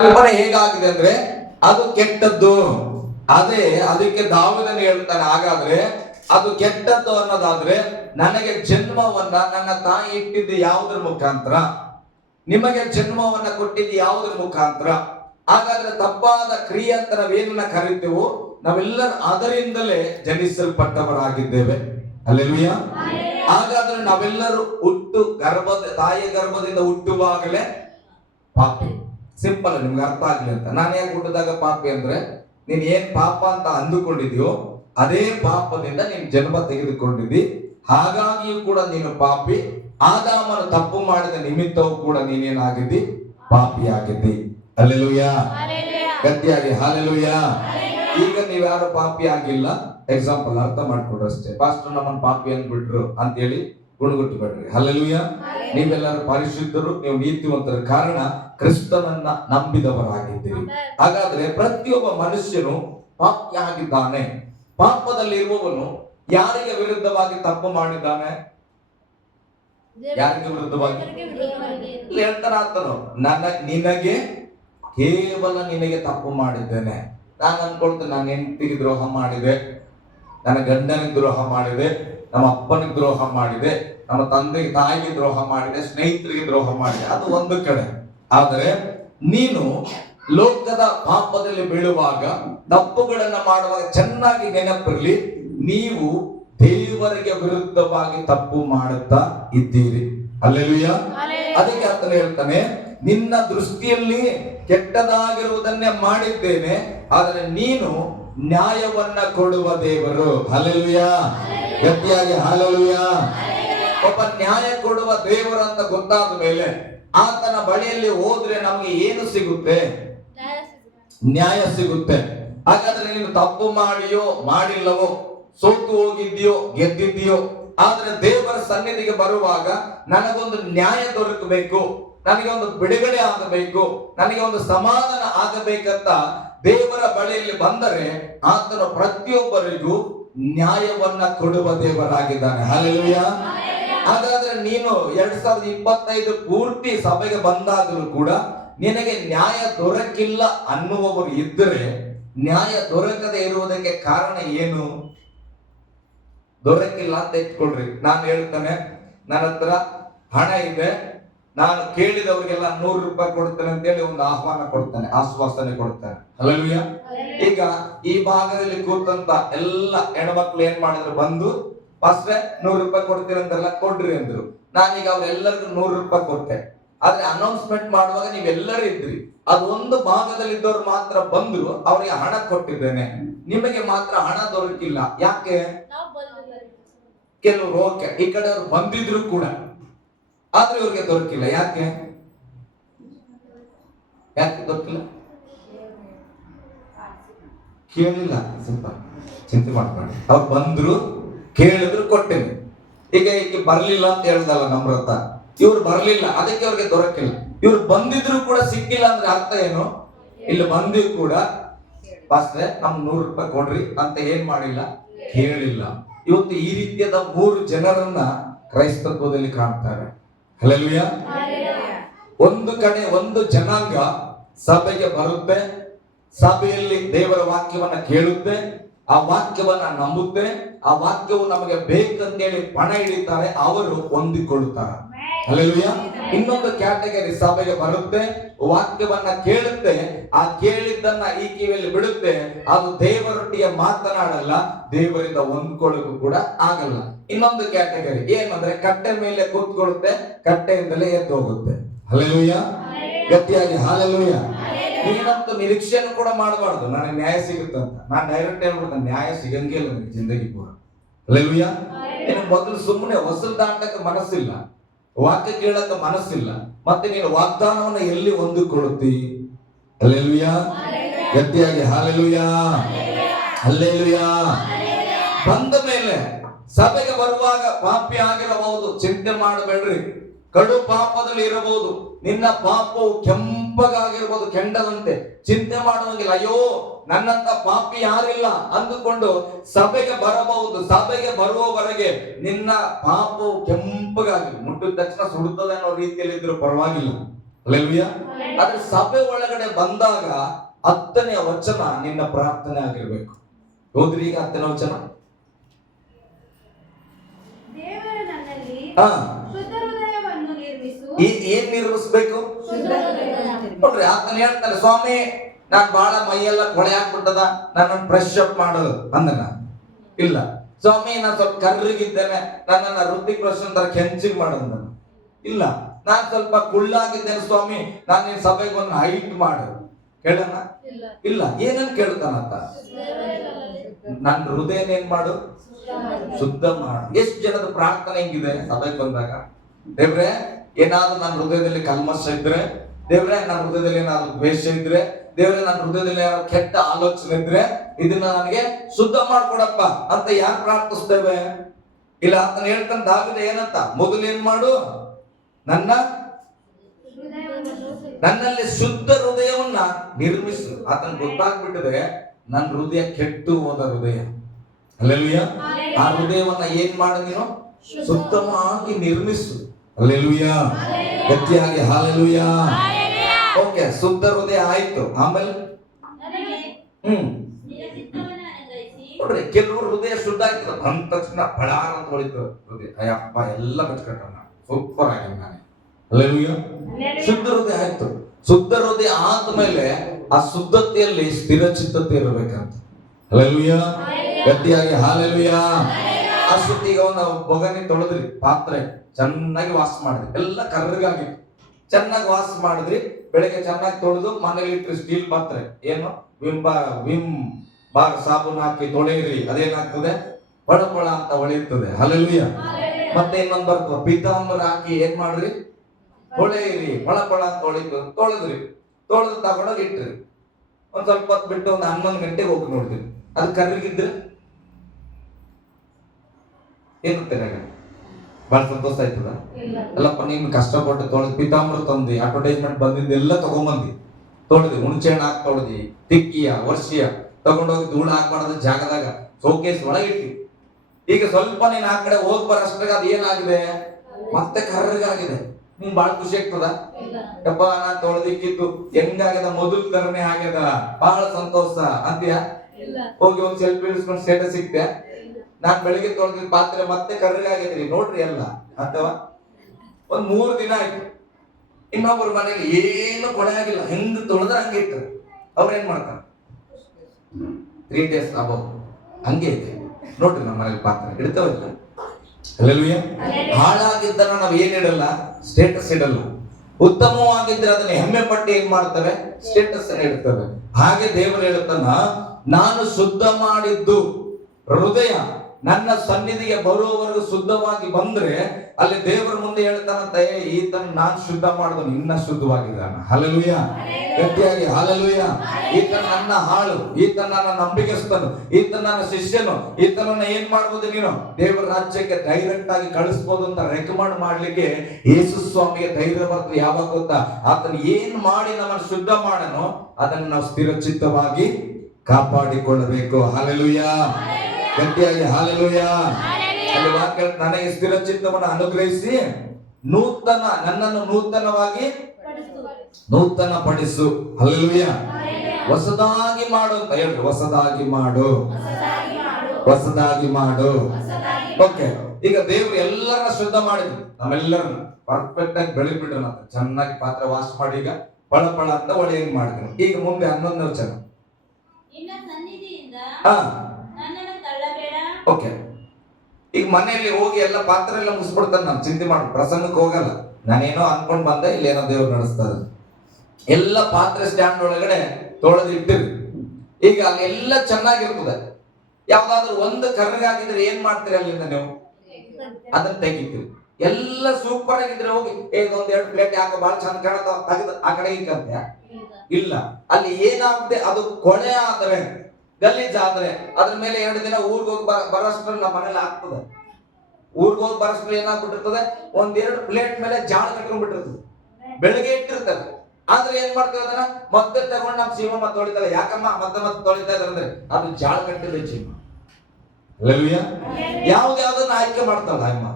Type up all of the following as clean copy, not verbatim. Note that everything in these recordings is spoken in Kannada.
ಕಲ್ಪನೆ ಹೇಗಾಗಿದೆ ಅಂದ್ರೆ ಅದು ಕೆಟ್ಟದ್ದು. ಅದಕ್ಕೆ ದಾವೀದನು ಹೇಳ್ತಾನೆ, ಹಾಗಾದ್ರೆ ಅದು ಕೆಟ್ಟದ್ದು ಅನ್ನೋದಾದ್ರೆ ನನಗೆ ಜನ್ಮವನ್ನ ನನ್ನ ತಾಯಿ ಇಟ್ಟಿದ್ದು ಯಾವುದ್ರ ಮುಖಾಂತರ, ನಿಮಗೆ ಜನ್ಮವನ್ನ ಕೊಟ್ಟಿದ್ದು ಯಾವುದ್ರ ಮುಖಾಂತರ? ಹಾಗಾದ್ರೆ ತಪ್ಪಾದ ಕ್ರಿಯೆ ಅಂತ ನಾವೇನನ್ನ ಕರಿತೀವೋ ನಾವೆಲ್ಲರೂ ಅದರಿಂದಲೇ ಜನಿಸಲ್ಪಟ್ಟವರಾಗಿದ್ದೇವೆ. ಹಲ್ಲೆಲೂಯಾ. ಹಾಗಾದ್ರೆ ನಾವೆಲ್ಲರೂ ತಾಯಿಯ ಗರ್ಭದಿಂದ ಹುಟ್ಟುವಾಗಲೇ ಪಾಪಿ. ಸಿಂಪಲ್, ನಿಮ್ಗೆ ಅರ್ಥ ಆಗ್ಲಿ ಅಂತ. ನಾನು ಯಾಕೆ ಹುಟ್ಟಿದಾಗ ಪಾಪಿ ಅಂದ್ರೆ, ನೀನ್ ಏನ್ ಪಾಪ ಅಂತ ಅಂದುಕೊಂಡಿದ್ಯೋ ಅದೇ ಪಾಪದಿಂದ ನೀನು ಜನ್ಮ ತೆಗೆದುಕೊಂಡಿದ್ದಿ. ಹಾಗಾಗಿಯೂ ಕೂಡ ನೀನು ಪಾಪಿ. ಆದಾಮನು ತಪ್ಪು ಮಾಡಿದ ನಿಮಿತ್ತವೂ ಕೂಡ ನೀನೇನಾಗಿದ್ದಿ? ಪಾಪಿ ಆಗಿದ್ದಿ. ಹಲ್ಲೆಲೂಯಾ. ಗಟ್ಟಿಯಾಗಿ ಹಲ್ಲೆಲೂಯಾ. ಈಗ ನೀವ್ಯಾರು ಪಾಪಿ ಆಗಿಲ್ಲ. ಎಕ್ಸಾಂಪಲ್ ಅರ್ಥ ಮಾಡ್ಕೊಡ್ರಿ ಅಷ್ಟೇ. ಪಾಸ್ಟರ್ ನಮ್ಮನ್ನು ಪಾಪಿ ಅಂದ್ಬಿಟ್ರು ಅಂತೇಳಿ ಗುಣಗುಟ್ಟಬೇಡ್ರಿ. ಹಲ್ಲೆಲೂಯಾ. ನೀವೆಲ್ಲರೂ ಪರಿಶುದ್ಧರು, ನೀವು ನೀತಿವಂತರ, ಕಾರಣ ಕ್ರಿಸ್ತನನ್ನ ನಂಬಿದವರಾಗಿದ್ದೀರಿ. ಹಾಗಾದ್ರೆ ಪ್ರತಿಯೊಬ್ಬ ಮನುಷ್ಯನು ಪಾಪಿ ಆಗಿದ್ದಾನೆ. ಪಾಪದಲ್ಲಿ ಇರುವವನು ಯಾರಿಗೆ ವಿರುದ್ಧವಾಗಿ ತಪ್ಪು ಮಾಡಿದ್ದಾನೆ? ಯಾರಿಗೆ ವಿರುದ್ಧವಾಗಿ? ಹೇಳ್ತಾನೆ ಆತನು, ನಿನಗೆ ಕೇವಲ ನಿನಗೆ ತಪ್ಪು ಮಾಡಿದ್ದೇನೆ. ನಾನು ಅನ್ಕೊಳ್ತೇನೆ, ನಾನು ಹೆಂಡತಿಗೆ ದ್ರೋಹ ಮಾಡಿದೆ, ನನ್ನ ಗಂಡನಿಗೆ ದ್ರೋಹ ಮಾಡಿದೆ, ನಮ್ಮ ಅಪ್ಪನಿಗೆ ದ್ರೋಹ ಮಾಡಿದೆ, ನಮ್ಮ ತಂದೆಗೆ ತಾಯಿಗೆ ದ್ರೋಹ ಮಾಡಿದೆ, ಸ್ನೇಹಿತರಿಗೆ ದ್ರೋಹ ಮಾಡಿದೆ. ಅದು ಒಂದು ಕಡೆ. ಆದರೆ ನೀನು ಲೋಕದ ಪಾಪದಲ್ಲಿ ಬೀಳುವಾಗ, ತಪ್ಪುಗಳನ್ನ ಮಾಡುವಾಗ ಚೆನ್ನಾಗಿ ನೆನಪಿರಲಿ, ನೀವು ದೇವರಿಗೆ ವಿರುದ್ಧವಾಗಿ ತಪ್ಪು ಮಾಡುತ್ತಾ ಇದ್ದೀರಿ. ಹಲ್ಲೆಲೂಯಾ. ಅದಕ್ಕೆ ಆತನು ಹೇಳ್ತಾನೆ, ನಿನ್ನ ದೃಷ್ಟಿಯಲ್ಲಿ ಕೆಟ್ಟದಾಗಿರುವುದನ್ನೇ ಮಾಡಿದ್ದೇನೆ, ಆದರೆ ನೀನು ನ್ಯಾಯವನ್ನ ಕೊಡುವ ದೇವರು. ಹಲ್ಲೆಲೂಯಾ. ಗಟ್ಟಿಯಾಗಿ ಹಲ್ಲೆಲೂಯಾ. ಒಬ್ಬ ನ್ಯಾಯ ಕೊಡುವ ದೇವರು ಅಂತ ಗೊತ್ತಾದ ಮೇಲೆ ಆತನ ಬಳಿಯಲ್ಲಿ ಹೋದ್ರೆ ನಮ್ಗೆ ಏನು ಸಿಗುತ್ತೆ? ನ್ಯಾಯ ಸಿಗುತ್ತೆ. ಹಾಗಾದ್ರೆ ನೀನು ತಪ್ಪು ಮಾಡಿಯೋ ಮಾಡಿಲ್ಲವೋ, ಸೋತು ಹೋಗಿದ್ಯೋ ಗೆದ್ದಿದ್ಯೋ, ಆದ್ರೆ ದೇವರ ಸನ್ನಿಧಿಗೆ ಬರುವಾಗ ನನಗೊಂದು ನ್ಯಾಯ ದೊರಕಬೇಕು, ನನಗೆ ಒಂದು ಬಿಡುಗಡೆ ಆಗಬೇಕು, ನನಗೆ ಒಂದು ಸಮಾಧಾನ ಆಗಬೇಕಂತ ದೇವರ ಬಳಿಯಲ್ಲಿ ಬಂದರೆ ಆತನು ಪ್ರತಿಯೊಬ್ಬರಿಗೂ ನ್ಯಾಯವನ್ನ ಕೊಡುವ ದೇವರಾಗಿದ್ದಾನೆ. ಹಲ್ಲೆಲೂಯಾ. ಹಾಗಾದ್ರೆ ನೀನು 2025 ಪೂರ್ತಿ ಸಭೆಗೆ ಬಂದಾಗಲೂ ಕೂಡ ನಿನಗೆ ನ್ಯಾಯ ದೊರಕಿಲ್ಲ ಅನ್ನುವವರು ಇದ್ದರೆ, ನ್ಯಾಯ ದೊರಕದೆ ಇರುವುದಕ್ಕೆ ಕಾರಣ ಏನು? ದೊರಕಿಲ್ಲ ಅಂತ ಇಟ್ಕೊಳ್ರಿ. ನಾನು ಹೇಳ್ತೇನೆ, ನನ್ನ ಹತ್ರ ಹಣ ಇದೆ, ನಾನು ಕೇಳಿದವರಿಗೆಲ್ಲ 100 ರೂಪಾಯಿ ಕೊಡ್ತೇನೆ ಅಂತೇಳಿ ಒಂದು ಆಹ್ವಾನ ಕೊಡ್ತಾನೆ, ಆಶ್ವಾಸನೆ ಕೊಡ್ತಾನೆ. ಹಲ್ಲೆಲೂಯಾ. ಈಗ ಈ ಭಾಗದಲ್ಲಿ ಕೂತಂತ ಎಲ್ಲ ಹೆಣ್ಮಕ್ಳು ಏನ್ ಮಾಡಿದ್ರು? ಬಂದು ಫಸ್ಟ್ರೆ 100 ರೂಪಾಯಿ ಕೊಡ್ತೀನಿ ಅಂತೆಲ್ಲ ಕೊಡ್ರಿ ಅಂದ್ರು. ನಾನೀಗ ಅವ್ರೆಲ್ಲರಿಗೂ 100 ರೂಪಾಯಿ ಕೊಟ್ಟೆ. ಆದ್ರೆ ಅನೌನ್ಸ್ಮೆಂಟ್ ಮಾಡುವಾಗ ನೀವೆಲ್ಲರೂ ಇದ್ರಿ. ಅದು ಒಂದು ಭಾಗದಲ್ಲಿ ಇದ್ದವ್ರು ಮಾತ್ರ ಬಂದ್ರು, ಅವರಿಗೆ ಹಣ ಕೊಟ್ಟಿದ್ದೇನೆ. ನಿಮಗೆ ಮಾತ್ರ ಹಣ ದೊರಕಿಲ್ಲ. ಯಾಕೆ? ಕೆಲವರು ಓಕೆ, ಈ ಕಡೆ ಅವ್ರು ಬಂದಿದ್ರು ಕೂಡ, ಆದ್ರೆ ಇವ್ರಿಗೆ ದೊರಕಿಲ್ಲ. ಯಾಕೆ ದೊರಕಿಲ್ಲ? ಕೇಳಿಲ್ಲ. ಸ್ವಲ್ಪ ಚಿಂತೆ ಮಾಡ್ಬೇಡಿ. ಅವ್ರು ಬಂದ್ರು, ಕೇಳಿದ್ರು, ಕೊಟ್ಟೇನೆ. ಈಗ ಬರ್ಲಿಲ್ಲ ಅಂತ ಹೇಳ್ದಲ್ಲ ನಮ್ರತ, ಇವ್ರು ಬರ್ಲಿಲ್ಲ ಅದಕ್ಕೆ ಅವ್ರಿಗೆ ದೊರಕಿಲ್ಲ. ಇವ್ರು ಬಂದಿದ್ರು ಕೂಡ ಸಿಕ್ಕಿಲ್ಲ ಅಂದ್ರೆ ಅರ್ಥ ಏನು? ಇಲ್ಲಿ ಬಂದಿವ್ ಕೂಡ ಪಾಸ್ಟ್ರೆ ನಮ್ 100 ರೂಪಾಯಿ ಕೊಡ್ರಿ ಅಂತ ಏನ್ ಮಾಡಿಲ್ಲ? ಕೇಳಿಲ್ಲ. ಇವತ್ತು ಈ ರೀತಿಯಾದ 3 ಜನರನ್ನ ಕ್ರೈಸ್ತತ್ವದಲ್ಲಿ ಕಾಣ್ತಾರೆ. ಹಲ್ಲೆಲೂಯಾ. ಒಂದು ಕಡೆ ಒಂದು ಜನಾಂಗ ಸಭೆಗೆ ಬರುತ್ತೆ, ಸಭೆಯಲ್ಲಿ ದೇವರ ವಾಕ್ಯವನ್ನ ಕೇಳುತ್ತೆ, ಆ ವಾಕ್ಯವನ್ನ ನಂಬುತ್ತೆ, ಆ ವಾಕ್ಯವು ನಮಗೆ ಬೇಕಂತೇಳಿ ಪಣ ಹಿಡಿತಾರೆ, ಅವರು ಹೊಂದಿಕೊಳ್ಳುತ್ತಾರೆ. ಹಲ್ಲೆಲೂಯಾ. ಇನ್ನೊಂದು ಕ್ಯಾಟಗರಿ ಸಭೆಗೆ ಬರುತ್ತೆ, ವಾಕ್ಯವನ್ನ ಕೇಳುತ್ತೆ, ಆ ಕೇಳಿದ್ದನ್ನ ಈ ಕಿವಿಯಲ್ಲಿ ಬಿಡುತ್ತೆ, ಅದು ದೇವರೊಟ್ಟಿಗೆ ಮಾತನಾಡಲ್ಲ, ದೇವರಿಂದ ಹೊಂದ್ಕೊಳ್ಳೋಕು ಕೂಡ ಆಗಲ್ಲ. ಇನ್ನೊಂದು ಕ್ಯಾಟಗರಿ ಏನಂದ್ರೆ ಕಟ್ಟೆ ಮೇಲೆ ಕೂತ್ಕೊಳ್ಳುತ್ತೆ, ಕಟ್ಟೆಯಿಂದಲೇ ಎದ್ದು ಹೋಗುತ್ತೆ. ಹಲ್ಲೆಲೂಯಾ. ಗಟ್ಟಿಯಾಗಿ ಹಲ್ಲೆಲೂಯಾ. ನೀನಂತೂ ನಿರೀಕ್ಷೆಯನ್ನು ಕೂಡ ಮಾಡಬಾರ್ದು ನನಗೆ ನ್ಯಾಯ ಸಿಗುತ್ತೆ ಅಂತ. ನಾನು ಡೈರೆಕ್ಟ್ ಹೇಳ್ಬಿಡ್ತೇನೆ, ನ್ಯಾಯ ಸಿಗಂಗಿಲ್ಲ ನಿನಗೆ ಜಿಂದಗಿ ಪೂರ. ಹಲ್ಲೆಲೂಯಾ. ನಿನಗೆ ಮೊದಲು ಸುಮ್ಮನೆ ಹೊಸಲು ದಾಟಕ್ಕೆ ಮನಸ್ಸಿಲ್ಲ, ವಾಕ್ಯ ಕೇಳಕ್ಕೆ ಮನಸ್ಸಿಲ್ಲ, ಮತ್ತೆ ನೀನು ವಾಗ್ದಾನವನ್ನು ಎಲ್ಲಿ ಹೊಂದಿಕೊಳ್ಳುತ್ತಿ? ಹಲ್ಲೆಲೂಯಾ. ಗಟ್ಟಿಯಾಗಿ ಹಲ್ಲೆಲೂಯಾ. ಹಲ್ಲೆಲೂಯಾ. ಬಂದ ಮೇಲೆ ಸಭೆಗೆ ಬರುವಾಗ ಪಾಪಿ ಆಗಿರಬಹುದು, ಚಿಂತೆ ಮಾಡಬೇಡ್ರಿ. ಕಡು ಪಾಪದಲ್ಲಿ ಇರಬಹುದು, ನಿನ್ನ ಪಾಪವು ಕೆಂಪಗಾಗಿರ್ಬೋದು, ಕೆಂಡದಂತೆ. ಚಿಂತೆ ಮಾಡುವಂಗಿಲ್ಲ, ಅಯ್ಯೋ ನನ್ನಂತ ಪಾಪಿ ಯಾರಿಲ್ಲ ಅಂದುಕೊಂಡು ಸಭೆಗೆ ಬರಬಹುದು. ಸಭೆಗೆ ಬರುವವರೆಗೆ ನಿನ್ನ ಪಾಪವು ಕೆಂಪಗಾಗಿ, ಮುಟ್ಟಿದ ತಕ್ಷಣ ಸುಡುತ್ತದೆ ಅನ್ನೋ ರೀತಿಯಲ್ಲಿ ಇದ್ರು ಪರವಾಗಿಲ್ಲ. ಹಲ್ಲೆಲೂಯಾ. ಆದ್ರೆ ಸಭೆ ಒಳಗಡೆ ಬಂದಾಗ 10ನೇ ವಚನ ನಿನ್ನ ಪ್ರಾರ್ಥನೆ ಆಗಿರ್ಬೇಕು. ಹೋದ್ರಿ ಈಗ 10ನೇ ವಚನ. ಏನ್ ನಿರ್ಮಿಸ್ಬೇಕು ನೋಡ್ರಿ. ಆತನ ಹೇಳ್ತಾನೆ, ಸ್ವಾಮಿ ನಾನ್ ಬಹಳ ಮೈಯೆಲ್ಲ ಕೊಳೆ ಹಾಕ್ಬಿಟ್ಟದ, ನನ್ನ ಫ್ರೆಶ್ ಅಪ್ ಮಾಡೋದು ಅಂದನ ಇಲ್ಲ. ಸ್ವಾಮಿ ನಾನ್ ಸ್ವಲ್ಪ ಕರ್ರಿಗಿದ್ದೇನೆ, ನನ್ನನ್ನ ಋತಿಕ್ ರೋಷನ್ ತರ ಕೆಂಚಿಗ್ ಮಾಡೋದು ಇಲ್ಲ. ನಾನ್ ಸ್ವಲ್ಪ ಕುಳ್ಳಾಗಿದ್ದೇನೆ ಸ್ವಾಮಿ, ನಾನ್ ನಿನ್ ಸಭೆಗೆ ಒಂದು ಹೈಟ್ ಮಾಡು ಕೇಳಣ ಇಲ್ಲ. ಏನನ್ ಕೇಳ್ತಾನಂತ? ನನ್ನ ಹೃದಯನ ಏನ್ ಮಾಡು, ಶುದ್ಧ ಮಾಡು. ಎಷ್ಟು ಜನದ ಪ್ರಾರ್ಥನೆ ಹೆಂಗಿದೆ ಸಭೆಗೆ ಬಂದಾಗ? ದೇವ್ರೆ ಏನಾದ್ರೂ ನನ್ನ ಹೃದಯದಲ್ಲಿ ಕಲ್ಮಶ ಇದ್ರೆ, ದೇವ್ರೆ ನನ್ನ ಹೃದಯದಲ್ಲಿ ಏನಾದ್ರು ದ್ವೇಷ ಇದ್ರೆ, ದೇವ್ರೆ ನನ್ನ ಹೃದಯದಲ್ಲಿ ಏನಾದ್ರು ಕೆಟ್ಟ ಆಲೋಚನೆ ಇದ್ರೆ ಇದನ್ನ ನನಗೆ ಶುದ್ಧ ಮಾಡ್ಕೊಡಪ್ಪ ಅಂತ ಯಾರು ಪ್ರಾರ್ಥಿಸ್ತೇವೆ? ಇಲ್ಲ. ಆತನ ಹೇಳ್ತಾನೆ ದಾವಿದ ಏನಂತ, ಮೊದಲೇನ್ ಮಾಡು, ನನ್ನಲ್ಲಿ ಶುದ್ಧ ಹೃದಯವನ್ನ ನಿರ್ಮಿಸು. ಆತನ ಗೊತ್ತಾಗ್ಬಿಟ್ಟಿದೆ ನನ್ನ ಹೃದಯ ಕೆಟ್ಟು ಹೋದ ಹೃದಯ. ಹಲ್ಲೆಲೂಯಾ. ಆ ಹೃದಯವನ್ನ ಏನ್ ಮಾಡು, ನೀನು ಶುದ್ಧವಾಗಿ ನಿರ್ಮಿಸು. ಹಲ್ಲೆಲೂಯಾ. ಗಟ್ಟಿಯಾಗಿ ಹಲ್ಲೆಲೂಯಾ. ಓಕೆ, ಶುದ್ಧ ಹೃದಯ ಆಯ್ತು. ಆಮೇಲೆ ನೋಡ್ರಿ, ಕೆಲವರು ಹೃದಯ ಶುದ್ಧ ಆಯ್ತದ ಅಂದ ತಕ್ಷಣ ಬಡಾರ ಅಂತ ಹೊಳಿತದ ಹೃದಯ. ಅಯ್ಯಪ್ಪ ಎಲ್ಲ ಬಿಟ್ಕಟ್ಟ ಸೂಪರ್ ಆಗಿ ನಾನೇ. ಹಲ್ಲೆಲೂಯಾ. ಶುದ್ಧ ಹೃದಯ ಆಯ್ತು. ಶುದ್ಧ ಹೃದಯ ಆದ್ಮೇಲೆ ಆ ಶುದ್ಧತೆಯಲ್ಲಿ ಸ್ಥಿರಚಿತ್ತತೆ ಇರಬೇಕಂತ. ಹಲ್ಲೆಲೂಯಾ. ಗಟ್ಟಿಯಾಗಿ ಹಲ್ಲೆಲೂಯಾ. ಅಷ್ಟೊತ್ತಿಗೆ ನಾವು ಬೊಗನಿ ತೊಳೆದ್ರಿ, ಪಾತ್ರೆ ಚೆನ್ನಾಗಿ ವಾಸ ಮಾಡಿದ್ರಿ, ಎಲ್ಲ ಕರ್ರಗಾಗಿತ್ತು, ಚೆನ್ನಾಗಿ ವಾಸ ಮಾಡಿದ್ರಿ. ಬೆಳಗ್ಗೆ ಚೆನ್ನಾಗಿ ತೊಳೆದು ಮನೇಲಿ ಇಟ್ರಿ ಸ್ಟೀಲ್ ಪಾತ್ರೆ. ಏನು ವಿಮ್ ಬಾರ್ ಸಾಬೂನ್ ಹಾಕಿ ತೊಳೆಯಿರಿ, ಅದೇನಾಗ್ತದೆ, ಪಳ ಪಳ ಅಂತ ಹೊಳೆಯುತ್ತದೆ. ಹಲ್ಲೆಲೂಯಾ. ಮತ್ತೆ ಇನ್ನೊಂದು ಬರ್ತದೆ, ಪೀತಾಂಬರ ಹಾಕಿ ಏನ್ ಮಾಡ್ರಿ, ತೊಳೆಯಿರಿ, ಪಳ ಪಳ ಅಂತ ತೊಳೆದ್ರಿ. ತೊಳೆದು ತಗೊಂಡೋಗಿ ಇಟ್ರಿ. ಒಂದ್ ಸ್ವಲ್ಪ ಹೊತ್ತು ಬಿಟ್ಟು ಒಂದು 11 ಗಂಟೆಗೆ ಹೋಗಿ ನೋಡ್ತೀವಿ, ಅದು ಕರ್ರಿಗಿದ್ರೆ ಏನುತ್ತೇನೆ ಬಹಳ ಸಂತೋಷ ಆಯ್ತದ. ಎಲ್ಲಪ್ಪ ನೀನು ಕಷ್ಟಪಟ್ಟು ತೊಳೆದು ಪೀತಾಂಬರ ತಂದು ಅಡ್ವರ್ಟೈಸ್ಮೆಂಟ್ ಬಂದಿದ್ದೆಲ್ಲ ತಗೊಂಬಂದಿ ತೊಳೆದಿ, ಹುಣಸೆ ಹಣ್ಣು ಹಾಕಿ ತೊಳೆದಿ, ತಿಕ್ಕಿಯ ವರ್ಷಿಯ ತಗೊಂಡೋಗಿ ಧೂಳು ಹಾಕ್ಬಾರ್ದು ಜಾಗದಾಗ ಶೋಕೇಸ್ ಒಳಗಿಟ್ಟಿ. ಈಗ ಸ್ವಲ್ಪ ನೀನ್ ಆ ಕಡೆ ಹೋಗ್ ಬರೋಷ್ಟಾಗ ಅದು ಏನಾಗಿದೆ, ಮತ್ತೆ ಕರ್ರಗಾಗಿದೆ. ನಿಂಗೆ ಬಹಳ ಖುಷಿ ಆಗ್ತದ? ಯಪ್ಪ ನಾನ್ ತೊಳೆದಿಕ್ಕಿದ್ದು ಹೆಂಗಾಗ್ಯದ, ಮೊದಲು ತರನೇ ಆಗ್ಯದ, ಬಹಳ ಸಂತೋಷ ಅಂತೀಯ? ಹೋಗಿ ಒಂದ್ ಸೆಲ್ಫಿ ಇಳಿಸ್ಕೊಂಡು ಸ್ಟೇಟಸ್ ಸಿಕ್ತೆ, ನಾನ್ ಬೆಳಿಗ್ಗೆ ತೊಳೆದಿದ್ದ ಪಾತ್ರೆ ಮತ್ತೆ ಕರ್ರಗಾಗಿದ್ರಿ ನೋಡ್ರಿ ಎಲ್ಲ ಅಥವಾ ಒಂದ್ 3 ದಿನ ಆಯ್ತು. ಇನ್ನೊಬ್ಬರ ಮನೇಲಿ ಏನು ಕೊಳೆ ಆಗಿಲ್ಲ, ಹೆಂಗ್ ತೊಳೆದ್ರೆ ಹಂಗೆ ಇತ್ತು. ಅವ್ರೇನ್ ಮಾಡ್ತಾರೆ, 3 days ಅಬೌವ್ ಹಂಗೆ ಐತೆ ನೋಡ್ರಿ. ನಮ್ಮ ಮನೇಲಿ ಪಾತ್ರೆ ಇಡ್ತಾವಲ್ಲ. ಹಲ್ಲೆಲೂಯಾ. ಹಾಳಾಗಿದ್ದನ್ನ ನಾವು ಏನ್ ಇಡಲ್ಲ, ಸ್ಟೇಟಸ್ ಇಡಲ್ಲ. ಉತ್ತಮವಾಗಿದ್ರೆ ಅದನ್ನ ಹೆಮ್ಮೆ ಪಟ್ಟು ಏನ್ ಮಾಡ್ತವೆ, ಸ್ಟೇಟಸ್ ಅನ್ನ ಇಡ್ತವೆ. ಹಾಗೆ ದೇವರು ಹೇಳುತ್ತಾನ, ನಾನು ಶುದ್ಧ ಮಾಡಿದ್ದು ಹೃದಯ ನನ್ನ ಸನ್ನಿಧಿಗೆ ಬರುವವರೆಗೂ ಶುದ್ಧವಾಗಿ ಬಂದ್ರೆ ಅಲ್ಲಿ ದೇವರ ಮುಂದೆ ಹೇಳ್ತಾನಂತ, ಈತನ ನಾನ್ ಶುದ್ಧ ಮಾಡಿದನು, ಇನ್ನ ಶುದ್ಧವಾಗಿದ್ದಾನ. ಹಲ್ಲೆಲೂಯಾ. ಗಟ್ಟಿಯಾಗಿ ಹಲ್ಲೆಲೂಯಾ. ಈತನ ನನ್ನ ಹಾಳು, ಈತನ ನನ್ನ ನಂಬಿಕೆಸ್ತನು, ಈತನ ನನ್ನ ಶಿಷ್ಯನು, ಈತನನ್ನ ಏನ್ ಮಾಡ್ಬೋದು, ನೀನು ದೇವರ ರಾಜ್ಯಕ್ಕೆ ಡೈರೆಕ್ಟ್ ಆಗಿ ಕಳಿಸ್ಬೋದು ಅಂತ ರೆಕಮೆಂಡ್ ಮಾಡ್ಲಿಕ್ಕೆ ಯೇಸು ಸ್ವಾಮಿಗೆ ಧೈರ್ಯ ಬರ್ತದೆ. ಯಾವಾಗ ಗೊತ್ತಾ, ಆತನ ಏನ್ ಮಾಡಿ ನಮ್ಮನ್ನು ಶುದ್ಧ ಮಾಡನೋ ಅದನ್ನು ನಾವು ಸ್ಥಿರಚಿತ್ತವಾಗಿ ಕಾಪಾಡಿಕೊಳ್ಳಬೇಕು. ಹಲ್ಲೆಲೂಯಾ. ಗಟ್ಟಿಯಾಗಿ ಹಲ್ಲೆಲೂಯಾ. ಅಲ್ಲಿ ವಾಕ್ಯ, ನನಗೆ ಸ್ಥಿರಚಿತ್ತವನ್ನು ಅನುಗ್ರಹಿಸಿ ನನ್ನನ್ನು ನೂತನವಾಗಿ ನೂತನ ಪಡಿಸು. ಹಲ್ಲೆಲೂಯಾ. ಹೊಸದಾಗಿ ಮಾಡು ಅಂತ ಹೇಳ್ರಿ. ಹೊಸದಾಗಿ ಮಾಡು, ಹೊಸದಾಗಿ ಮಾಡು. ಓಕೆ, ಈಗ ದೇವ್ರು ಎಲ್ಲರನ್ನ ಶುದ್ಧ ಮಾಡಿದ್ರು, ನಮ್ಮೆಲ್ಲರನ್ನ ಪರ್ಫೆಕ್ಟ್ ಆಗಿ ಬೆಳಿಬಿಟ್ರು. ನಾವು ಚೆನ್ನಾಗಿ ಪಾತ್ರೆ ವಾಶ್ ಮಾಡಿ ಈಗ ಪಳ ಪಳ ಅಂತ ಒಳ್ಳೆಯ ಮಾಡಿದ್ರು. ಈಗ ಮುಂದೆ 11ನೇ ವಚನ. ಓಕೆ, ಈಗ ಮನೆಯಲ್ಲಿ ಹೋಗಿ ಎಲ್ಲ ಪಾತ್ರೆ ಎಲ್ಲ ಮುಗಿಸ್ಬಿಡ್ತಾನೆ. ನಾನು ಚಿಂತೆ ಮಾಡಿ ಪ್ರಸಂಗಕ್ಕೆ ಹೋಗಲ್ಲ, ನಾನೇನೋ ಅನ್ಕೊಂಡ್ ಬಂದೆ, ಇಲ್ಲೇನೋ ದೇವ್ರು ನಡೆಸ್ತಾರೆ. ಎಲ್ಲ ಪಾತ್ರೆ ಸ್ಟ್ಯಾಂಡ್ ಒಳಗಡೆ ತೊಳೆದು ಇಟ್ಟಿರಿ. ಈಗ ಅಲ್ಲಿ ಎಲ್ಲ ಚೆನ್ನಾಗಿರ್ತದೆ. ಯಾವ್ದಾದ್ರು ಒಂದು ಕರ್ರಗಾಗಿದ್ರೆ ಏನ್ ಮಾಡ್ತೀರಿ, ಅಲ್ಲಿಂದ ನೀವು ಅದನ್ನ ತೆಗಿತೀರಿ. ಎಲ್ಲ ಸೂಪರ್ ಆಗಿದ್ರೆ ಹೋಗಿ ಒಂದ್ 2 ಪ್ಲೇಟ್ ಯಾಕೆ ಬಹಳ ಚಂದ ಕಾಣತಾವ ತೆಗೆದು ಆ ಕಡೆ ಇಕ್ಕಂತೆ ಇಲ್ಲ. ಅಲ್ಲಿ ಏನಾಗುತ್ತೆ, ಅದು ಕೊಳೆ ಆದ್ರೆ, ಗಲೀಜ್ ಆದ್ರೆ ಅದ್ರ ಮೇಲೆ 2 ದಿನ ಊರ್ಗ್ ಹೋಗಿ ಬರೋಷ್ಟ್ರಲ್ಲಿ ನಮ್ಮ ಮನೇಲಿ ಆಗ್ತದೆ. ಊರ್ಗ್ ಹೋಗಿ ಬರೋಷ್ಟ್ರಲ್ಲಿ ಏನಾಗ್ಬಿಟ್ಟಿರ್ತದೆ, 1-2 ಪ್ಲೇಟ್ ಮೇಲೆ ಜಾಳ ಕಟ್ಕೊಂಡ್ಬಿಟ್ಟಿರ್ತದೆ. ಬೆಳಗ್ಗೆ ಇಟ್ಟಿರ್ತದೆ, ಆದ್ರೆ ಏನ್ ಮಾಡ್ತೇವೆ, ಅದನ್ನ ಮತ್ತೆ ತಗೊಂಡು ನಮ್ ಸೀಮಮ್ಮ ತೊಳಿತಾಳೆ. ಯಾಕಮ್ಮ ಮತ್ತೆ ತೊಳಿತಾ ಇದ್ರೆ ಅಂದ್ರೆ ಅದು ಜಾಳ ಕಟ್ಟಿದೆ ಸೀಮ. ಯಾವ್ದಾವ್ದನ್ನ ಆಯ್ಕೆ ಮಾಡ್ತಾಳ ಅಮ್ಮ,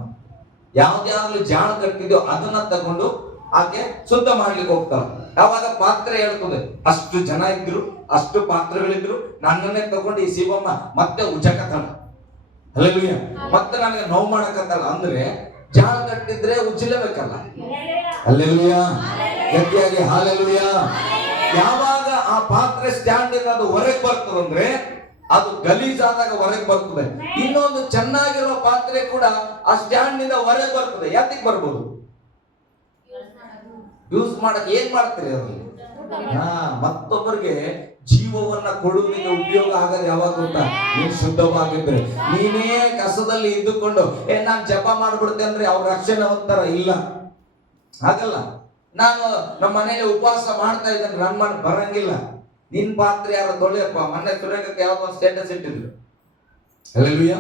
ಯಾವ್ದಾವ್ದು ಜಾಳ ಕಟ್ಟಿದ್ಯೋ ಅದನ್ನ ತಗೊಂಡು ಆಕೆ ಶುದ್ಧ ಮಾಡ್ಲಿಕ್ಕೆ ಹೋಗ್ತಾಳೆ. ಯಾವಾಗ ಪಾತ್ರೆ ಹೇಳ್ತದೆ, ಅಷ್ಟು ಜನ ಇದ್ರು, ಅಷ್ಟು ಪಾತ್ರೆಗಳಿದ್ರು, ನನ್ನನ್ನೇ ತಗೊಂಡು ಈ ಶಿವಮ್ಮ ಮತ್ತೆ ಉಜ್ಜಕತ್ತಾಳ. ಹಲ್ಲೆಲೂಯಾ. ಮತ್ತೆ ನನಗೆ ನೋವು ಮಾಡಕತ್ತಾಳ ಅಂದ್ರೆ ಜಾಳ ಕಟ್ಟಿದ್ರೆ ಉಜ್ಜಲೇಬೇಕಲ್ಲ. ಹಲ್ಲೆಲೂಯಾ. ಗಟ್ಟಿಯಾಗಿ ಹಲ್ಲೆಲೂಯಾ. ಯಾವಾಗ ಆ ಪಾತ್ರೆ ಸ್ಟ್ಯಾಂಡ್ ಇಂದ ಅದು ಹೊರಗೆ ಬರ್ತದಂದ್ರೆ ಅದು ಗಲೀಜಾದಾಗ ಹೊರಗೆ ಬರ್ತದೆ. ಇನ್ನೊಂದು ಚೆನ್ನಾಗಿರೋ ಪಾತ್ರೆ ಕೂಡ ಆ ಸ್ಟ್ಯಾಂಡ್ ನಿಂದ ಹೊರಗೆ ಬರ್ತದೆ. ಯಾತಿಗೆ ಬರ್ಬೋದು? ಯೂಸ್ ಮಾಡಕ್ ಏನ್ ಮಾಡ್ತೀರಿ ಅದ್ರಲ್ಲಿ? ಮತ್ತೊಬ್ಬರಿಗೆ ಜೀವವನ್ನ ಕೊಡುವುದಕ್ಕೆ ಉಪಯೋಗ ಆಗದ ಯಾವಾಗ ಗೊತ್ತಾ? ನೀನ್ ಶುದ್ಧವಾಗಿದ್ರೆ. ನೀನೇ ಕಸದಲ್ಲಿ ಇದ್ದುಕೊಂಡು ನಾನ್ ಜಪ ಮಾಡ್ಬಿಡ್ತೇನೆ ಅಂದ್ರೆ ಅವ್ರ ರಕ್ಷಣೆ ಹೊಂತಾರ? ಇಲ್ಲ, ಹಾಗಲ್ಲ. ನಾನು ನಮ್ಮ ಮನೆಯಲ್ಲಿ ಉಪವಾಸ ಮಾಡ್ತಾ ಇದ್ದೇನೆ, ನನ್ನ ಮನೆ ಬರಂಗಿಲ್ಲ. ನಿನ್ ಪಾತ್ರೆ ಯಾರು ತೊಳೆಯಪ್ಪ. ಮೊನ್ನೆ ತುರೇಕಕ್ಕೆ ಯಾವ್ದೋ ಒಂದು ಸ್ಟೇಟಸ್ ಇಟ್ಟಿದ್ರು. ಹಲ್ಲೆಲೂಯಾ.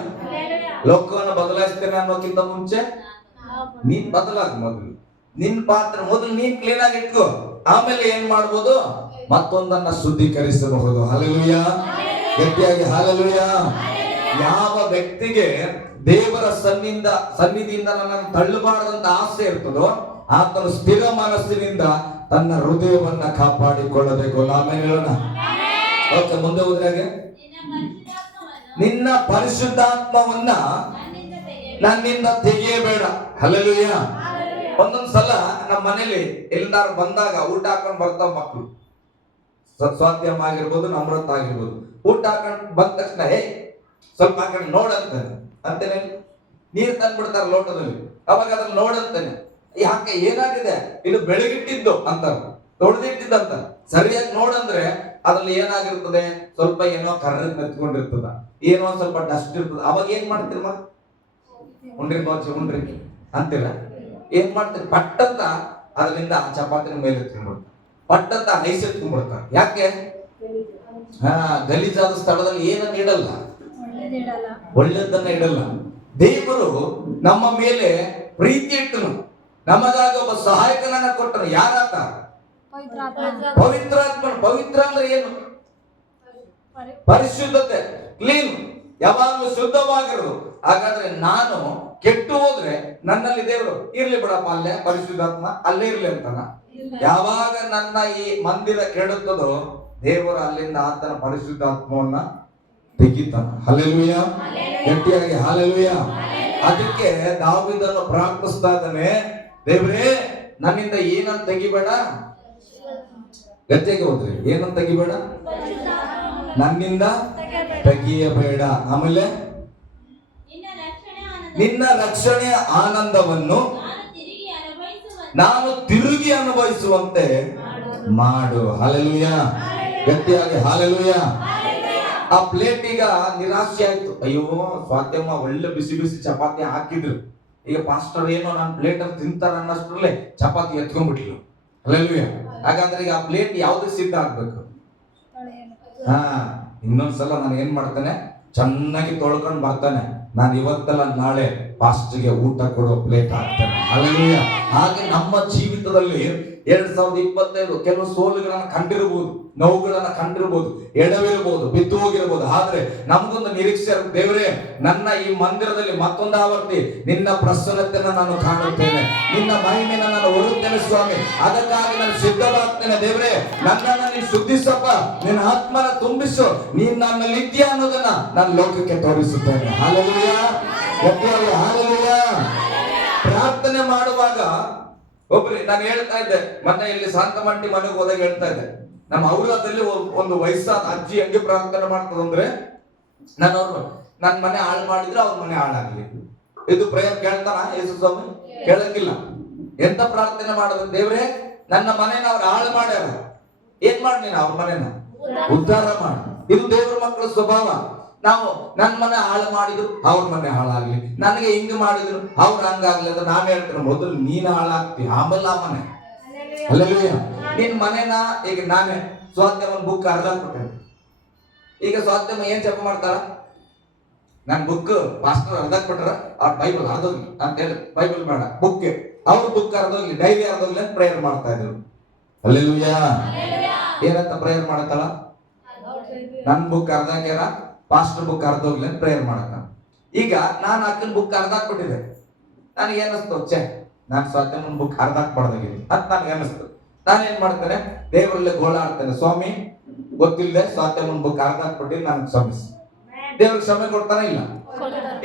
ಲೋಕವನ್ನು ಬದಲಾಯಿಸ್ತೇನೆ ಅನ್ನೋಕ್ಕಿಂತ ಮುಂಚೆ ನೀನ್ ಬದಲಾಗ. ಮೊದಲು ನಿನ್ ಪಾತ್ರೆ ಮೊದಲು ನೀನ್ ಕ್ಲೀನ್ ಆಗಿ ಇಟ್ಕೋ, ಆಮೇಲೆ ಏನ್ ಮಾಡ್ಬೋದು? ಮತ್ತೊಂದನ್ನ ಶುದ್ಧೀಕರಿಸಬಹುದು. ಹಲ್ಲೆಲೂಯಾ. ಗಟ್ಟಿಯಾಗಿ ಹಲ್ಲೆಲೂಯಾ. ಯಾವ ವ್ಯಕ್ತಿಗೆ ದೇವರ ಸನ್ನಿಧಿಯಿಂದ ನನ್ನನ್ನು ತಳ್ಳಬಾರದಂತ ಆಸೆ ಇರ್ತದೋ ಆತನು ಸ್ಥಿರ ಮನಸ್ಸಿನಿಂದ ತನ್ನ ಹೃದಯವನ್ನ ಕಾಪಾಡಿಕೊಳ್ಳಬೇಕು. ಆಮೇಲೆ ಹೇಳೋಣ. ಓಕೆ, ಮುಂದೆ ಹೋದ್ರಾಗೆ ನಿನ್ನ ಪರಿಶುದ್ಧಾತ್ಮವನ್ನ ನನ್ನಿಂದ ತೆಗೆಯಬೇಡ. ಹಲ್ಲೆಲೂಯಾ. ಒಂದೊಂದ್ಸಲ ನಮ್ಮ ಮನೇಲಿ ಎಲ್ಲಾರು ಬಂದಾಗ ಊಟ ಹಾಕೊಂಡು ಬರ್ತಾವ ಮಕ್ಕಳು. ಸ್ವಾದ್ಯಮ ಆಗಿರ್ಬೋದು, ನಮ್ರತ ಆಗಿರ್ಬೋದು. ಊಟ ಹಾಕೊಂಡು ಬಂದ ತಕ್ಷಣ ಸ್ವಲ್ಪ ಹಾಕೊಂಡು ನೋಡಂತಾನೆ ಅಂತೇನೆ, ನೀರು ತಂದ್ಬಿಡ್ತಾರೆ ಲೋಟದಲ್ಲಿ. ಅವಾಗ ಅದನ್ನ ನೋಡಂತಾನೆ, ಯಾಕೆ ಏನಾಗಿದೆ, ಇದು ಬೆಳಗಿಟ್ಟಿದ್ದು ಅಂತಾರ, ತೊಳೆದಿಟ್ಟಿದ್ದಂತ. ಸರಿಯಾಗಿ ನೋಡಂದ್ರೆ ಅದ್ರಲ್ಲಿ ಏನಾಗಿರ್ತದೆ? ಸ್ವಲ್ಪ ಏನೋ ಕರ್ರಗ್ ಮೆತ್ಕೊಂಡಿರ್ತದ, ಏನೋ ಸ್ವಲ್ಪ ಡಸ್ಟ್ ಇರ್ತದ. ಅವಾಗ ಏನ್ ಮಾಡ್ತೀರಿ? ಉಂಡ್ರಿ ಅಂತೀರ? ಏನ್ ಮಾಡ್ತೀರಿ? ಪಟ್ಟಂತ ಅದರಿಂದ ಆ ಚಪಾತಿನ ಮೇಲೆ ಎತ್ಕೊಂಡ್ಬಿಡ್ತಾರೆ, ಪಟ್ಟಂತ ಐಸ್ ಎತ್ಕೊಂಡ್ಬಿಡ್ತಾರೆ. ಯಾಕೆ? ಗಲೀಜಾದ ಸ್ಥಳದಲ್ಲಿ ಏನನ್ನ ಇಡಲ್ಲ, ಒಳ್ಳೆದನ್ನ ಇಡಲ್ಲ. ದೇವರು ನಮ್ಮ ಮೇಲೆ ಪ್ರೀತಿ ಇಟ್ಟನು, ನಮಗಾಗಿ ಒಬ್ಬ ಸಹಾಯಕನನ್ನ ಕೊಟ್ಟನು. ಯಾರಾತ? ಪವಿತ್ರಾತ್ಮನು. ಪವಿತ್ರ ಅಂದ್ರೆ ಏನು? ಪರಿಶುದ್ಧತೆ, ಕ್ಲೀನ್, ಯಾವಾಗಲೂ ಶುದ್ಧವಾಗಿರೋದು. ಹಾಗಾದ್ರೆ ನಾನು ಕೆಟ್ಟು ಹೋದ್ರೆ ನನ್ನಲ್ಲಿ ದೇವರು ಇರ್ಲಿ ಬಿಡಪ್ಪ, ಅಲ್ಲೇ ಪರಿಶುದ್ಧಾತ್ಮ ಅಲ್ಲೇ ಇರ್ಲಿ ಅಂತಾನ? ಯಾವಾಗ ನನ್ನ ಈ ಮಂದಿರ ಕೆಡುತ್ತದೋ ದೇವರು ಅಲ್ಲಿಂದ ಆತನ ಪರಿಶುದ್ಧಾತ್ಮವನ್ನ ತೆಗಿತಾನ. ಹಲ್ಲೆಲೂಯಾ. ಗಟ್ಟಿಯಾಗಿ ಹಲ್ಲೆಲೂಯಾ. ಅದಕ್ಕೆ ದಾವೀದನು ಪ್ರಾರ್ಥಿಸ್ತಾ ಇದ್ದಾನೆ, ದೇವರೇ ನನ್ನಿಂದ ಏನಂತ ತೆಗಿಬೇಡ. ಗಟ್ಟಿಯಾಗಿ ಹೋದ್ರಿ, ಏನಂತ ತೆಗಿಬೇಡ, ನನ್ನಿಂದ ತೆಗಿಯಬೇಡ. ಆಮೇಲೆ ನಿನ್ನ ರಕ್ಷಣೆಯ ಆನಂದವನ್ನು ನಾನು ತಿರುಗಿ ಅನುಭವಿಸುವಂತೆ ಮಾಡು. ಹಲ್ಲೆಲೂಯಾ. ಗಟ್ಟಿಯಾಗಿ ಹಲ್ಲೆಲೂಯಾ. ಆ ಪ್ಲೇಟ್ ಈಗ ನಿರಾಶೆ ಆಯ್ತು. ಅಯ್ಯೋ, ಸ್ವಾತ್ಯಮ್ಮ ಒಳ್ಳೆ ಬಿಸಿ ಬಿಸಿ ಚಪಾತಿ ಹಾಕಿದ್ರು, ಈಗ ಪಾಸ್ಟರ್ ಏನೋ ನನ್ನ ಪ್ಲೇಟ್ ಅಲ್ಲಿ ತಿಂತಾರ ಅನ್ನಷ್ಟರಲ್ಲೇ ಚಪಾತಿ ಎತ್ಕೊಂಡ್ಬಿಟ್ಲು. ಹಲ್ಲೆಲೂಯಾ. ಹಾಗಾದ್ರೆ ಈಗ ಆ ಪ್ಲೇಟ್ ಯಾವ್ದಕ್ಕೆ ಸಿದ್ಧ ಆಗ್ಬೇಕು? ಇನ್ನೊಂದ್ಸಲ ನಾನು ಏನ್ ಮಾಡ್ತೇನೆ, ಚೆನ್ನಾಗಿ ತೊಳ್ಕೊಂಡು ಬರ್ತಾನೆ. ನಾನು ಇವತ್ತಲ್ಲ ನಾಳೆ ಪಾಸ್ಟ್ಗೆ ಊಟ ಕೊಡೋ ಪ್ಲೇಟ್ ಹಾಕ್ತೇನೆ. ಹಲ್ಲೆಲೂಯಾ. ಹಾಗೆ ನಮ್ಮ ಜೀವಿತದಲ್ಲಿ 2025 ಕೆಲವು ಸೋಲುಗಳನ್ನ ಕಂಡಿರಬಹುದು, ನೋವುಗಳನ್ನ ಕಂಡಿರಬಹುದು, ಎಡವಿರಬಹುದು, ಬಿದ್ದು ಹೋಗಿರಬಹುದು. ಆದ್ರೆ ನಮ್ಗೊಂದು ನಿರೀಕ್ಷೆ, ದೇವರೇ ನನ್ನ ಈ ಮಂದಿರದಲ್ಲಿ ಮತ್ತೊಂದು ಆವರ್ತಿ ನಿನ್ನ ಪ್ರಸನ್ನತೆಯನ್ನು ನಾನು ಕಾಣುತ್ತೇನೆ, ನಿನ್ನ ಮಹಿಮೆಯನ್ನು ನಾನು ಹೊರುತ್ತೇನೆ ಸ್ವಾಮಿ. ಅದಕ್ಕಾಗಿ ನಾನು ಸಿದ್ಧವಾಗ್ತೇನೆ. ದೇವರೇ ನನ್ನನ್ನು ನೀನು ಶುದ್ಧಿಸಪ್ಪ, ನಿನ್ನ ಆತ್ಮನ ತುಂಬಿಸು, ನೀನ್ ನನ್ನಲ್ಲಿ ಇದ್ದೀಯ ಅನ್ನೋದನ್ನ ನಾನು ಲೋಕಕ್ಕೆ ತೋರಿಸುತ್ತೇನೆ. ಹಲ್ಲೆಲೂಯಾ. ಹಲ್ಲೆಲೂಯಾ. ಪ್ರಾರ್ಥನೆ ಮಾಡುವಾಗ ಒಬ್ರಿ ನಾನು ಹೇಳ್ತಾ ಇದ್ದೆ, ಮನೆಯಲ್ಲಿ ಶಾಂತಮಂಟಿ ಮನೆಗೆ ಹೋದಾಗ ಹೇಳ್ತಾ ಇದ್ದೆ, ನಮ್ಮ ಔರಾದಲ್ಲಿ ಒಂದು ವಯಸ್ಸಾದ ಅಜ್ಜಿ ಹಂಗೆ ಪ್ರಾರ್ಥನೆ ಮಾಡ್ತದಂದ್ರೆ ನನ್ನ ಮನೆ ಹಾಳು ಮಾಡಿದ್ರೆ ಅವ್ರ ಮನೆ ಹಾಳಾಗ್ಲಿ. ಇದು ಪ್ರೇಯರ್ ಕೇಳ್ತಾನ ಯೇಸು ಸ್ವಾಮಿ? ಕೇಳಂಗಿಲ್ಲ. ಎಂತ ಪ್ರಾರ್ಥನೆ ಮಾಡೋದು? ದೇವ್ರೆ ನನ್ನ ಮನೆನ ಅವ್ರು ಹಾಳು ಮಾಡ್ಯಾರ, ಏನ್ ಮಾಡಿ ನೀನು ಅವ್ರ ಮನೆನ ಉದ್ಧಾರ ಮಾಡು. ಇದು ದೇವ್ರ ಮಕ್ಕಳ ಸ್ವಭಾವ. ನಾವು ನನ್ನ ಮನೆ ಹಾಳು ಮಾಡಿದ್ರು ಅವ್ರ ಮನೆ ಹಾಳಾಗ್ಲಿ, ನನಗೆ ಹಿಂಗ್ ಮಾಡಿದ್ರು ಅವ್ರು ಹಂಗಾಗ್ಲಿ ಅಂತ ನಾನು ಹೇಳ್ತೇನೆ. ಮೊದಲು ನೀನ್ ಹಾಳಾಗ್ತಿ, ಆಮೇಲೆ ಆ ಮನೆ. ಹಲ್ಲೆಲೂಯಾ. ನಿನ್ ಮನೆನ ಈಗ ನಾನೇ ಸ್ವಾತ್ಯಮ ಬುಕ್ ಅರ್ಧ ಕೊಟ್ಟೆ. ಈಗ ಸ್ವಾತ್ಯಮ ಏನ್ ಜಪ ಮಾಡ್ತಾರ? ನನ್ ಬುಕ್ ಮಾಸ್ಟರ್ ಅರ್ಧ ಕೊಟ್ರ ಅವ್ರ ಬೈಬಲ್ ಅರ್ಧೋಗ್ಲಿ ಅಂತ ಹೇಳಿ, ಬೈಬಲ್ ಬೇಡ ಬುಕ್, ಅವ್ರ ಬುಕ್ ಅರ್ಧೋಗ್ಲಿ, ಡೈರಿ ಅರ್ಧೋಗ್ಲಿ ಅಂತ ಪ್ರೇಯರ್ ಮಾಡ್ತಾ ಇದ್ರು. ಹಲ್ಲೆಲೂಯಾ. ಏನಂತ ಪ್ರೇಯರ್ ಮಾಡತ್ತಲ್ಲ? ನನ್ ಬುಕ್ ಅರ್ಧ ಹಾಕ್ಯಾರ, ಪಾಸ್ಟರ್ ಬುಕ್ ಅರ್ಧೋಗ್ಲಿ ಅಂತ ಪ್ರೇಯರ್ ಮಾಡತ್ತ. ಈಗ ನಾನು ಅಕ್ಕನ ಬುಕ್ ಅರ್ಧ ಕೊಟ್ಟಿದ್ದೆ, ನನಗೆ ಏನಿಸ್ತು, ಛೆ ನಾನು ಸ್ವಾತ್ಯಮ್ಮನ ಬುಕ್ ಅರ್ಧಾಕ್ಬಾರ್ದಾಗಿದೆ ಅಂತ ನನಗೆ ಅನಿಸ್ತು. ನಾನೇನ್ ಮಾಡ್ತೇನೆ, ದೇವರಲ್ಲಿ ಗೋಳಾಡ್ತೇನೆ, ಸ್ವಾಮಿ ಗೊತ್ತಿಲ್ಲದೆ ಸ್ವಾತ್ಯಮ್ಮನ ಬುಕ್ ಅರ್ಧಾಕ್ಬಿಟ್ಟು ನನಗೆ ಕ್ಷಮಿಸಿ. ದೇವ್ರಿಗೆ ಕ್ಷಮೆ ಕೊಡ್ತಾನೆ ಇಲ್ಲ.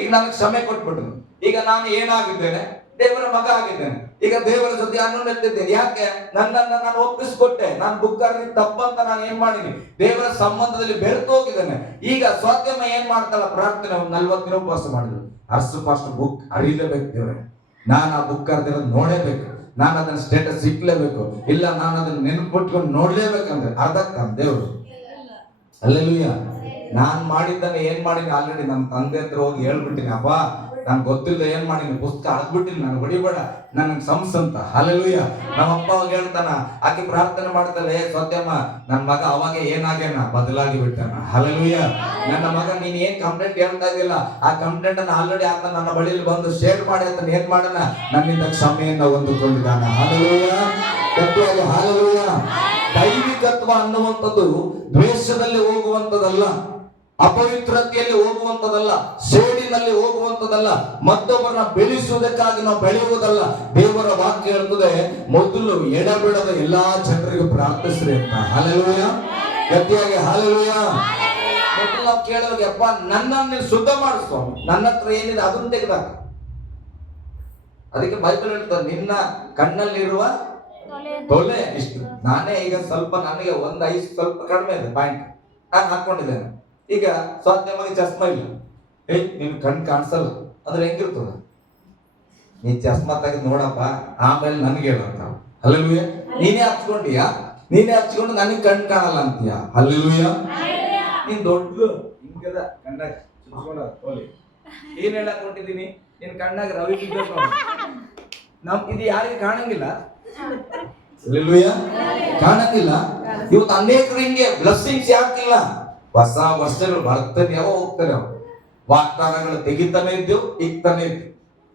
ಈಗ ನನಗೆ ಕ್ಷಮೆ ಕೊಟ್ಬಿಟ್ರು. ಈಗ ನಾನು ಏನಾಗಿದ್ದೇನೆ, ದೇವರ ಮಗ ಆಗಿದ್ದೇನೆ. ಈಗ ದೇವರ ಜೊತೆ ಅನ್ಯೋನ್ಯತೆಯಿದ್ದೇನೆ. ಯಾಕೆ? ನನ್ನನ್ನ ನಾನು ಒಪ್ಪಿಸ್ಕೊಟ್ಟೆ. ನಾನು ಬುಕ್ ಅರ್ಧಿ ತಪ್ಪಂತ ನಾನು ಏನ್ ಮಾಡೀನಿ, ದೇವರ ಸಂಬಂಧದಲ್ಲಿ ಬೆರೆತು ಹೋಗಿದ್ದೇನೆ. ಈಗ ಸ್ವಾತ್ಯಮ್ಮ ಏನ್ ಮಾಡ್ತಾಳ, ಪ್ರಾರ್ಥನೆ 40 ದಿನ ಉಪವಾಸ ಮಾಡಿದ್ರು. ಅರ್ಸು ಫಾಸ್ಟ್ ಬುಕ್ ಅರಿಲೇಬೇಕು ದೇವ್ರೆ, ನಾನು ಆ ಬುಕ್ ಅರ್ದಿರೋದು ನೋಡೇಬೇಕು, ನಾನು ಅದನ್ನ ಸ್ಟೇಟಸ್ ಸಿಕ್ಲೇಬೇಕು, ಇಲ್ಲ ನಾನು ಅದನ್ನ ನೆನಪಿಟ್ಕೊಂಡು ನೋಡ್ಲೇಬೇಕಂದ್ರೆ ಅರ್ಧಕ್ಕ ದೇವ್ರು. ಹಲ್ಲೆಲೂಯಾ. ನಾನ್ ಮಾಡಿದ್ದನ್ನ ಏನ್ ಮಾಡೀನಿ, ಆಲ್ರೆಡಿ ನಮ್ಮ ತಂದೆ ಹತ್ರ ಹೋಗಿ ಹೇಳ್ಬಿಟ್ಟಿನಿ, ಅಪ್ಪ ನನ್ ಗೊತ್ತಿಲ್ಲ ಏನ್ ಮಾಡೀನಿ, ಪುಸ್ತಕ ಹಾಕ್ಬಿಟ್ಟಿನಿ, ನಾನು ಹೊಡಿಬೇಡ, ನನಗೆ ಸಂಸಂತ. ಹಲ್ಲೆಲೂಯಾ. ನಮ್ಮ ಅಪ್ಪ ಅವಾಗ ಹೇಳ್ತಾನ, ಆಕೆ ಪ್ರಾರ್ಥನೆ ಮಾಡ್ತಾಳೆ, ಸತ್ಯಮ್ಮ ನನ್ನ ಮಗ ಅವಾಗ ಏನಾಗ್ಯಾನ, ಬದಲಾಗಿ ಬಿಟ್ಟಾನ. ಹಲ್ಲೆಲೂಯಾ. ನನ್ನ ಮಗ ನೀನ್ ಏನ್ ಕಂಪ್ಲೇಂಟ್ ಹೇಳ್ತಾ ಇದ್ದಿಲ್ಲ, ಆ ಕಂಪ್ಲೇಂಟ್ ಅನ್ನ ಆಲ್ರೆಡಿ ಆತ ನನ್ನ ಬಳಿಯಲ್ಲಿ ಬಂದು ಶೇರ್ ಮಾಡಿ ಅಂತ ಏನ್ ಮಾಡನ, ನನ್ನಿಂದ ಕ್ಷಮೆಯಿಂದ ಹೊಂದಿಕೊಂಡಿದ್ದಾನ. ಹಲ್ಲೆಲೂಯಾ. ಗಟ್ಟಿಯಾಗಿ ಹಲ್ಲೆಲೂಯಾ. ದೈವಿಕತ್ವ ಅನ್ನುವಂಥದ್ದು ದ್ವೇಷದಲ್ಲಿ ಹೋಗುವಂಥದ್ದಲ್ಲ, ಅಪವಿತ್ರತೆಯಲ್ಲಿ ಹೋಗುವಂಥದ್ದಲ್ಲ, ಸೇಡಿನಲ್ಲಿ ಹೋಗುವಂಥದ್ದಲ್ಲ, ಮತ್ತೊಬ್ಬರನ್ನ ಬೆಳೆಸುವುದಕ್ಕಾಗಿ ನಾವು ಬೆಳೆಯುವುದಲ್ಲ. ದೇವರ ವಾಕ್ಯ ಹೇಳ್ತದೆ, ಮೊದಲು ಎಡಬಿಡದ ಎಲ್ಲಾ ಜನರಿಗೂ ಪ್ರಾರ್ಥಿಸ್ರಿ ಅಂತ. ಹಲ್ಲೆಲೂಯಾ. ಗಟ್ಟಿಯಾಗಿ ಹಲ್ಲೆಲೂಯಾ. ಮೊದಲು ನಾವು ಕೇಳುವಾಗ, ಅಪ್ಪ ನನ್ನನ್ನು ಶುದ್ಧ ಮಾಡು ಸ್ವಾಮಿ, ನನ್ನ ಹತ್ರ ಏನಿದೆ ಅದನ್ನು ತೆಗೆದಾಕ. ಅದಕ್ಕೆ ಬೈಬಲ್ ಹೇಳ್ತದೆ, ನಿನ್ನ ಕಣ್ಣಲ್ಲಿರುವ ತೊಲೆ ಇಷ್ಟು. ನಾನೇ ಈಗ ಸ್ವಲ್ಪ, ನನಗೆ ಒಂದು ಐಸ್ ಸ್ವಲ್ಪ ಕಡಿಮೆ ಇದೆ ಪಾಯಿಂಟ್, ನಾನು ಹಾಕೊಂಡಿದ್ದೇನೆ. ಈಗ ಸ್ವಾತ್ಯಮಗೆ ಚಸ್ಮಾ ಇಲ್ಲ, ನಿನ್ ಕಣ್ ಕಾಣಿಸಲ್ಲ ಅಂದ್ರೆ ಹೆಂಗಿರ್ತದ, ನೀ ಚಸ್ಮಾ ತೆಗೆದು ನೋಡಪ್ಪ, ಆಮೇಲೆ ನನ್ಗೆ ಹೇಳಂತ. ಹಲ್ಲೆಲೂಯಾ. ನೀನೇ ಹಚ್ಕೊಂಡಿಯಾ, ನೀನೇ ಹಚ್ಕೊಂಡು ನನಗೆ ಕಣ್ ಕಾಣಲ್ಲ ಅಂತೀಯ. ಹಲ್ಲೆಲೂಯಾ. ನೀನ್ ದೊಡ್ಡ ಹಿಂಗದ ಕಣ್ಣಾಗ ಚುಚ್ಕೊಂಡ ತೋಲಿ, ಏನ್ ಹೇಳಕ್ ಹೊಂಟಿದೀನಿ, ನಿನ್ ಕಣ್ಣಾಗ ರವಿ ಬಿದ್ದೈತೆ ನಮ್ ಇದು ಯಾರಿಗೆ ಕಾಣಂಗಿಲ್ಲ. ಹಲ್ಲೆಲೂಯಾ. ಕಾಣಂಗಿಲ್ಲ. ಇವತ್ತು ಅನೇಕರು ಹಿಂಗೆ ಬ್ಲೆಸ್ಸಿಂಗ್ಸ್ ಯಾಕಿಲ್ಲ, ಹೊಸ ವರ್ಷಗಳು ಬರ್ತಾನೆ ಹೋಗ್ತಾನೆ, ವಾಗ್ದಾನಗಳು ತೆಗಿತಾನೆ ಇದ್ದು ಇಕ್ತಾನೆ ಇದ್ದು.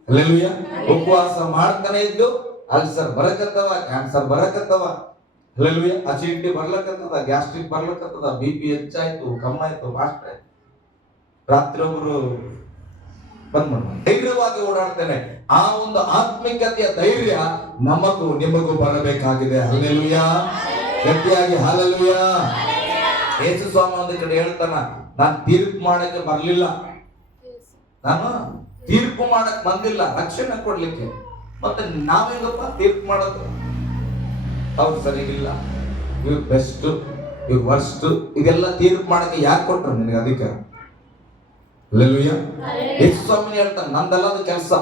ಹಲ್ಲೆಲೂಯಾ. ಉಪವಾಸ ಮಾಡ್ತಾನೆ ಇದ್ದು ಅಲ್ಸರ್ ಬರಕತ್ತವ, ಕ್ಯಾನ್ಸರ್ ಬರಕತ್ತವ. ಹಲ್ಲೆಲೂಯಾ. ಅಸಿಡಿಟಿ ಬರ್ಲಕತ್ತದ, ಗ್ಯಾಸ್ಟ್ರಿಕ್ ಬರ್ಲಕತ್ತದ, BP ಹೆಚ್ಚಾಯ್ತು, ಕಮ್ಮಾಯ್ತು, ಫಾಸ್ಟ್ ಆಯ್ತು. ರಾತ್ರಿ ಒಬ್ರು ಧೈರ್ಯವಾಗಿ ಓಡಾಡ್ತೇನೆ. ಆ ಒಂದು ಆತ್ಮಿಕತೆಯ ಧೈರ್ಯ ನಮಗೂ ನಿಮಗೂ ಬರಬೇಕಾಗಿದೆ. ಹಲ್ಲೆಲೂಯಾ. ಗಟ್ಟಿಯಾಗಿ ಹಲ್ಲೆಲೂಯಾ. ಯೇಸು ಸ್ವಾಮಿ ಒಂದು ಕಡೆ ಹೇಳ್ತಾನ, ನಾನು ತೀರ್ಪು ಮಾಡಕ್ಕೆ ಬರ್ಲಿಲ್ಲ, ನಾನು ತೀರ್ಪು ಮಾಡಕ್ ಬಂದಿಲ್ಲ, ರಕ್ಷಣೆ ಕೊಡ್ಲಿಕ್ಕೆ. ಮತ್ತೆ ನಾವೇನಪ್ಪ ತೀರ್ಪು ಮಾಡೋದು, ಅವ್ರು ಸರಿಗಿಲ್ಲ, ಇವ್ರು ಬೆಸ್ಟ್, ಇವ್ರು ವರ್ಸ್ಟ್, ಇದೆಲ್ಲ ತೀರ್ಪು ಮಾಡಕ್ಕೆ ಯಾಕೆ ಕೊಟ್ರು ನಿನಗೆ ಅಧಿಕಾರ? ಹಲ್ಲೆಲೂಯಾ. ಯೇಸು ಸ್ವಾಮಿ ಹೇಳ್ತಾನೆ, ನಂದಲ್ಲದ ಕೆಲಸ,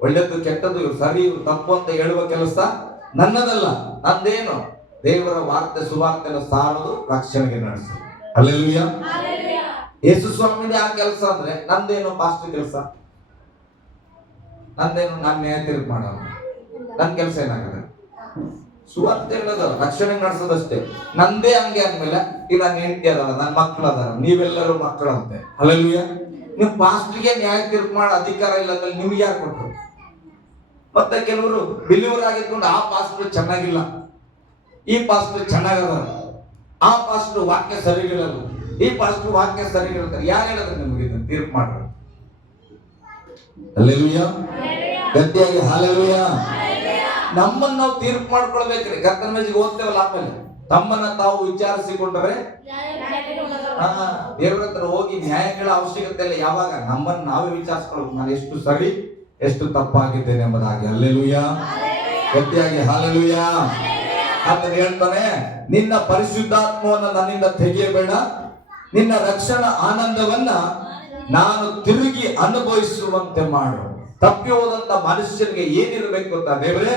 ಒಳ್ಳೇದು ಕೆಟ್ಟದ್ದು, ಇವ್ರು ಸರಿ ಇವ್ರು ತಪ್ಪು ಅಂತ ಹೇಳುವ ಕೆಲಸ ನನ್ನದಲ್ಲ. ನಂದೇನು, ದೇವರ ವಾರ್ತೆ ಸುವಾರ್ತೆಯನ್ನು ಸಾರೋದು, ರಕ್ಷಣೆಗೆ ನಡೆಸೋದು. ಹಲ್ಲೆಲೂಯಾ. ಯೇಸು ಸ್ವಾಮಿನೇ ಆ ಕೆಲಸ ಅಂದ್ರೆ ನಂದೇನು ಪಾಸ್ಟರ್ ಕೆಲಸ, ನಂದೇನು ನಾನು ನ್ಯಾಯ ತೀರ್ಪು ಮಾಡೋದು, ನನ್ನ ಕೆಲಸ ಏನಾಗಿದೆ? ಸುವಾರ್ತೆ ಹೇಳೋದು, ರಕ್ಷಣೆ ನಡೆಸೋದಷ್ಟೇ. ನಂದೇ ಹಂಗೆ ಅಂದ್ಮೇಲೆ ಈಗ ನನ್ನ ಹೆಂಡತಿ ಅದಲ್ಲ, ನನ್ನ ಮಕ್ಕಳು ಅದಾರ, ನೀವೆಲ್ಲರೂ ಮಕ್ಕಳಂತೆ. ಹಲ್ಲೆಲೂಯಾ. ನೀವು ಪಾಸ್ಟ್ರಿಗೆ ನ್ಯಾಯ ತೀರ್ಪು ಮಾಡೋ ಅಧಿಕಾರ ಇಲ್ಲ ಅಂದ್ರೆ ನಿಮ್ಗೆ ಯಾರು ಕೊಟ್ಟರು? ಮತ್ತೆ ಕೆಲವರು ಬಿಲಿವರ್ ಆಗಿದ್ಕೊಂಡು ಆ ಪಾಸ್ಟರ್ ಚೆನ್ನಾಗಿಲ್ಲ, ಈ ಪಾಸ್ಟರ್ ಚೆನ್ನಾಗದ, ಆ ಪಾಸ್ಟರ್ ವಾಕ್ಯ ಸರಿಗಿರಲ್ಲ, ಈ ಪಾಸ್ಟರ್ ವಾಕ್ಯ ಸರಿಗಿರ್ತಾರೆ. ಯಾರು ಹೇಳಿದ್ರೆ ನಿಮಗೆ ತೀರ್ಪು ಮಾಡ್ರಿ? ಹಲ್ಲೆಲೂಯಾ. ಗಟ್ಟಿಯಾಗಿ ಹಲ್ಲೆಲೂಯಾ. ನಮ್ಮನ್ನ ನಾವು ತೀರ್ಪು ಮಾಡ್ಕೊಳ್ಬೇಕ್ರಿ. ಕರ್ತನ ಮೇಜಿಗೆ ಓದ್ತೇವಲ್ಲ, ಆಮೇಲೆ ತಮ್ಮನ್ನ ತಾವು ವಿಚಾರಿಸಿಕೊಂಡ್ರೆ ದೇವರ ಹತ್ರ ಹೋಗಿ ನ್ಯಾಯ ಕೇಳೋ ಅವಶ್ಯಕತೆ ಇಲ್ಲ. ಯಾವಾಗ ನಮ್ಮನ್ನ ನಾವೇ ವಿಚಾರಿಸ್ಕೊಳ್ಬೇಕು, ನಾನು ಎಷ್ಟು ಸರಿ ಎಷ್ಟು ತಪ್ಪಾಗಿದ್ದೇನೆ ಎಂಬುದಾಗಿ. ಹಲ್ಲೆಲೂಯಾ. ಗಟ್ಟಿಯಾಗಿ ಹಲ್ಲೆಲೂಯಾ. ಆತನು ಹೇಳ್ತಾನೆ, ನಿನ್ನ ಪರಿಶುದ್ಧಾತ್ಮವನ್ನು ನನ್ನಿಂದ ತೆಗೆಯಬೇಡ, ನಿನ್ನ ರಕ್ಷಣಾ ಆನಂದವನ್ನ ನಾನು ತಿರುಗಿ ಅನುಭವಿಸುವಂತೆ ಮಾಡು. ತಪ್ಪಿ ಹೋದಂತ ಮನುಷ್ಯನಿಗೆ ಏನಿರಬೇಕು ಅಂತ, ದೇವರೇ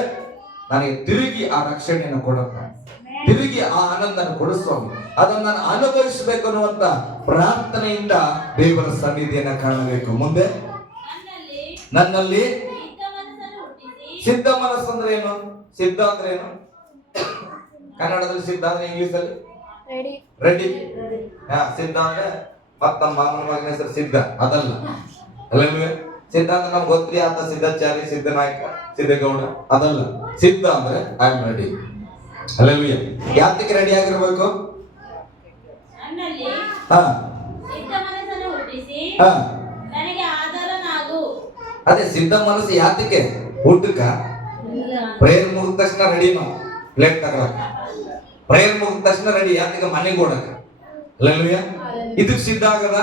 ನನಗೆ ತಿರುಗಿ ಆ ರಕ್ಷಣೆಯನ್ನು ಕೊಡಪ್ಪ, ತಿರುಗಿ ಆ ಆನಂದನ ಕೊಡಿಸ್ವಾಮಿ, ಅದನ್ನು ನಾನು ಅನುಭವಿಸಬೇಕು ಅನ್ನುವಂತ ಪ್ರಾರ್ಥನೆಯಿಂದ ದೇವರ ಸನ್ನಿಧಿಯನ್ನ ಕಾಣಬೇಕು. ಮುಂದೆ ನನ್ನಲ್ಲಿ ಸಿದ್ಧ ಮನಸ್ಸು ಅಂದ್ರೆ ಏನು? ಸಿದ್ಧ ಅಂದ್ರೆ ಏನು? ಕನ್ನಡದಲ್ಲಿ ಸಿದ್ಧ ಅಂದ್ರೆ ಇಂಗ್ಲಿಷ್ ಅಲ್ಲಿ ರೆಡಿ. ಸಿದ್ಧ ಅಂದ್ರೆ ಮತ್ತ ನಮ್ಮ ಮಾಮನ ಮಗನ ಹೆಸರು ಸಿದ್ಧ ಅದಲ್ಲ. ಅಲ್ಲವೇ? ಸಿದ್ಧ ಅಂದ್ರೆ ನಮ್ಗೆ ಗೊತ್ತಿ, ಆತ ಸಿದ್ಧಾಚಾರಿ, ಸಿದ್ಧನಾಯಕ, ಸಿದ್ಧಗೌಡ ಅದಲ್ಲ. ಸಿದ್ಧ ಅಂದ್ರೆ ಐ ಆಮ್ ರೆಡಿ. ಅಲ್ಲವೇ? ಯಾತಕ್ಕೆ ರೆಡಿ ಆಗಿರ್ಬೇಕು? ಅದೇ ಸಿದ್ಧ ಮನಸ್ಸು ಯಾತಕ್ಕೆ? ಊಟಕ್ಕ ಪ್ರೇಯರ್ ಮುಗಿದ ತಕ್ಷಣ ರೆಡಿ ನಾವು ಪ್ಲೇಟ್ ತಗೊಳಕ. ಪ್ರೇಯರ್ ಮುಗಿದ ತಕ್ಷಣ ರೆಡಿ, ಯಾಕೆ ಮನೆಗೆ ಓಡಕ. ಅಲ್ಲೆಲ್ಲೂಯ್ಯ. ಇದಕ್ ಸಿದ್ಧ ಆಗದ,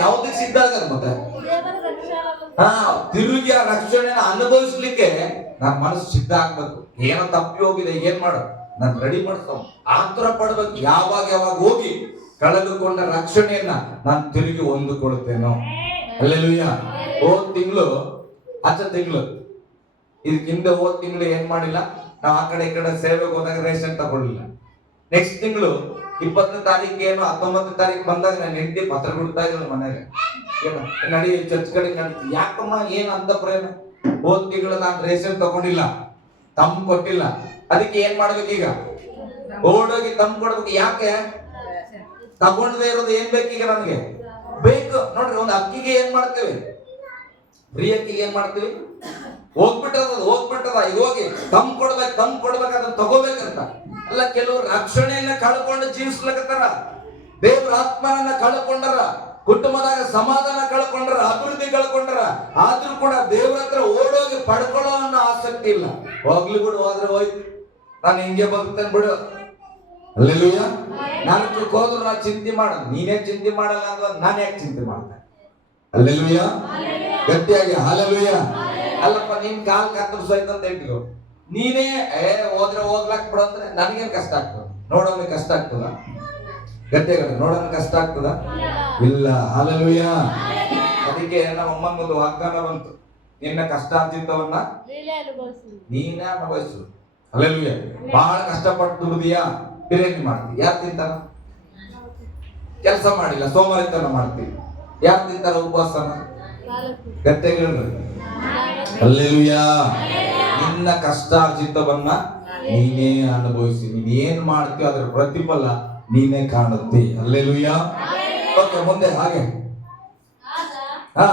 ಯಾವ್ದಕ್ ಸಿದ್ಧ ಆಗದ ಮತ್ತೆ ತಿರುಗಿ ಆ ರಕ್ಷಣೆನ ಅನುಭವಿಸ್ಲಿಕ್ಕೆ ನನ್ನ ಮನಸ್ಸು ಸಿದ್ಧ ಆಗ್ಬೇಕು. ಏನೋ ತಪ್ಪಿ ಹೋಗಿದೆ, ಏನ್ ಮಾಡು, ನಾನು ರೆಡಿ ಮಾಡ್ತಾವ, ಆತುರ ಪಡ್ಬೇಕು. ಯಾವಾಗ ಹೋಗಿ ಕಳೆದುಕೊಂಡ ರಕ್ಷಣೆಯನ್ನ ನಾನು ತಿರುಗಿ ಹೊಂದಿಕೊಳ್ತೇನೋ. ಅಲ್ಲೆಲ್ಲೂಯ್ಯ. ಹೋದ್ ತಿಂಗಳು ಇದಕ್ಕೆ ಹಿಂದೆ ಹೋದ್ ತಿಂಗಳು ಏನ್ ಮಾಡಿಲ್ಲ, ನಾವು ಆ ಕಡೆ ಈ ಕಡೆ ಸೇವೆಗೆ ಹೋದಾಗ ರೇಷನ್ ತಗೊಳ್ಳಿಲ್ಲ. ನೆಕ್ಸ್ಟ್ ತಿಂಗಳು 20ನೇ ತಾರೀಕು ಏನು 19ನೇ ತಾರೀಕು ಬಂದಾಗ ನಾನು ಹೆಂಡತಿ ಪತ್ರ ಬಿಡ್ತಾ ಇದ್ರು ಮನೆಗೆ, ಏನು ನಡಿ ಚರ್ಚ್ ಕಡೆ ನಡೀತಿ. ಯಾಕಮ್ಮ ಏನ್ ಅಂತ ಪ್ರೇಮ, ಹೋದ್ ತಿಂಗಳು ನಾನು ರೇಷನ್ ತಗೊಂಡಿಲ್ಲ, ತಮ್ಮ ಕೊಟ್ಟಿಲ್ಲ, ಅದಕ್ಕೆ ಏನ್ ಮಾಡ್ಬೇಕು ಈಗ, ಓಡೋಗಿ ತಮ್ಮ ಕೊಡ್ಬೇಕು. ಯಾಕೆ ತಗೊಂಡದೇ ಇರೋದು ಏನ್ ಬೇಕೀಗ ನನಗೆ ಬೇಕು. ನೋಡ್ರಿ, ಒಂದು ಅಕ್ಕಿಗೆ ಏನ್ ಮಾಡ್ತೀವಿ, ಫ್ರೀ ಅಕ್ಕಿಗೆ ಏನ್ ಮಾಡ್ತೀವಿ, ಹೋಗ್ಬಿಟ್ಟದ ಈಗ ಹೋಗಿ ತಮ್ ಕೊಡ್ಬೇಕು ಅದನ್ನ ತಗೋಬೇಕಂತ ಅಲ್ಲ. ಕೆಲವರು ರಕ್ಷಣೆಯನ್ನ ಕಳ್ಕೊಂಡು ಜೀವಿಸ್ಲಕತ್ತಾರ, ದೇವ್ರ ಆತ್ಮನನ್ನ ಕಳ್ಕೊಂಡಾರ, ಕುಟುಂಬದಾಗ ಸಮಾಧಾನ ಕಳ್ಕೊಂಡ್ರ, ಅಭಿವೃದ್ಧಿ ಕಳ್ಕೊಂಡ್ರ. ಆದ್ರೂ ಕೂಡ ದೇವ್ರ ಹತ್ರ ಓಡೋಗಿ ಪಡ್ಕೊಳ್ಳೋ ಅನ್ನೋ ಆಸಕ್ತಿ ಇಲ್ಲ. ಹೋಗ್ಲಿ ಬಿಡು, ಹೋದ್ರೆ ಹೋಯ್ತು, ನಾನು ಹಿಂಗೆ ಬದುಕ್ತೇನೆ ಬಿಡು. ಅಲ್ಲೆಲ್ಲೂಯ್ಯ. ನಾನು ಹೋದ್ರು ನಾನು ಚಿಂತೆ ಮಾಡೋದು, ನೀನೇ ಚಿಂತೆ ಮಾಡಲ್ಲ ಅಂದ್ರೆ ನಾನು ಯಾಕೆ ಚಿಂತೆ ಮಾಡ್ತೇನೆ. ಅಲ್ಲೆಲ್ಲೂಯ್ಯ. ಗಟ್ಟಿಯಾಗಿ ಹಲ್ಲೆಲೂಯ್ಯ. ಅಲ್ಲಪ್ಪ ನಿನ್ ಕಾಲ್ ಕತ್ತರಿಸೋಯ್ತು ಅಂತ ಹೇಳ್ತೀವಿ, ನೀನೇ ಹೋದ್ರೆ ಹೋಗ್ಲಾಕ್ ಬಿಡು ಅಂದ್ರೆ ನನಗೇನ್ ಕಷ್ಟ ಆಗ್ತದ, ನೋಡೋಣ ಕಷ್ಟ ಆಗ್ತದ, ಗಟ್ಟಿಯಾಗ ನೋಡೋಣ ಕಷ್ಟ ಆಗ್ತದ ಇಲ್ಲ. ಹಲ್ಲೆಲೂಯ್ಯ. ಅದಕ್ಕೆ ನಮ್ಮ ಅಮ್ಮನ ವಾಗ್ದಾನ ಬಂತು, ನಿನ್ನ ಕಷ್ಟಾರ್ಜಿತವನ್ನ ನೀನೇ ಅನುಭವಿಸು. ಹಲ್ಲೆಲೂಯ್ಯ. ಬಹಳ ಕಷ್ಟಪಟ್ಟು ದುಡಿದೀಯಾ, ಬಿರಿಯಾನಿ ಮಾಡ್ತೀವಿ, ಯಾರು ತಿಂತಾರ? ಕೆಲಸ ಮಾಡಿಲ್ಲ, ಸೋಮವಾರಿತನ ಮಾಡ್ತೀವಿ, ಯಾರು ತಿಂತಾರ? ಉಪವಾಸನ. ಗಟ್ಟಿಯಾಗಿ ಹೇಳ್ರಿ ಹಲ್ಲೆಲೂಯ್ಯ. ನಿನ್ನ ಕಷ್ಟಾರ್ಜಿತವನ್ನ ನೀನೇ ಅನುಭವಿಸಿ, ನೀನ್ ಏನ್ ಮಾಡ್ತೀವಿ ಅದರ ಪ್ರತಿಫಲ ನೀನೇ ಕಾಣುತ್ತೆ. ಹಲ್ಲೆಲೂಯ್ಯ. ಓಕೆ, ಮುಂದೆ ಹಾಗೆ ಹಾ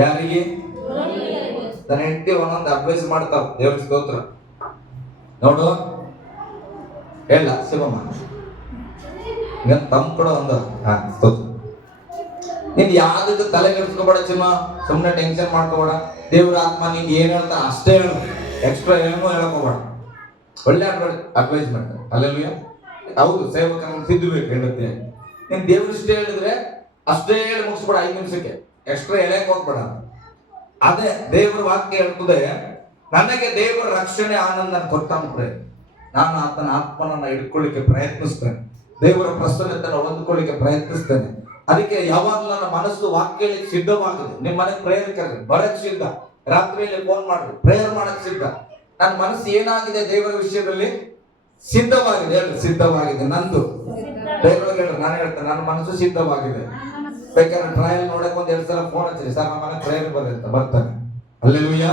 ಯಾರಿಗೆ ನನ್ನ ಹೆಂಡತಿ ಒಂದೊಂದು ಅಡ್ವೈಸ್ ಮಾಡ್ತಾವ, ದೇವ್ರ ಸ್ತೋತ್ರ. ನೋಡು ಹೇಳ ಶಿವಮ್ಮ, ತಮ್ಮ ಕೂಡ ಒಂದು ಸ್ತೋತ್ರ. ನೀನ್ ಯಾವ್ದಕ್ಕೆ ತಲೆ ಕೆಡಿಸ್ಕೋಬೇಡ ಚಿನ್ನ, ಸುಮ್ಮನೆ ಟೆನ್ಷನ್ ಮಾಡ್ಕೋಬೇಡ. ದೇವ್ರ ಆತ್ಮ ನೀನ್ ಏನ್ ಹೇಳ್ತಾ ಅಷ್ಟೇ ಹೇಳು, ಎಕ್ಸ್ಟ್ರಾ ಏನೋ ಹೇಳಕೋಬೇಡ. ಒಳ್ಳೆ ಅಡ್ವೈಸ್ ಮಾಡ್ತಾರೆ. ಅಲ್ಲೆಲ್ಲೂಯ್ಯ. ಹೌದು, ಸೇವಕನ ತಿದ್ದಬೇಕು ಹೇಳುತ್ತೆ. ನೀನ್ ದೇವ್ರ ಇಷ್ಟೇ ಹೇಳಿದ್ರೆ ಅಷ್ಟೇ ಹೇಳಿ ಮುಗಿಸ್ಬೇಡ, 5 ನಿಮಿಷಕ್ಕೆ ಎಕ್ಸ್ಟ್ರಾ ಎಳೆಯಕ್ಕೆ ಹೋಗ್ಬೇಡ. ಅದೇ ದೇವ್ರ ವಾಕ್ಯ ಹೇಳ್ತದೆ, ನನಗೆ ದೇವರ ರಕ್ಷಣೆ ಆನಂದ ಕೊಟ್ಟಂದ್ರೆ ನಾನು ಆತನ ಆತ್ಮನನ್ನ ಹಿಡ್ಕೊಳ್ಳಿಕ್ಕೆ ಪ್ರಯತ್ನಿಸ್ತೇನೆ, ದೇವರ ಪ್ರಸನ್ನತೆಯನ್ನು ಹೊಂದ್ಕೊಳ್ಳಿಕ್ಕೆ ಪ್ರಯತ್ನಿಸ್ತೇನೆ. ಅದಕ್ಕೆ ಯಾವಾಗಲೂ ನನ್ನ ಮನಸ್ಸು ವಾಕ್ಯಕ್ಕೆ ಸಿದ್ಧವಾಗಿದೆ. ನಿಮ್ಮ ಮನೆಗೆ ಪ್ರೇಯರ್ ಕರೆದು ಬರಕ್ ಸಿದ್ಧ, ರಾತ್ರಿಯಲ್ಲಿ ಫೋನ್ ಮಾಡ್ರಿ, ಪ್ರೇಯರ್ ಮಾಡಕ್ ಸಿದ್ಧ. ನನ್ನ ಮನಸ್ಸು ಏನಾಗಿದೆ ದೇವರ ವಿಷಯದಲ್ಲಿ ಸಿದ್ಧವಾಗಿದೆ. ಹೇಳಿ ಸಿದ್ಧವಾಗಿದೆ. ನಂದು ದೇವರಿಗೆ ಹೇಳ್ರಿ, ನಾನು ಹೇಳ್ತೇನೆ ನನ್ನ ಮನಸ್ಸು ಸಿದ್ಧವಾಗಿದೆ. ಬೇಕಾದ್ರೆ ಟ್ರಯಲ್ ನೋಡಕ್ 1-2 ಸಲ ಫೋನ್ ಹಚ್ಚಿರಿ, ಸರ್ ನಮ್ಮ ಮನೆ ಪ್ರೇಯರ್ ಬರುತ್ತೆ, ಬರ್ತಾನೆ. ಅಲ್ಲೆಲ್ಲೂಯ್ಯ.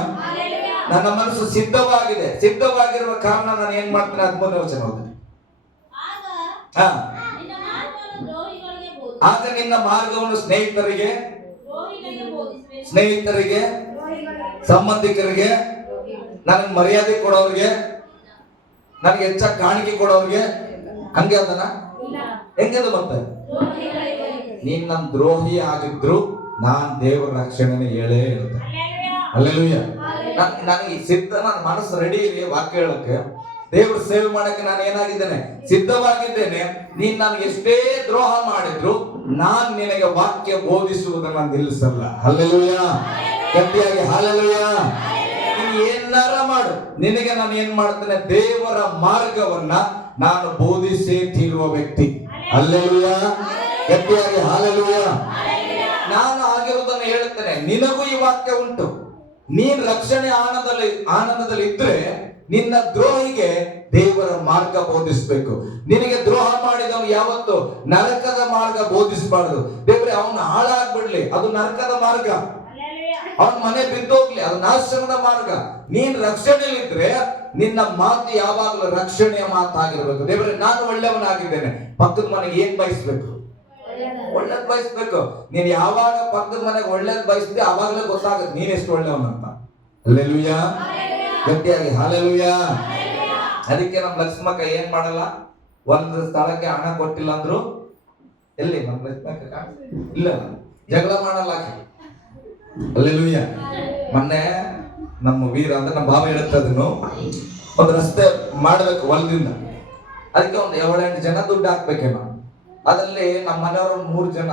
ನನ್ನ ಮನಸ್ಸು ಸಿದ್ಧವಾಗಿದೆ. ಸಿದ್ಧವಾಗಿರುವ ಕಾರಣ ನಾನು ಏನ್ ಮಾಡ್ತೇನೆ, 13ನೇ ವಚನ ಓದಿ. ಆಗ ನಿನ್ನ ಮಾರ್ಗವನ್ನು ಸ್ನೇಹಿತರಿಗೆ ಸಂಬಂಧಿಕರಿಗೆ, ನನಗೆ ಮರ್ಯಾದೆ ಕೊಡೋರಿಗೆ, ನನಗೆ ಹೆಚ್ಚಾಗಿ ಕಾಣಿಕೆ ಕೊಡೋರಿಗೆ, ಹಂಗೆ ಅದನ್ನ ಹೆಂಗದು ಮತ್ತೆ ನೀನ್ ನನ್ನ ದ್ರೋಹಿ ಆಗಿದ್ರು ನಾನ್ ದೇವರ ರಕ್ಷಣೆನ ಹೇಳೇ ಹೇಳ್ತೇನೆ. ಅಲ್ಲೆಲ್ಲೂಯ್ಯ. ನನಗೆ ಸಿದ್ಧ, ನನ್ನ ಮನಸ್ಸು ರೆಡಿ ಇದೆ ವಾಕ್ಯ ಹೇಳಕ್ಕೆ, ದೇವ್ರ ಸೇವೆ ಮಾಡಕ್ಕೆ ನಾನು ಏನಾಗಿದ್ದೇನೆ, ಸಿದ್ಧವಾಗಿದ್ದೇನೆ. ನೀನ್ ನನಗೆ ಎಷ್ಟೇ ದ್ರೋಹ ಮಾಡಿದ್ರು ನಾನ್ ನಿನಗೆ ವಾಕ್ಯ ಬೋಧಿಸುವುದನ್ನ ನಿಲ್ಲಿಸಲ್ಲ. ಹಲ್ಲೆಲೂಯ್ಯ. ಗಟ್ಟಿಯಾಗಿ ಹಲ್ಲೆಲೂಯ್ಯ. ನೀನ್ ಏನಾರ ಮಾಡು, ನಿನಗೆ ನಾನು ಏನ್ ಮಾಡ್ತೇನೆ, ದೇವರ ಮಾರ್ಗವನ್ನ ನಾನು ಬೋಧಿಸೇ ತೀರುವ ವ್ಯಕ್ತಿ. ಹಲ್ಲೆಲೂಯ್ಯ. ಗಟ್ಟಿಯಾಗಿ ಹಲ್ಲೆಲೂಯ್ಯ. ನಾನು ಆಗಿರುವುದನ್ನು ಹೇಳುತ್ತೇನೆ, ನಿನಗೂ ಈ ವಾಕ್ಯ ಉಂಟು. ನೀನ್ ರಕ್ಷಣೆ ಆನಂದದಲ್ಲಿ ಇದ್ರೆ ನಿನ್ನ ದ್ರೋಹಿಗೆ ದೇವರ ಮಾರ್ಗ ಬೋಧಿಸಬೇಕು. ನಿನಗೆ ದ್ರೋಹ ಮಾಡಿದವನು ಯಾವತ್ತು ನರಕದ ಮಾರ್ಗ ಬೋಧಿಸಬಾರದು. ದೇವರೇ ಅವನು ಹಾಳಾಗ್ಬಿಡ್ಲಿ, ಅದು ನರಕದ ಮಾರ್ಗ. ಅವನ ಮನೆ ಬಿದ್ದೋಗ್ಲಿ, ಅದು ನಾಶನದ ಮಾರ್ಗ. ನೀನ್ ರಕ್ಷಣೆಯಲ್ಲಿದ್ರೆ ನಿನ್ನ ಮಾತು ಯಾವಾಗಲೂ ರಕ್ಷಣೆಯ ಮಾತಾಗಿರ್ಬೇಕು. ದೇವರೇ ನಾನು ಒಳ್ಳೆಯವನಾಗಿದ್ದೇನೆ, ಪಕ್ಕದ ಮನೆಗೆ ಏನ್ ಬಯಸ್ಬೇಕು, ಒಳ್ಳೇದ್ ಬಯಸ್ಬೇಕು. ನೀನ್ ಯಾವಾಗ ಪಕ್ಕದ ಮನೆಗೆ ಒಳ್ಳೇದ್ ಬಯಸ್ತಿ ಅವಾಗಲೇ ಗೊತ್ತಾಗುತ್ತೆ ನೀನ್ ಎಷ್ಟು ಒಳ್ಳೆಯವನಂತ. ಹಲ್ಲೆಲೂಯ್ಯ. ಗಟ್ಟಿಯಾಗಿ ಹಲ್ಲೆಲೂಯ್ಯ. ಅದಕ್ಕೆ ನಮ್ಮ ಲಕ್ಷ್ಮಕ್ಕ ಏನ್ ಮಾಡಲ್ಲ, ಒಂದು ಸ್ಥಳಕ್ಕೆ ಹಣ ಕೊಟ್ಟಿಲ್ಲ ಅಂದ್ರು, ಎಲ್ಲಿ ನಮ್ಮ ಲಕ್ಷ್ಮಕ್ಕ ಇಲ್ಲ, ಜಗಳ ಮಾಡಲ್ಲ. ಅಲ್ಲೆಲೂಯ್ಯ. ಮೊನ್ನೆ ನಮ್ಮ ವೀರ ಅಂದ್ರೆ ನಮ್ಮ ಬಾಬಾ ಹೇಳ್ತದನ್ನು ಒಂದು ರಸ್ತೆ ಮಾಡ್ಬೇಕು ಹೊಲದಿಂದ, ಅದಕ್ಕೆ ಒಂದು 7-8 ಜನ ದುಡ್ಡು ಹಾಕ್ಬೇಕೇನೋ. ಅದ್ರಲ್ಲಿ ನಮ್ಮ ಮನೆಯವರು 3 ಜನ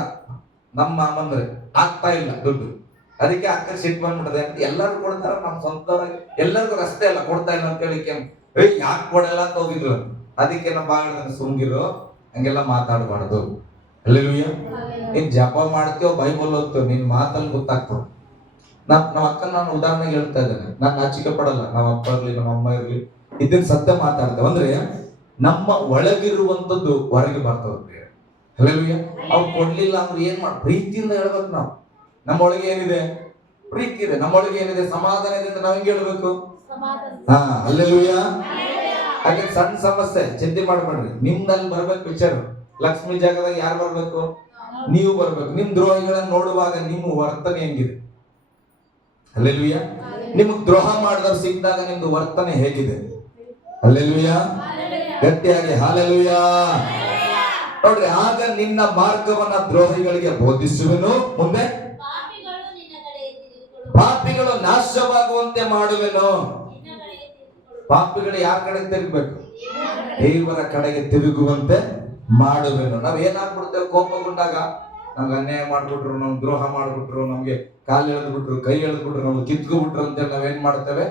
ನಮ್ಮ ಮಾಮಂದ್ರೆ ಆಗ್ತಾ ಇಲ್ಲ ದುಡ್ಡು. ಅದಕ್ಕೆ ಅಕ್ಕ ಸಿಟ್ಟು ಬಂದ್ಬಿಟ್ಟದೆ ಅಂತ ಎಲ್ಲರೂ ಕೊಡ್ತಾರ, ನಮ್ಮ ಸ್ವಂತವ್ರಾಗ ಎಲ್ಲರಿಗೂ ರಸ್ತೆ ಎಲ್ಲ ಕೊಡ್ತಾ ಇಲ್ಲ ಅಂತ ಹೇಳಿಕೆ ಯಾಕೆ ಕೊಡಲ್ಲ ಅಂತ ಹೋಗಿದ್ರು. ಅದಕ್ಕೆ ನಮ್ಮ ಬಾಳ ಸುಮ್ಗಿರು, ಹಂಗೆಲ್ಲ ಮಾತಾಡಬಾರ್ದು. ಅಲ್ಲೆಲೂಯ್ಯ. ನೀನ್ ಜಪ ಮಾಡ್ತೀವೋ ಬೈಬಲ್ ಓದ್ತೀವೋ ನಿನ್ ಮಾತಲ್ಲಿ ಗೊತ್ತಾಗ್ತದೆ. ನಮ್ಮ ಅಕ್ಕ ನಾನು ಉದಾಹರಣೆಗೆ ಹೇಳ್ತಾ ಇದ್ದೇನೆ, ನಾನು ನಾಚಿಕೆ ಪಡಲ್ಲ. ನಮ್ಮ ಅಪ್ಪ ಇರ್ಲಿ ನಮ್ಮ ಅಮ್ಮ ಇರ್ಲಿ ಇದನ್ನ ಸತ್ಯ ಮಾತಾಡ್ತೇವೆ. ಅಂದ್ರೆ ನಮ್ಮ ಒಳಗಿರುವಂತದ್ದು ಹೊರಗೆ ಬರ್ತದೆ. ಅಲ್ಲೆಲೂಯ್ಯ. ಅವ್ರು ಕೊಡ್ಲಿಲ್ಲ ಅಂದ್ರೆ ಏನ್ ಮಾಡ, ಪ್ರೀತಿಯಿಂದ ಹೇಳ್ಬೇಕು ನಾವು. ನಮ್ಮೊಳಗೆ ಏನಿದೆ? ಪ್ರೀತಿ ಇದೆ. ನಮ್ಮೊಳಗೆ ಏನಿದೆ? ಸಮಾಧಾನ ಇದೆ ಅಂತ ನಾವ್ ಹೆಂಗ್ ಹೇಳ್ಬೇಕು? ಅಲ್ಲೆಲೂಯ್ಯ. ಹಾಗೆ ಸಣ್ಣ ಸಮಸ್ಯೆ ಚಿಂತೆ ಮಾಡ್ಬೇಡ್ರಿ, ನಿಮ್ದಲ್ಲಿ ಬರ್ಬೇಕು ವಿಚಾರ. ಲಕ್ಷ್ಮಿ ಜಾಗದಾಗ ಯಾರು ಬರ್ಬೇಕು? ನೀವು ಬರ್ಬೇಕು. ನಿಮ್ ದ್ರೋಹಿಗಳನ್ನ ನೋಡುವಾಗ ನಿಮ್ಮ ವರ್ತನೆ ಹೆಂಗಿದೆ? ಅಲ್ಲೆಲೂಯ್ಯ. ನಿಮಗ್ ದ್ರೋಹ ಮಾಡಿದವ್ರು ಸಿಕ್ಕಿದಾಗ ನಿಮ್ದು ವರ್ತನೆ ಹೇಗಿದೆ? ಅಲ್ಲೆಲೂಯ್ಯ. ಗಟ್ಟಿಯಾಗಿ ಹಾಲೆಲೂಯ್ಯ. ನೋಡ್ರಿ, ಆಗ ನಿನ್ನ ಮಾರ್ಗವನ್ನ ದ್ರೋಹಿಗಳಿಗೆ ಬೋಧಿಸುವೆನು, ಮುಂದೆ ಪಾಪಿಗಳು ನಾಶವಾಗುವಂತೆ ಮಾಡುವೆನು. ಪಾಪಿಗಳು ಯಾರ ಕಡೆ ತಿರುಗಬೇಕು? ದೇವರ ಕಡೆಗೆ ತಿರುಗುವಂತೆ ಮಾಡುವೆನು. ನಾವ್ ಏನಾಗ್ಬಿಡ್ತೇವೆ? ಕೋಪಗೊಂಡಾಗ ನಮ್ಗೆ ಅನ್ಯಾಯ ಮಾಡ್ಬಿಟ್ರು, ನಮ್ಗೆ ದ್ರೋಹ ಮಾಡ್ಬಿಟ್ರು, ನಮ್ಗೆ ಕಾಲು ಎಳೆದ್ಬಿಟ್ರು, ಕೈ ಎಳೆದ್ಬಿಟ್ರು, ನಮ್ಗೆ ಕಿತ್ಕೊಬಿಟ್ರು ಅಂತೇಳಿ ನಾವೇನ್ ಮಾಡ್ತೇವೆ?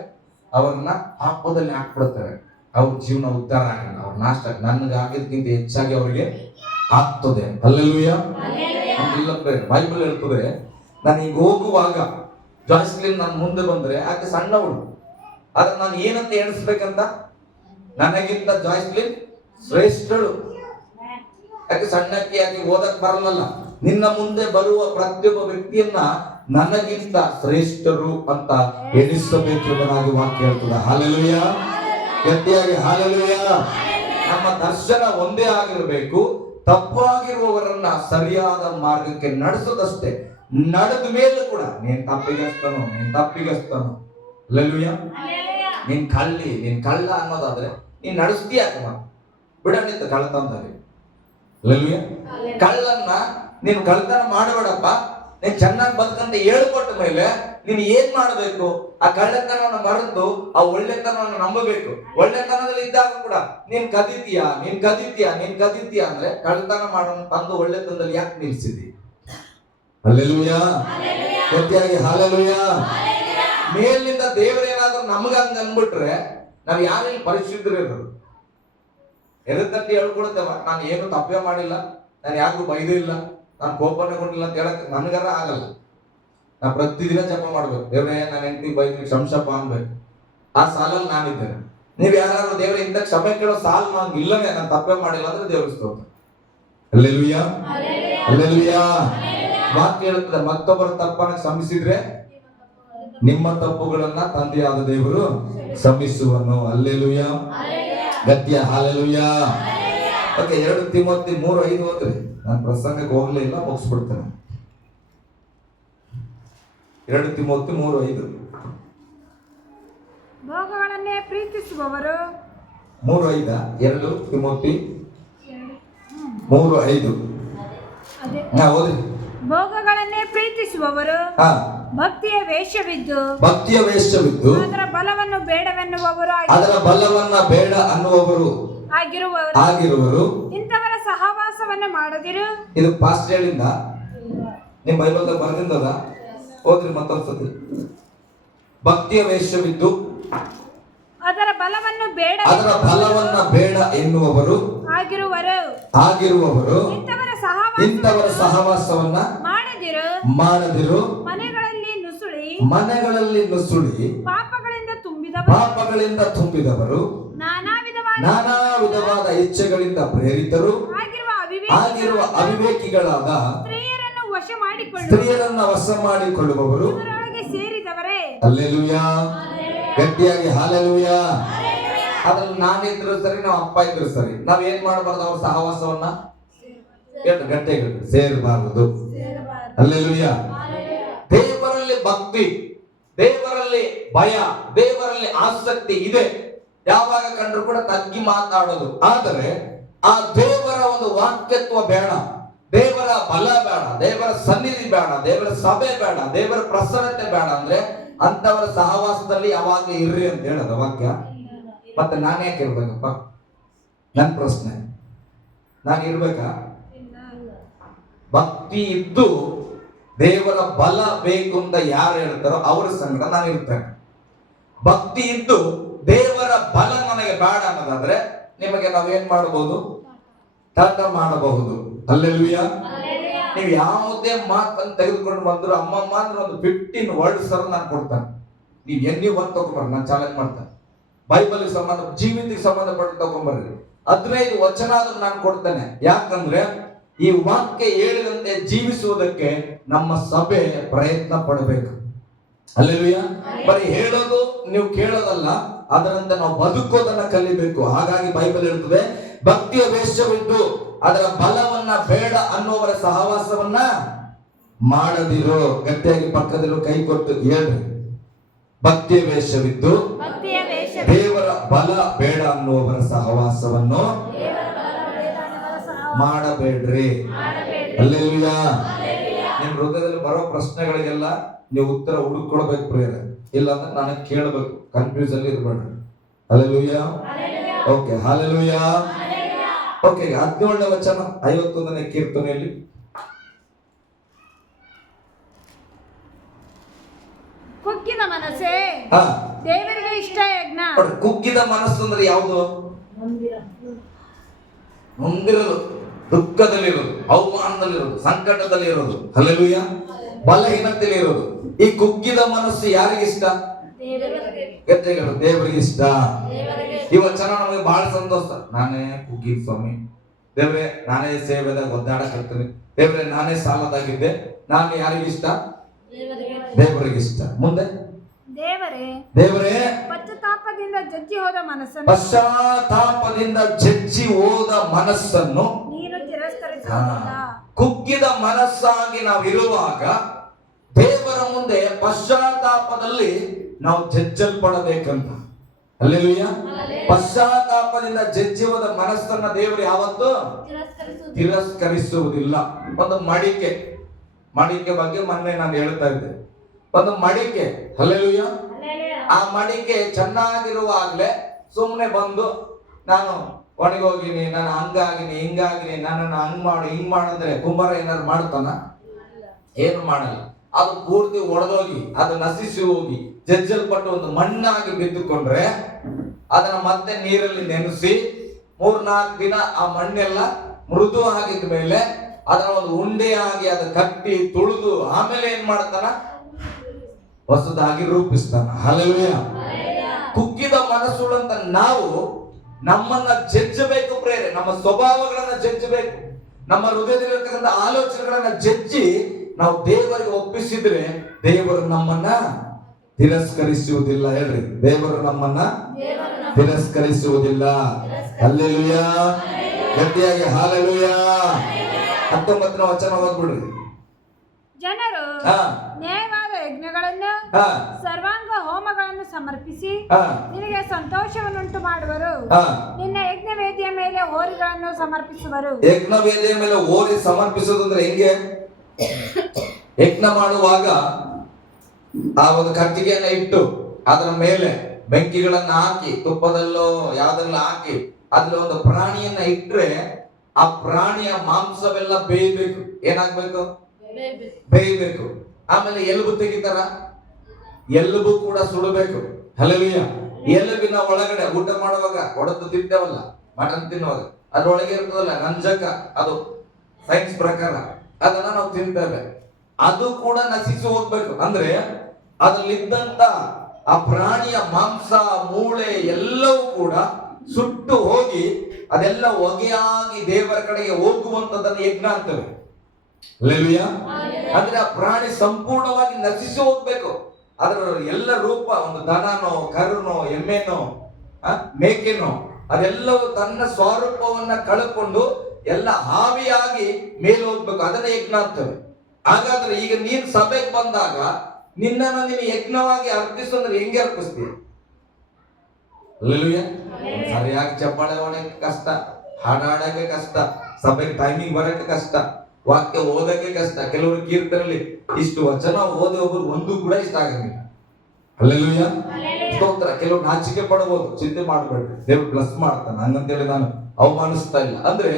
ಅವ್ರನ್ನ ಪಾಪದಲ್ಲಿ ಹಾಕ್ಬಿಡ್ತೇವೆ. ಅವ್ರ ಜೀವನ ಉದ್ಧಾರ ಆಗಲ್ಲ, ಅವ್ರ ನಾಶ ನನ್ಗೆ ಆಗಿದ್ಕಿಂತ ಹೆಚ್ಚಾಗಿ ಅವ್ರಿಗೆ ಆಗ್ತದೆ. ಅಲ್ಲೆಲೂಯ್ಯ. ಇಲ್ಲ ಬೈಬಲ್ ಹೇಳ್ತದೆ, ನಾನು ಈಗ ಹೋಗುವಾಗ ಜಾಯ್ಸ್ಲಿನ್ ನಾನು ಮುಂದೆ ಬಂದ್ರೆ ಆಕೆ ಸಣ್ಣವಳು, ಆದ್ರೆ ನಾನು ಏನಂತ ಎಣಿಸ್ಬೇಕಂತ, ನನಗಿಂತ ಜಾಯ್ಸ್ಲಿನ್ ಶ್ರೇಷ್ಠಳು. ಯಾಕೆ ಸಣ್ಣಕ್ಕೆ ಯಾಕೆ ಓದಕ್ ಬರಲ್ಲ. ನಿನ್ನ ಮುಂದೆ ಬರುವ ಪ್ರತಿಯೊಬ್ಬ ವ್ಯಕ್ತಿಯನ್ನ ನನಗಿಂತ ಶ್ರೇಷ್ಠರು ಅಂತ ಎಣಿಸಬೇಕೆಂಬುದಾಗಿ ವಾಕ್ಯ ಹೇಳ್ತದೆ. ಹಾಲೆಲೂಯ್ಯ. ಗಟ್ಟಿಯಾಗಿ ಹಾಲೆಲೂಯ್ಯ. ನಮ್ಮ ದರ್ಶನ ಒಂದೇ ಆಗಿರಬೇಕು. ತಪ್ಪಾಗಿರುವವರನ್ನ ಸರಿಯಾದ ಮಾರ್ಗಕ್ಕೆ ನಡೆಸೋದಷ್ಟೇ. ನಡೆದ ಮೇಲೆ ಕೂಡ ನೀನ್ ತಪ್ಪಿಗಸ್ತನು, ಅಲ್ಲೆಲೂಯ್ಯ. ನೀನ್ ಕಳ್ಳ ಅನ್ನೋದಾದ್ರೆ ನೀನ್ ನಡೆಸ್ತೀಯ ಬಿಡಣಿತ್ತು ಕಳ್ಳತನದಲ್ಲಿ. ಅಲ್ಲೆಲೂಯ್ಯ. ಕಳ್ಳನ್ನ ನೀನು ಕಳ್ಳತನ ಮಾಡಬೇಡಪ್ಪ, ನೀನ್ ಚೆನ್ನಾಗಿ ಬದುಕಂತ ಹೇಳ್ಕೊಟ್ಟ ಮೇಲೆ ನೀನ್ ಏನ್ ಮಾಡಬೇಕು? ಆ ಕಳ್ಳತನವನ್ನು ಮರೆತು ಆ ಒಳ್ಳೆತನವನ್ನು ನಂಬಬೇಕು. ಒಳ್ಳೆತನದಲ್ಲಿ ಇದ್ದಾಗ ಕೂಡ ನೀನ್ ಕದೀತೀಯ ಅಂದ್ರೆ ಕಳ್ಳತನ ಮಾಡೋಣ ತಂದು ಒಳ್ಳೆತನದಲ್ಲಿ ಯಾಕೆ ನಿಲ್ಸಿದಿ? ಅಲ್ಲೆಲೂಯ್ಯ. ಗಟ್ಟಿಯಾಗಿ ಹಾಲೆಲೂಯ್ಯ. ಮೇಲಿನಿಂದ ದೇವರೇನಾದ್ರೂ ನಮ್ಗ ಹಂಗ ಅನ್ಬಿಟ್ರೆ ನಾವ್ ಯಾರಲ್ಲಿ ಪರಿಶುದ್ಧರಿರೋದು? ಎದತ್ತಟ್ಟಿ ಹೇಳ್ಕೊಡ್ತೇವ, ನಾನು ಏನು ತಪ್ಪೇ ಮಾಡಿಲ್ಲ, ನಾನು ಯಾರಿಗೂ ಬೈದೂ ಇಲ್ಲ, ನಾನು ಕೋಪನೆಗೊಂಡಿಲ್ಲ ಅಂತ ಹೇಳಕ್ ನನ್ಗಾರ ಆಗಲ್ಲ. ನಾ ಪ್ರತಿದಿನ ಜಪ ಮಾಡ್ಬೇಕು. ದೇವ್ರೇ ನಾನು ಹೆಂಡತಿ ಬೈದ್ರಿ ಕ್ಷಮಿಸಪ್ಪ ಅನ್ಬೇಕು. ಆ ಸಾಲಲ್ಲಿ ನಾನಿದ್ದೇನೆ. ನೀವ್ ಯಾರು ದೇವ್ರ ಇಂಥ ಕ್ಷಮೆ ಕೇಳೋ ಸಾಲ್ ನಂಗೆ ಇಲ್ಲನೇ, ನಾನು ತಪ್ಪೇ ಮಾಡಿಲ್ಲ ಅಂದ್ರೆ ದೇವ್ರ ಸ್ತೋತ್ರ. ಅಲ್ಲೆಲೂಯ್ಯ. ಅಲ್ಲೆಲೂಯ್ಯ. ವಾಕ್ಯ ಹೇಳುತ್ತದೆ, ಮತ್ತೊಬ್ಬರ ತಪ್ಪನ್ನು ಕ್ಷಮಿಸಿದ್ರೆ ನಿಮ್ಮ ತಪ್ಪುಗಳನ್ನ ತಂದೆಯಾದ ದೇವರು ಕ್ಷಮಿಸುವನು. ಅಲ್ಲೆಲೂಯ್ಯ. ಗಟ್ಟಿಯ ಹಾಲೆಲೂಯ್ಯ. ಓಕೆ, 2 ತಿಮೋತಿ 3:5 ಓದ್ರಿ. ನಾನು ಪ್ರಸಂಗಕ್ಕೆ ಹೋಗ್ಲಿಲ್ಲ, ಮುಗಿಸ್ಬಿಡ್ತೇನೆ. 2 ತಿಮೋತಿ 3:5. ಭೋಗಗಳನ್ನೇ ಪ್ರೀತಿಸುವವರು 3:5. 2 ತಿಮೋತಿ 3:5. ಓದಿ. ಭೋಗಗಳನ್ನೇ ಪ್ರೀತಿಸುವವರು ಭಕ್ತಿಯ ವೇಷವಿದ್ದು ಅದರ ಬಲವನ್ನ ಬೇಡ ಅನ್ನುವವರು ಆಗಿರುವರು. ಇಂಥವರ ಸಹವಾಸವನ್ನು ಮಾಡದಿರು. ಇದು ಪಾಸ್ಟ್ ಹೇಳಿಂದ ನಿಮ್ಮ ಬೈಬಲ್ದಾಗ ಬರೆದಿಂದದ. ಓದ್ರಿ ಮತ್ತೊಂದ್ಸತಿ. ಭಕ್ತಿಯ ವೇಷವಿದ್ದು ಅದರ ಬಲವನ್ನ ಬೇಡ ಎನ್ನುವವರು ಆಗಿರುವವರು. ಇಂಥವರ ಸಹವಾಸವನ್ನ ಮಾಡದಿರು. ಮನೆಗಳಲ್ಲಿ ನುಸುಳಿ ಪಾಪಗಳಿಂದ ತುಂಬಿದವರು, ನಾನಾ ವಿಧವಾದ ಇಚ್ಛೆಗಳಿಂದ ಪ್ರೇರಿತರು ಆಗಿರುವ ಅವಿವೇಕಿಗಳಾದ ಸ್ತ್ರೀಯರನ್ನ ವಶ ಮಾಡಿಕೊಳ್ಳುವವರು. ಅಲ್ಲೆಲೂಯ್ಯ. ಗಟ್ಟಿಯಾಗಿ ಹಾಲೆಲೂಯ್ಯ. ಅದ್ರಲ್ಲಿ ನಾನಿದ್ರು ಸರಿ, ನಾವು ಅಪ್ಪ ಇದ್ರು ಸರಿ, ನಾವ್ ಏನ್ ಮಾಡಬಾರ್ದು? ಅವ್ರ ಸಹವಾಸವನ್ನ ಗಟ್ಟಿಯಾಗಿ ಸೇರಬಾರದು. ಅಲ್ಲೆಲೂಯ್ಯ. ದೇವರಲ್ಲಿ ಭಕ್ತಿ, ದೇವರಲ್ಲಿ ಭಯ, ದೇವರಲ್ಲಿ ಆಸಕ್ತಿ ಇದೆ. ಯಾವಾಗ ಕಂಡ್ರು ಕೂಡ ತಗ್ಗಿ ಮಾತಾಡೋದು. ಆದರೆ ಆ ದೇವರ ಒಂದು ವಾಕ್ಯತ್ವ ಬೇಡ. ದೇವರ ಬಲ ಬೇಡ, ದೇವರ ಸನ್ನಿಧಿ ಬೇಡ, ದೇವರ ಸಭೆ ಬೇಡ, ದೇವರ ಪ್ರಸನ್ನತೆ ಬೇಡ ಅಂದ್ರೆ ಅಂತವರ ಸಹವಾಸದಲ್ಲಿ ಯಾವಾಗ ಇರ್ರಿ ಅಂತ ಹೇಳದ ವಾಕ್ಯ. ಮತ್ತೆ ನಾನು ಯಾಕೆ ಇರ್ಬೇಕಪ್ಪ? ನನ್ನ ಪ್ರಶ್ನೆ, ನಾನು ಇರ್ಬೇಕಾ? ಭಕ್ತಿ ಇದ್ದು ದೇವರ ಬಲ ಬೇಕು ಅಂತ ಯಾರು ಹೇಳ್ತಾರೋ ಅವರ ಸಂಗಡ ನಾನು ಇರ್ತೇನೆ. ಭಕ್ತಿ ಇದ್ದು ದೇವರ ಬಲ ನನಗೆ ಬೇಡ ಅನ್ನೋದಾದ್ರೆ ನಿಮಗೆ ನಾವೇನ್ ಮಾಡಬಹುದು? ತಂಡ ಮಾಡಬಹುದು. ಹಲ್ಲೆಲೂಯಾ. ನೀವು ಯಾವುದೇ ಮಾತನ್ನು ತೆಗೆದುಕೊಂಡು ಬಂದ್ರು ಅಮ್ಮಮ್ಮ ಅಂದ್ರೆ ಒಂದು 15 ವರ್ಡ್ಸ್ ನಾನು ಕೊಡ್ತಾನೆ. ನೀವು ಎಲ್ಲಿ ಬಂದು ತಗೊಂಡ್ಬರ್ರಿ, ನಾನು ಚಾಲೆಂಜ್ ಮಾಡ್ತೇನೆ. ಬೈಬಲ್ ಸಂಬಂಧ, ಜೀವಿತಕ್ಕೆ ಸಂಬಂಧಪಟ್ಟ ತಗೊಂಡ್ಬರ್ರಿ. 15 ವಚನ ಆದ್ರೂ ನಾನು ಕೊಡ್ತೇನೆ. ಯಾಕಂದ್ರೆ ಈ ವಾಕ್ಯ ಹೇಳಿದಂತೆ ಜೀವಿಸುವುದಕ್ಕೆ ನಮ್ಮ ಸಭೆ ಪ್ರಯತ್ನ ಪಡಬೇಕು. ಹಲ್ಲೆಲೂಯಾ. ಬರೀ ಹೇಳೋದು ನೀವು ಕೇಳೋದಲ್ಲ, ಅದರಂತೆ ನಾವು ಬದುಕೋದನ್ನ ಕಲಿಬೇಕು. ಹಾಗಾಗಿ ಬೈಬಲ್ ಹೇಳ್ತದೆ, ಭಕ್ತಿಯ ವೇಷವಿದ್ದು ಅದರ ಬಲವನ್ನ ಬೇಡ ಅನ್ನುವರ ಸಹವಾಸವನ್ನ ಮಾಡದಿರೋ. ಗಟ್ಟಿಯಾಗಿ ಪಕ್ಕದಲ್ಲೂ ಕೈ ಕೊಟ್ಟು ಹೇಳ್ರಿ, ಭಕ್ತಿಯ ವೇಷವಿದ್ದು ದೇವರ ಬಲ ಬೇಡ ಅನ್ನುವರ ಸಹವಾಸವನ್ನು ಮಾಡಬೇಡ್ರಿ. ಹಲ್ಲೆಲೂಯಾ. ನಿಮ್ ಹೃದಯದಲ್ಲಿ ಬರೋ ಪ್ರಶ್ನೆಗಳಿಗೆಲ್ಲ ನೀವು ಉತ್ತರ ಹುಡುಕೊಳ್ಬೇಕು ಪ್ರೇರೆ. ಇಲ್ಲ ಅಂದ್ರೆ ನನಗೆ ಕೇಳಬೇಕು, ಕನ್ಫ್ಯೂಸ್ ಅಲ್ಲಿ ಇರಬೇಡ್ರಿ. ಹಲ್ಲೆಲೂಯಾ. Okay, hallelujah. ಓಕೆ, 17ನೇ ವಚನ 51ನೇ ಕೀರ್ತನೆಯಲ್ಲಿ ಕುಗ್ಗಿದ ಮನಸ್ಸೇ ದೇವರಿಗೆ ಇಷ್ಟ ಯಜ್ಞ. ಕುಗ್ಗಿದ ಮನಸ್ಸು ಅಂದ್ರೆ ಯಾವುದು? ನೊಂದಿರೋದು, ದುಃಖದಲ್ಲಿರೋದು, ಅವಮಾನದಲ್ಲಿರೋದು, ಸಂಕಟದಲ್ಲಿರೋದು. ಹಲ್ಲೆಲೂಯಾ. ಬಲಹೀನತೆಯಲ್ಲಿ ಇರೋದು. ಈ ಕುಗ್ಗಿದ ಮನಸ್ಸು ಯಾರಿಗಿಷ್ಟ? ದೇವರಿಗೆ ಇಷ್ಟ. ಈ ವಚನ ನಮಗೆ ಬಹಳ ಸಂತೋಷ. ನಾನೇ ಕುಗ್ಗಿದ ಸ್ವಾಮಿ, ದೇವ್ರೆ ನಾನೇ ಸೇವೆದಾಗ ಒದ್ದಾಡಕತ್ತೀನಿ, ದೇವ್ರೆ ನಾನೇ ಸಾಲದಾಗಿದ್ದೆ, ನಾನು ಯಾರಿಗಿಷ್ಟ? ದೇವರಿಗಿಷ್ಟ. ಮುಂದೆ ದೇವರೇ ಪಶ್ಚಾತ್ತಾಪದಿಂದ ಜಜ್ಜಿ ಹೋದ ಮನಸ್ಸನ್ನು ನೀನು ತಿರಸ್ಕರಿಸುವುದಿಲ್ಲ. ಕುಗ್ಗಿದ ಮನಸ್ಸಾಗಿ ನಾವು ಇರುವಾಗ ದೇವರ ಮುಂದೆ ಪಶ್ಚಾತ್ತಾಪದಲ್ಲಿ ನಾವು ಜಜ್ಜಲ್ಪಡಬೇಕಂತ. ಹಲ್ಲೆಲೂಯಾ. ಪಶ್ಚಾತ್ತಾಪದಿಂದ ಜಜ್ಜಿ ಹೋದ ಮನಸ್ಸನ್ನ ದೇವರು ಯಾವತ್ತೂ ತಿರಸ್ಕರಿಸುವುದಿಲ್ಲ. ಒಂದು ಮಡಿಕೆ ಬಗ್ಗೆ ಮೊನ್ನೆ ನಾನು ಹೇಳ್ತಾ ಇದ್ದೆ. ಒಂದು ಮಡಿಕೆ, ಹಲ್ಲೆಲೂಯಾ, ಆ ಮಡಿಕೆ ಚೆನ್ನಾಗಿರುವಾಗ್ಲೇ ಸುಮ್ಮನೆ ಬಂದು ನಾನು ಒಣಗೋಗಿನಿ, ನಾನು ಹಂಗಾಗಿನಿ ಹಿಂಗಾಗಿನಿ, ನನ್ನನ್ನು ಹಂಗ್ ಮಾಡು ಹಿಂಗ್ ಮಾಡಂದ್ರೆ ಕುಂಬಾರ ಏನಾದ್ರು ಮಾಡ್ತಾನ? ಏನು ಮಾಡಲ್ಲ. ಅದು ಪೂರ್ತಿ ಒಡೆದೋಗಿ ಅದು ನಶಿಸಿ ಹೋಗಿ ಜಜ್ಜಲ್ಪಟ್ಟು ಒಂದು ಮಣ್ಣಾಗಿ ಬಿದ್ದುಕೊಂಡ್ರೆ ಅದನ್ನ ಮತ್ತೆ ನೀರಲ್ಲಿ ನೆನೆಸಿ 3-4 ದಿನ ಆ ಮಣ್ಣೆಲ್ಲ ಮೃದು ಆಗಿದ ಮೇಲೆ ಅದನ್ನ ಒಂದು ಉಂಡೆಯಾಗಿ ಅದು ಕಟ್ಟಿ ತುಳಿದು ಆಮೇಲೆ ಏನ್ ಮಾಡ್ತಾನ? ಹೊಸದಾಗಿ ರೂಪಿಸ್ತಾನ. ಹಲ್ಲೆಲೂಯಾ. ಕುಗ್ಗಿದ ಮನಸ್ಸುಗಳಂತ ನಾವು ನಮ್ಮನ್ನ ಜಜ್ಜಬೇಕು ಪ್ರೇರೆ. ನಮ್ಮ ಸ್ವಭಾವಗಳನ್ನ ಜಜ್ಜಬೇಕು. ನಮ್ಮ ಹೃದಯದಲ್ಲಿರ್ತಕ್ಕಂಥ ಆಲೋಚನೆಗಳನ್ನ ಜಜ್ಜಿ ನಾವು ದೇವರಿಗೆ ಒಪ್ಪಿಸಿದ್ರೆ ದೇವರು ನಮ್ಮನ್ನ ತಿರಸ್ಕರಿಸುವುದಿಲ್ಲ. ಹೇಳ್ರಿ, ದೇವರು ನಮ್ಮನ್ನ ತಿರಸ್ಕರಿಸುವುದಿಲ್ಲ. ಹಲ್ಲೆಲೂಯಾ. ಗಟ್ಟಿಯಾಗಿ ಹಲ್ಲೆಲೂಯಾ. 19ನೇ ವಚನ ಓದ್ಬಿಡ್ರಿ. ಜನರು ನ್ಯಾಯವಾದ ಯಜ್ಞಗಳನ್ನು ಸರ್ವಾಂಗ ಹೋಮಗಳನ್ನು ಸಮರ್ಪಿಸಿ ನಿನಗೆ ಸಂತೋಷವನ್ನುಂಟು ಮಾಡುವರು. ನಿನ್ನ ಯಜ್ಞ ವೇದಿಯ ಮೇಲೆ ಹೋರಿಗಳನ್ನು ಸಮರ್ಪಿಸುವರು. ಯಜ್ಞ ವೇದಿಯ ಮೇಲೆ ಹೋರಿ ಸಮರ್ಪಿಸುವುದಂದ್ರೆ ಹೆಂಗೆ? ಯಜ್ಞ ಮಾಡುವಾಗ ಆ ಒಂದು ಕಟ್ಟಿಗೆಯನ್ನ ಇಟ್ಟು ಅದರ ಮೇಲೆ ಬೆಂಕಿಗಳನ್ನ ಹಾಕಿ ತುಪ್ಪದಲ್ಲೋ ಯಾವ್ದೆಲ್ಲ ಹಾಕಿ ಅದ್ರಲ್ಲಿ ಒಂದು ಪ್ರಾಣಿಯನ್ನ ಇಟ್ರೆ ಆ ಪ್ರಾಣಿಯ ಮಾಂಸವೆಲ್ಲ ಬೇಯಬೇಕು. ಏನಾಗ್ಬೇಕು? ಬೇಯಬೇಕು. ಆಮೇಲೆ ಎಲುಬು ತೆಗಿತಾರ, ಎಲುಬು ಕೂಡ ಸುಡಬೇಕು. ಹಲ್ಲೆಲೂಯಾ. ಎಲುಬಿನ ಒಳಗಡೆ ಊಟ ಮಾಡುವಾಗ ಒಡೆದು ತಿಂತೇವಲ್ಲ, ಮಟನ್ ತಿನ್ನುವಾಗ ಅದ್ರೊಳಗೆ ಇರ್ತದಲ್ಲ ರಂಜಕ, ಅದು ಸೈನ್ಸ್ ಪ್ರಕಾರ ಅದನ್ನ ನಾವು ತಿಂತೇವೆ. ಅದು ಕೂಡ ನಶಿಸಿ ಹೋಗ್ಬೇಕು. ಅಂದ್ರೆ ಅದ್ರಲ್ಲಿದ್ದಂತ ಆ ಪ್ರಾಣಿಯ ಮಾಂಸ ಮೂಳೆ ಎಲ್ಲವೂ ಕೂಡ ಸುಟ್ಟು ಹೋಗಿ ಅದೆಲ್ಲ ಹೊಗೆಯಾಗಿ ದೇವರ ಕಡೆಗೆ ಹೋಗುವಂತದನ್ನ ಯಜ್ಞ ಅಂತೇವೆ. ಹಲ್ಲೆಲೂಯಾ. ಅಂದ್ರೆ ಆ ಪ್ರಾಣಿ ಸಂಪೂರ್ಣವಾಗಿ ನಶಿಸಿ ಹೋಗ್ಬೇಕು. ಅದರ ಎಲ್ಲ ರೂಪ, ಒಂದು ದನನೋ ಕರುನೋ ಎಮ್ಮೆನೋ ಮೇಕೆನೋ ಅದೆಲ್ಲವೂ ತನ್ನ ಸ್ವರೂಪವನ್ನ ಕಳ್ಕೊಂಡು ಎಲ್ಲ ಹಾವಿಯಾಗಿ ಮೇಲೆ ಹೋಗ್ಬೇಕು. ಅದನ್ನ ಯಜ್ಞ ಅಂತೇವೆ. ಹಾಗಾದ್ರೆ ಈಗ ನೀನ್ ಸಭೆಗೆ ಬಂದಾಗ ನಿನ್ನನ್ನು ನೀನು ಯಜ್ಞವಾಗಿ ಅರ್ಪಿಸೋದ್ರೆ ಹೆಂಗೆ ಅರ್ಪಿಸ್ತೀಯ? ಹಲ್ಲೆಲೂಯಾ. ಸರಿಯಾಗಿ ಚಪ್ಪಾಳೆ ಹೊಡೆಯಕ್ಕೆ ಕಷ್ಟ, ಹಾಡಾಡಕ್ಕೆ ಕಷ್ಟ, ಸಭೆಗೆ ಟೈಮಿಂಗ್ ಬರಕ್ಕೆ ಕಷ್ಟ, ವಾಕ್ಯ ಓದಕ್ಕೆ ಕಷ್ಟ. ಕೆಲವರು ಕೀರ್ತನಲ್ಲಿ ಇಷ್ಟು ವಚನ ಓದಿ ಒಬ್ಬರು ಒಂದು ಕೂಡ ಇಷ್ಟ ಆಗಂಗಿಲ್ಲ. ಹಲ್ಲೆಲೂಯಾ, ಸ್ತೋತ್ರ. ಕೆಲವರು ನಾಚಿಕೆ ಪಡಬಹುದು, ಚಿಂತೆ ಮಾಡಬೇಡ್ರಿ, ದೇವ್ರು ಬ್ಲೆಸ್ ಮಾಡ್ತಾನೆ. ಹಂಗಂತೇಳಿ ನಾನು ಅವಮಾನಿಸ್ತಾ ಇಲ್ಲ. ಅಂದ್ರೆ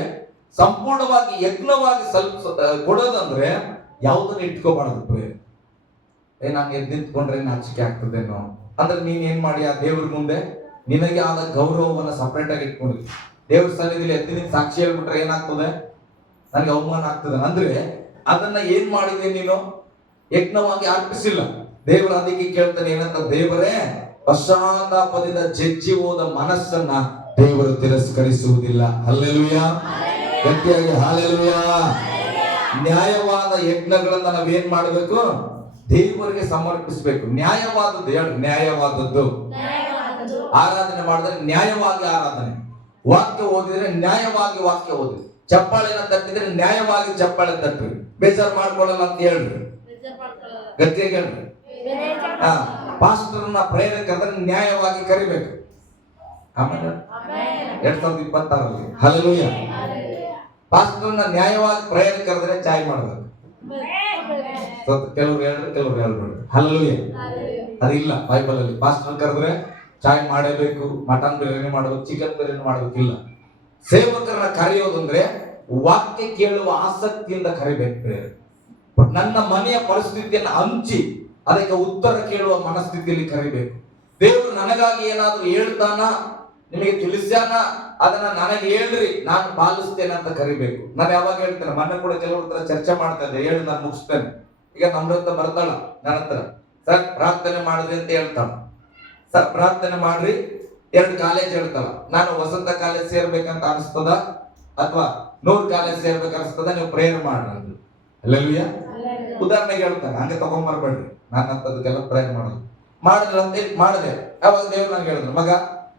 ಸಂಪೂರ್ಣವಾಗಿ ಯಜ್ಞವಾಗಿ ಸ್ವಲ್ಪ ಕೊಡೋದಂದ್ರೆ ಯಾವುದನ್ನು ಇಟ್ಕೋಬಾರದು. ಪ್ರೇಯರ್ ನಾನು ಎದ್ದು ನಿಂತ್ಕೊಂಡ್ರೆ ನಾಚಿಕೆ ಆಗ್ತದೇನೋ ಅಂದ್ರೆ ನೀನ್ ಏನ್ ಮಾಡಿ ಆ ದೇವ್ರ ಮುಂದೆ ನಿನಗೆ ಆದ ಗೌರವವನ್ನ ಸಪರೇಟ್ ಆಗಿ ಇಟ್ಕೊಂಡಿದ್ವಿ. ದೇವ್ರ ಸನ್ನಿಧಿಯಲ್ಲಿ ಎದ್ದು ನಿಂತು ಸಾಕ್ಷಿ ಹೇಳ್ಬಿಟ್ರೆ ಏನಾಗ್ತದೆ? ನನಗೆ ಅವಮಾನ ಆಗ್ತದೆ. ಅಂದ್ರೆ ಅದನ್ನ ಏನ್ ಮಾಡಿದೆ ನೀನು? ಯಜ್ಞವಾಗಿ ಅರ್ಪಿಸಿಲ್ಲ. ದೇವರ ಅದಕ್ಕೆ ಕೇಳ್ತಾನೆ ಏನಂತ, ದೇವರೇ ಪಶ್ಚಾತ್ತಾಪದಿಂದ ಜಜ್ಜಿ ಹೋದ ಮನಸ್ಸನ್ನ ದೇವರು ತಿರಸ್ಕರಿಸುವುದಿಲ್ಲ. ಹಲ್ಲೆಲೂಯಾ, ಗಟ್ಟಿಯಾಗಿ ಹಾಲೆಲೂಯಾ. ನ್ಯಾಯವಾದ ಯಜ್ಞಗಳನ್ನ ನಾವೇನ್ ಮಾಡಬೇಕು? ದೇವರಿಗೆ ಸಮರ್ಪಿಸಬೇಕು. ನ್ಯಾಯವಾದದ್ದು ಹೇಳು, ನ್ಯಾಯವಾದದ್ದು ಆರಾಧನೆ ಮಾಡಿದ್ರೆ ನ್ಯಾಯವಾಗಿ ಆರಾಧನೆ, ವಾಕ್ಯ ಓದಿದ್ರೆ ನ್ಯಾಯವಾಗಿ ವಾಕ್ಯ ಓದಿ, ಚಪ್ಪಾಳೆನ ತಟ್ಟಿದ್ರೆ ನ್ಯಾಯವಾಗಿ ಚಪ್ಪಾಳೆ ತಟ್ಟಿ, ಬೇಜಾರು ಮಾಡ್ಕೊಳ್ಳಲ್ಲ ಅಂತ ಹೇಳ್ರಿ, ಗಟ್ಟಿಯಾಗಿ ಹೇಳ್ರಿ. ಪಾಸ್ಟರ್ನ ಪ್ರೇರಕಂದ್ರೆ ನ್ಯಾಯವಾಗಿ ಕರಿಬೇಕು. ಆಮೇಲೆ 2026 ಹಲ್ಲೆಲೂಯಾ, ಪಾಸ್ಟರ್ನ ನ್ಯಾಯವಾಗಿ ಪ್ರೇರಣೆ ಕರೆದ್ರೆ ಚಾಯ್ ಮಾಡ್ಬೇಕು. ಕೆಲವ್ರು ಹೇಳ್ರಿ, ಕೆಲವ್ರು ಹೇಳ್ಬೇಡ್ರಿ. ಹಲ್ಲೆಲೂಯಾ, ಅದಿಲ್ಲ ಬೈಬಲ್ ಅಲ್ಲಿ. ಪಾಸ್ಟರ್ ಕರೆದ್ರೆ ಚಾಯ್ ಮಾಡಬೇಕು, ಮಟನ್ ಬಿರಿಯಾನಿ ಮಾಡಬೇಕು, ಚಿಕನ್ ಬಿರಿಯಾನಿ ಮಾಡಬೇಕಿಲ್ಲ. ಸೇವಕರನ್ನ ಕರೆಯೋದಂದ್ರೆ ವಾಕ್ಯ ಕೇಳುವ ಆಸಕ್ತಿಯಿಂದ ಕರಿಬೇಕು. ನನ್ನ ಮನೆಯ ಪರಿಸ್ಥಿತಿಯನ್ನು ಹಂಚಿ ಅದಕ್ಕೆ ಉತ್ತರ ಕೇಳುವ ಮನಸ್ಥಿತಿಯಲ್ಲಿ ಕರಿಬೇಕು. ದೇವರು ನನಗಾಗಿ ಏನಾದ್ರೂ ಹೇಳ್ತಾನ, ನಿಮಗೆ ತಿಳಿಸ್ಯಾನ, ಅದನ್ನ ನನಗೆ ಹೇಳ್ರಿ, ನಾನು ಪಾಲಿಸ್ತೇನೆ ಅಂತ ಕರಿಬೇಕು. ನಾನು ಯಾವಾಗ ಹೇಳ್ತೇನೆ, ಮೊನ್ನೆ ಕೂಡ ಕೆಲವ್ರ ಹತ್ರ ಚರ್ಚೆ ಮಾಡ್ತಾ ಇದ್ದೆ, ಹೇಳಿ ನಾನು ಮುಗಿಸ್ತೇನೆ. ಈಗ ನಮ್ರತ್ತ ಬರ್ತಾಳ ನನ್ನ ಹತ್ರ, ಸರ್ ಪ್ರಾರ್ಥನೆ ಮಾಡಿದ್ರಿ ಅಂತ ಹೇಳ್ತಾಳ. ಸರ್ ಪ್ರಾರ್ಥನೆ ಮಾಡ್ರಿ, 2 ಕಾಲೇಜ್ ಹೇಳ್ತಾಳ. ನಾನು ವಸಂತ ಕಾಲೇಜ್ ಸೇರ್ಬೇಕಂತ ಅನಿಸ್ತದ ಅಥವಾ 100 ಕಾಲೇಜ್ ಸೇರ್ಬೇಕು ಅನಿಸ್ತದ, ನೀವು ಪ್ರೇಯರ್ ಮಾಡ್ರಿ. ಹಲ್ಲೆಲೂಯಾ. ಉದಾಹರಣೆಗೆ ಹೇಳ್ತಾನೆ, ಹಂಗೆ ತಗೊಂಡ್ಬರ್ಬೇಡ್ರಿ, ನಾನು ಅಂತದಕ್ಕೆಲ್ಲ ಪ್ರೇಯರ್ ಮಾಡೋದು ಮಾಡಿದ್ರಂತೆ ಮಾಡಿದೆ. ಅವಾಗ ದೇವ್ರು ನಂಗೆ ಹೇಳಿದ್ರು, ಮಗ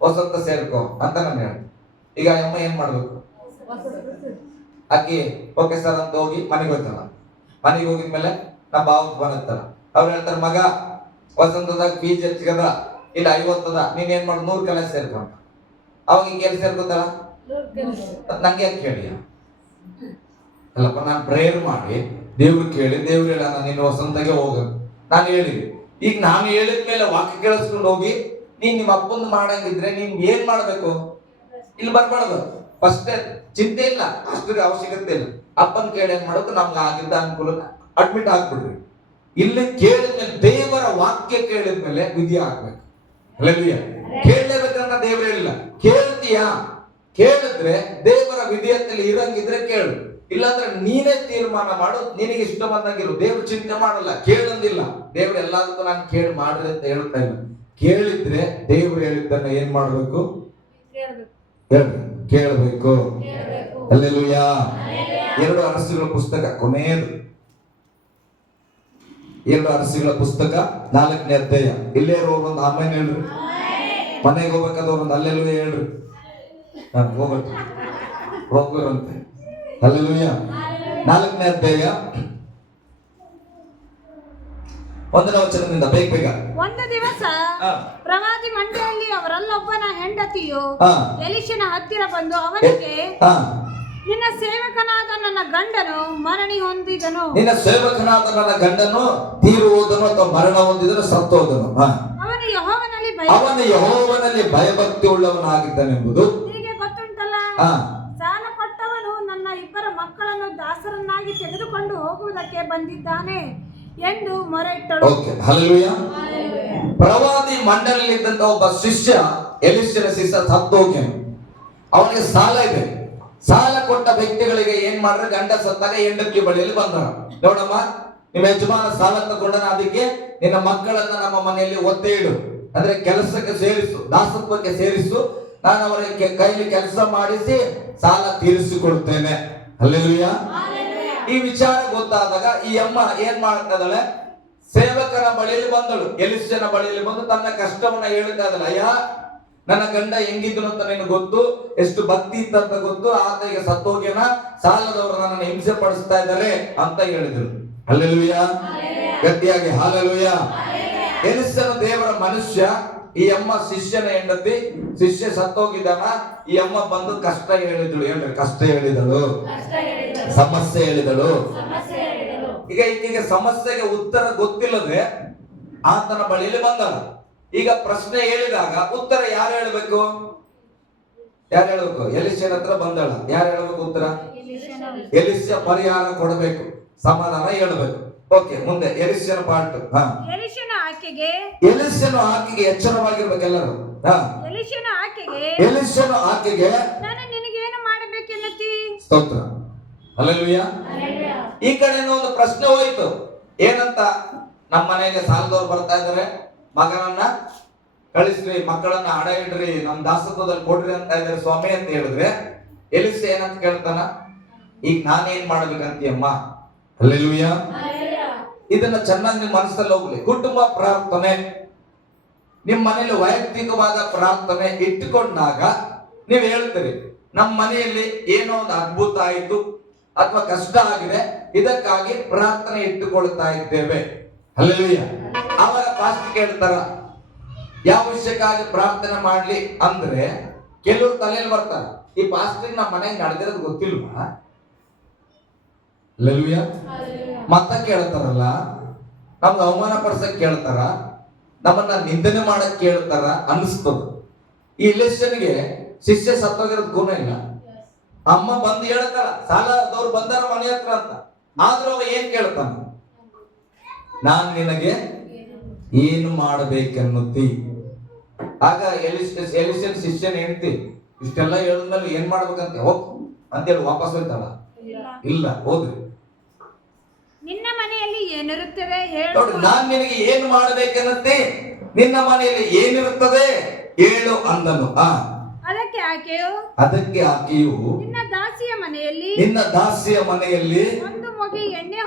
ವಸಂತ ಸೇರ್ಕೋ ಅಂತ ನಾನು ಹೇಳಿದೆ. ಈಗ ಅಮ್ಮ ಏನ್ ಮಾಡ್ಬೇಕು? ಆಕಿ ಓಕೆ ಸರ್ ಅಂತ ಹೋಗಿ ಮನೆಗೆ ಹೋಗ್ತಾಳ. ಮನೆಗೆ ಹೋಗಿದ್ಮೇಲೆ ನಮ್ಮ ಬಾವು ಬಂದಿರ್ತಾರ. ಅವ್ರು ಹೇಳ್ತಾರೆ, ಮಗ ವಸಂತದಾಗ ಫೀಸ್ ಹೆಚ್ಚಿಗದ, ಇಲ್ಲ 50 ಅದ, ನೀನ್ ಏನ್ ಮಾಡು 100 ಕಾಲೇಜ್ ಸೇರ್ಕೊಂಡ. ಅವಾಗ ಈಗ ಎಲ್ಲಿ ಸೇರ್ಕೋತಾರ? ನಂಗೆ ಯಾಕೆ ಕೇಳಿ? ಅಲ್ಲಪ್ಪ, ನಾನು ಪ್ರೇಯರ್ ಮಾಡಿ ದೇವ್ರು ಕೇಳಿ, ದೇವ್ರು ಹೇಳ ನೀನು ವಸಂತಗೆ ಹೋಗ ನಾನು ಹೇಳಿದೆ. ಈಗ ನಾನು ಹೇಳಿದ್ಮೇಲೆ ವಾಕ್ಯ ಕೇಳಿಸ್ಕೊಂಡು ಹೋಗಿ ನೀನ್ ನಿಮ್ಮ ಅಪ್ಪಂದು ಮಾಡಂಗಿದ್ರೆ ನೀನ್ ಏನ್ ಮಾಡ್ಬೇಕು? ಇಲ್ಲಿ ಬರ್ಬಾರ್ದು. ಫಸ್ಟ್ ಚಿಂತೆ ಇಲ್ಲ, ಅಷ್ಟಿಗೆ ಅವಶ್ಯಕತೆ ಇಲ್ಲ. ಅಪ್ಪನ್ ಕೇಳಿ ಏನ್ ಮಾಡೋದು, ನಮ್ಗೆ ಆಗಿದ್ದ ಅನುಕೂಲ ಅಡ್ಮಿಟ್ ಆಗ್ಬಿಡ್ರಿ. ಇಲ್ಲಿ ಕೇಳಿದ್ಮೇಲೆ, ದೇವರ ವಾಕ್ಯ ಕೇಳಿದ್ಮೇಲೆ ವಿಧಿ ಆಗ್ಬೇಕು. ಹಲ್ಲೆಲೂಯಾ. ಕೇಳಲೇಬೇಕಂತ ದೇವ್ರು ಹೇಳಿಲ್ಲ. ಕೇಳ್ತೀಯಾ? ಕೇಳಿದ್ರೆ ದೇವರ ವಿಧಿಯತ್ತಲ್ಲಿ ಇರಂಗಿದ್ರೆ ಕೇಳು, ಇಲ್ಲಾಂದ್ರೆ ನೀನೇ ತೀರ್ಮಾನ ಮಾಡು, ನಿನಗೆ ಇಷ್ಟ ಬಂದಂಗಿರು. ದೇವ್ರು ಚಿಂತೆ ಮಾಡಲ್ಲ, ಕೇಳಂದಿಲ್ಲ. ದೇವ್ರು ಎಲ್ಲದಕ್ಕೂ ನಾನು ಕೇಳಿ ಮಾಡ್ರಿ ಅಂತ ಹೇಳ್ತಾ ಇಲ್ಲ. ಕೇಳಿದ್ರೆ ದೇವ್ರು ಹೇಳಿದ್ದನ್ನ ಏನ್ ಮಾಡ್ಬೇಕು? ಕೇಳಬೇಕು. ಹಲ್ಲೆಲೂಯಾ. 2 ಅರಸುಗಳ ಪುಸ್ತಕ, ಕೊನೆಯದು 2 ಅರಸುಗಳ ಪುಸ್ತಕ 4ನೇ ಅಧ್ಯಾಯ. ಇಲ್ಲೇ ಇರೋರು ಒಂದು ಆಮೇಲೆ ಹೇಳ್ರಿ, ಮನೆಗೆ ಹೋಗ್ಬೇಕಾದವ್ರು ಒಂದು ಹಲ್ಲೆಲೂಯಾ ಹೇಳ್ರಿ. ಹೋಗ್ಬರಂತೆ. ಹಲ್ಲೆಲೂಯಾ. 4ನೇ ಅಧ್ಯಾಯ 1ನೇ ವಚನದಿಂದ ಬೇಗ. ಒಂದು ದಿವಸ ಪ್ರವಾದಿ ಮಂಟೆಯಲ್ಲಿ ಅವರಲ್ಲೊಬ್ಬನ ಹೆಂಡತಿಯು ಎಲಿಷನ ಹತ್ತಿರ ಬಂದು ಅವನಿಗೆ, ನಿನ್ನ ಸೇವಕನಾದ ನನ್ನ ಗಂಡನು ಮರಣಿ ಹೊಂದಿದನು. ನಿನ್ನ ಸೇವಕನಾದ ನನ್ನ ಗಂಡನು ತೀರು ಹೋದನು ಅಥವಾ ಮರಣ ಹೊಂದಿದನು, ಸತ್ತು ಹೋದನು. ಅವನು ಯೆಹೋವನಲ್ಲಿ ಭಯಭಕ್ತಿ ಉಳ್ಳವನಾಗಿದ್ದನೆಂಬುದು ನಿನಗೆ ಗೊತ್ತುಂಟಲ್ಲ. ಸಾಲ ಕೊಟ್ಟವನು ನನ್ನ 2 ಮಕ್ಕಳನ್ನು ದಾಸರನ್ನಾಗಿ ತೆಗೆದುಕೊಂಡು ಹೋಗುವುದಕ್ಕೆ ಬಂದಿದ್ದಾನೆ ಎಂದು ಮೊರೆಯಿಟ್ಟಳು. ಹಲ್ಲೆಲೂಯಾ. ಪ್ರವಾದಿ ಮಂಡಲದಲ್ಲಿದ್ದಂತ ಒಬ್ಬ ಶಿಷ್ಯ, ಎಲಿಷನ ಶಿಷ್ಯ ಸತ್ತು ಹೋಗ್ಯಾನ. ಅವನಿಗೆ ಸಾಲ ಇದೆ. ಸಾಲ ಕೊಟ್ಟ ವ್ಯಕ್ತಿಗಳಿಗೆ ಏನ್ ಮಾಡ್ರೆ, ಗಂಡ ಸತ್ತಾಗ ಹೆಂಡತಿ ಬಳಿಯಲ್ಲಿ ಬಂದರ, ನೋಡಮ್ಮ ನಿಮ್ಮ ಯಜಮಾನ ಸಾಲ ತಗೊಂಡನ, ಅದಕ್ಕೆ ನಿನ್ನ ಮಕ್ಕಳನ್ನ ನಮ್ಮ ಮನೆಯಲ್ಲಿ ಒತ್ತೆ ಇಡು, ಅಂದ್ರೆ ಕೆಲಸಕ್ಕೆ ಸೇರಿಸು, ದಾಸತ್ವಕ್ಕೆ ಸೇರಿಸು, ನಾನು ಅವರಿಗೆ ಕೈಲಿ ಕೆಲಸ ಮಾಡಿಸಿ ಸಾಲ ತೀರಿಸಿಕೊಡ್ತೇನೆ. ಹಲ್ಲೆಲೂಯಾ. ಈ ವಿಚಾರ ಗೊತ್ತಾದಾಗ ಈ ಅಮ್ಮ ಏನ್ ಮಾಡ್ತಾಳೆ, ಸೇವಕರ ಬಳಿಯಲ್ಲಿ ಬಂದಳು, ಎಲಿಷನ ಬಳಿಯಲ್ಲಿ ಬಂದು ತನ್ನ ಕಷ್ಟವನ್ನ ಹೇಳ್ತಾ ಇದ್ದಳು. ಅಯ್ಯ, ನನ್ನ ಗಂಡ ಹೆಂಗಿದ್ರು ಅಂತ ನಿನಗೆ ಗೊತ್ತು, ಎಷ್ಟು ಭಕ್ತಿ ಇತ್ತಂತ ಗೊತ್ತು, ಆತ ಈಗ ಸತ್ತೋಗ್ಯನ, ಸಾಲದವರು ನನ್ನನ್ನು ಹಿಂಸೆ ಪಡಿಸ್ತಾ ಇದ್ದಾರೆ ಅಂತ ಹೇಳಿದ್ರು. ಹಲ್ಲೆಲೂಯಾ. ಗಟ್ಟಿಯಾಗಿ ಹಲ್ಲೆಲೂಯಾ. ಎಲಿಷನ ದೇವರ ಮನುಷ್ಯ, ಈ ಅಮ್ಮ ಶಿಷ್ಯನ ಹೆಂಡತಿ, ಶಿಷ್ಯ ಸತ್ತೋಗಿದ್ದಾನ. ಈ ಅಮ್ಮ ಬಂದು ಕಷ್ಟ ಹೇಳಿದಳು. ಹೇಳ್ರಿ, ಕಷ್ಟ ಹೇಳಿದಳು, ಸಮಸ್ಯೆ ಹೇಳಿದಳು. ಈಗ ಈಕೆಗೆ ಸಮಸ್ಯೆಗೆ ಉತ್ತರ ಗೊತ್ತಿಲ್ಲದೆ ಆತನ ಬಳಿಯಲ್ಲಿ ಬಂದಳು. ಈಗ ಪ್ರಶ್ನೆ ಹೇಳಿದಾಗ ಉತ್ತರ ಯಾರು ಹೇಳ್ಬೇಕು? ಯಾರು ಹೇಳ್ಬೇಕು? ಎಲಿಷನ ಹತ್ರ ಬಂದಳ. ಯಾರು ಹೇಳ್ಬೇಕು ಉತ್ತರ? ಎಲಿಷ ಪರಿಹಾರ ಕೊಡಬೇಕು, ಸಮಾಧಾನ ಹೇಳ್ಬೇಕು. ಓಕೆ, ಮುಂದೆ ಎಲಿಷನ ಪಾರ್ಟ್. ಎಲಿಷನು ಆಕೆಗೆ ಎಚ್ಚರವಾಗಿರ್ಬೇಕು ಎಲ್ಲರೂ. ಎಲಿಷನು ಆಕೆಗೆ ನಾನು ನಿನಗೇನು ಮಾಡಬೇಕೆನ್ನುತ್ತಿ? ಸ್ತೋತ್ರ, ಹಲ್ಲೆಲೂಯಾ. ಈ ಕಡೆ ಒಂದು ಪ್ರಶ್ನೆ ಹೋಯ್ತು. ಏನಂತ? ನಮ್ಮ ಮನೆಗೆ ಸಾಲದವ್ರು ಬರ್ತಾ ಇದಾರೆ, ಮಗನನ್ನ ಕಳಿಸ್ರಿ, ಮಕ್ಕಳನ್ನ ಅಡ ಇಡ್ರಿ, ನಮ್ ದಾಸತ್ವದಲ್ಲಿ ಕೊಡ್ರಿ ಅಂತ ಇದಾರೆ ಸ್ವಾಮಿ ಅಂತ ಹೇಳಿದ್ರೆ, ಎಲಿಷ ಏನಂತ ಕೇಳ್ತಾನ? ಈಗ ನಾನೇನ್ ಮಾಡ್ಬೇಕಂತೀಯಮ್ಮ? ಹಲ್ಲೆಲೂಯಾ. ಇದನ್ನ ಚೆನ್ನಾಗಿ ನಿಮ್ಮ ಮನಸ್ಸಲ್ಲಿ ಹೋಗ್ಲಿ. ಕುಟುಂಬ ಪ್ರಾರ್ಥನೆ, ನಿಮ್ಮ ಮನೆಯಲ್ಲಿ ವೈಯಕ್ತಿಕವಾದ ಪ್ರಾರ್ಥನೆ ಇಟ್ಟುಕೊಂಡಾಗ ನೀವು ಹೇಳ್ತೀರಿ, ನಮ್ಮ ಮನೆಯಲ್ಲಿ ಏನೋ ಒಂದು ಅದ್ಭುತ ಆಯಿತು ಅಥವಾ ಕಷ್ಟ ಆಗಿದೆ, ಇದಕ್ಕಾಗಿ ಪ್ರಾರ್ಥನೆ ಇಟ್ಟುಕೊಳ್ತಾ ಇದ್ದೇವೆ. ಹಲ್ಲೆಲೂಯಾ. ಆವಾಗ ಪಾಸ್ಟರ್ ಕೇಳ್ತಾರ, ಯಾವ ವಿಷಯಕ್ಕಾಗಿ ಪ್ರಾರ್ಥನೆ ಮಾಡ್ಲಿ ಅಂದ್ರೆ ಕೆಲವರು ತಲೆಯಲ್ಲಿ ಬರ್ತಾರ, ಈ ಪಾಸ್ಟರ್ ನಮ್ಮ ಮನೆಗೆ ನಡೆದಿರೋದು ಗೊತ್ತಿಲ್ವಾ? ಹಲ್ಲೆಲೂಯಾ. ಮತ್ತ ಕೇಳ್ತಾರಲ್ಲ, ನಮ್ಗೆ ಅವಮಾನ ಪಡಿಸಕ್ ಕೇಳ್ತಾರ, ನಮ್ಮನ್ನ ನಿಂದನೆ ಮಾಡಕ್ ಕೇಳ್ತಾರ ಅನಿಸ್ತದ. ಈ ಎಲಿಷನಿಗೆ ಶಿಷ್ಯ ಸತ್ತೋಗಿರೋದ್ ಗುಣ ಇಲ್ಲ. ಅಮ್ಮ ಬಂದು ಹೇಳ್ತಾಳ, ಸಾಲದವ್ರು ಬಂದಾರ ಮನೆ ಹತ್ರ ಅಂತ. ಆದ್ರೂ ಅವ ಏನ್ ಕೇಳ್ತಾನ? ನಾನ್ ನಿನಗೆ ಏನು ಮಾಡಬೇಕನ್ನುತ್ತಿ? ಆಗ ಎಲಿಷನ್ ಶಿಷ್ಯನ ಹೆಂಡ್ತಿ ಇಷ್ಟೆಲ್ಲ ಹೇಳಿದ್ಮೇಲೆ ಏನ್ ಮಾಡ್ಬೇಕಂತ ಹೋಗ್ ಅಂತೇಳಿ ವಾಪಸ್ ಹೋಯ್ತಾಳ? ಇಲ್ಲ, ಹೋಗ್ರಿ. ನಿನ್ನ ಮನೆಯಲ್ಲಿ ಏನಿರುತ್ತದೆ ಹೇಳು. ನೋಡಿ, ನಾನ್ ನಿನಗೆ ಏನು ಮಾಡಬೇಕನ್ನತ್ತೆ, ನಿನ್ನ ಮನೆಯಲ್ಲಿ ಏನಿರುತ್ತದೆ ಹೇಳು ಅಂದನು. ಅದಕ್ಕೆ ಆಕೆಯು ನಿನ್ನ ದಾಸಿಯ ಮನೆಯಲ್ಲಿ ಒಂದು ಮೊಗ ಎಣ್ಣೆ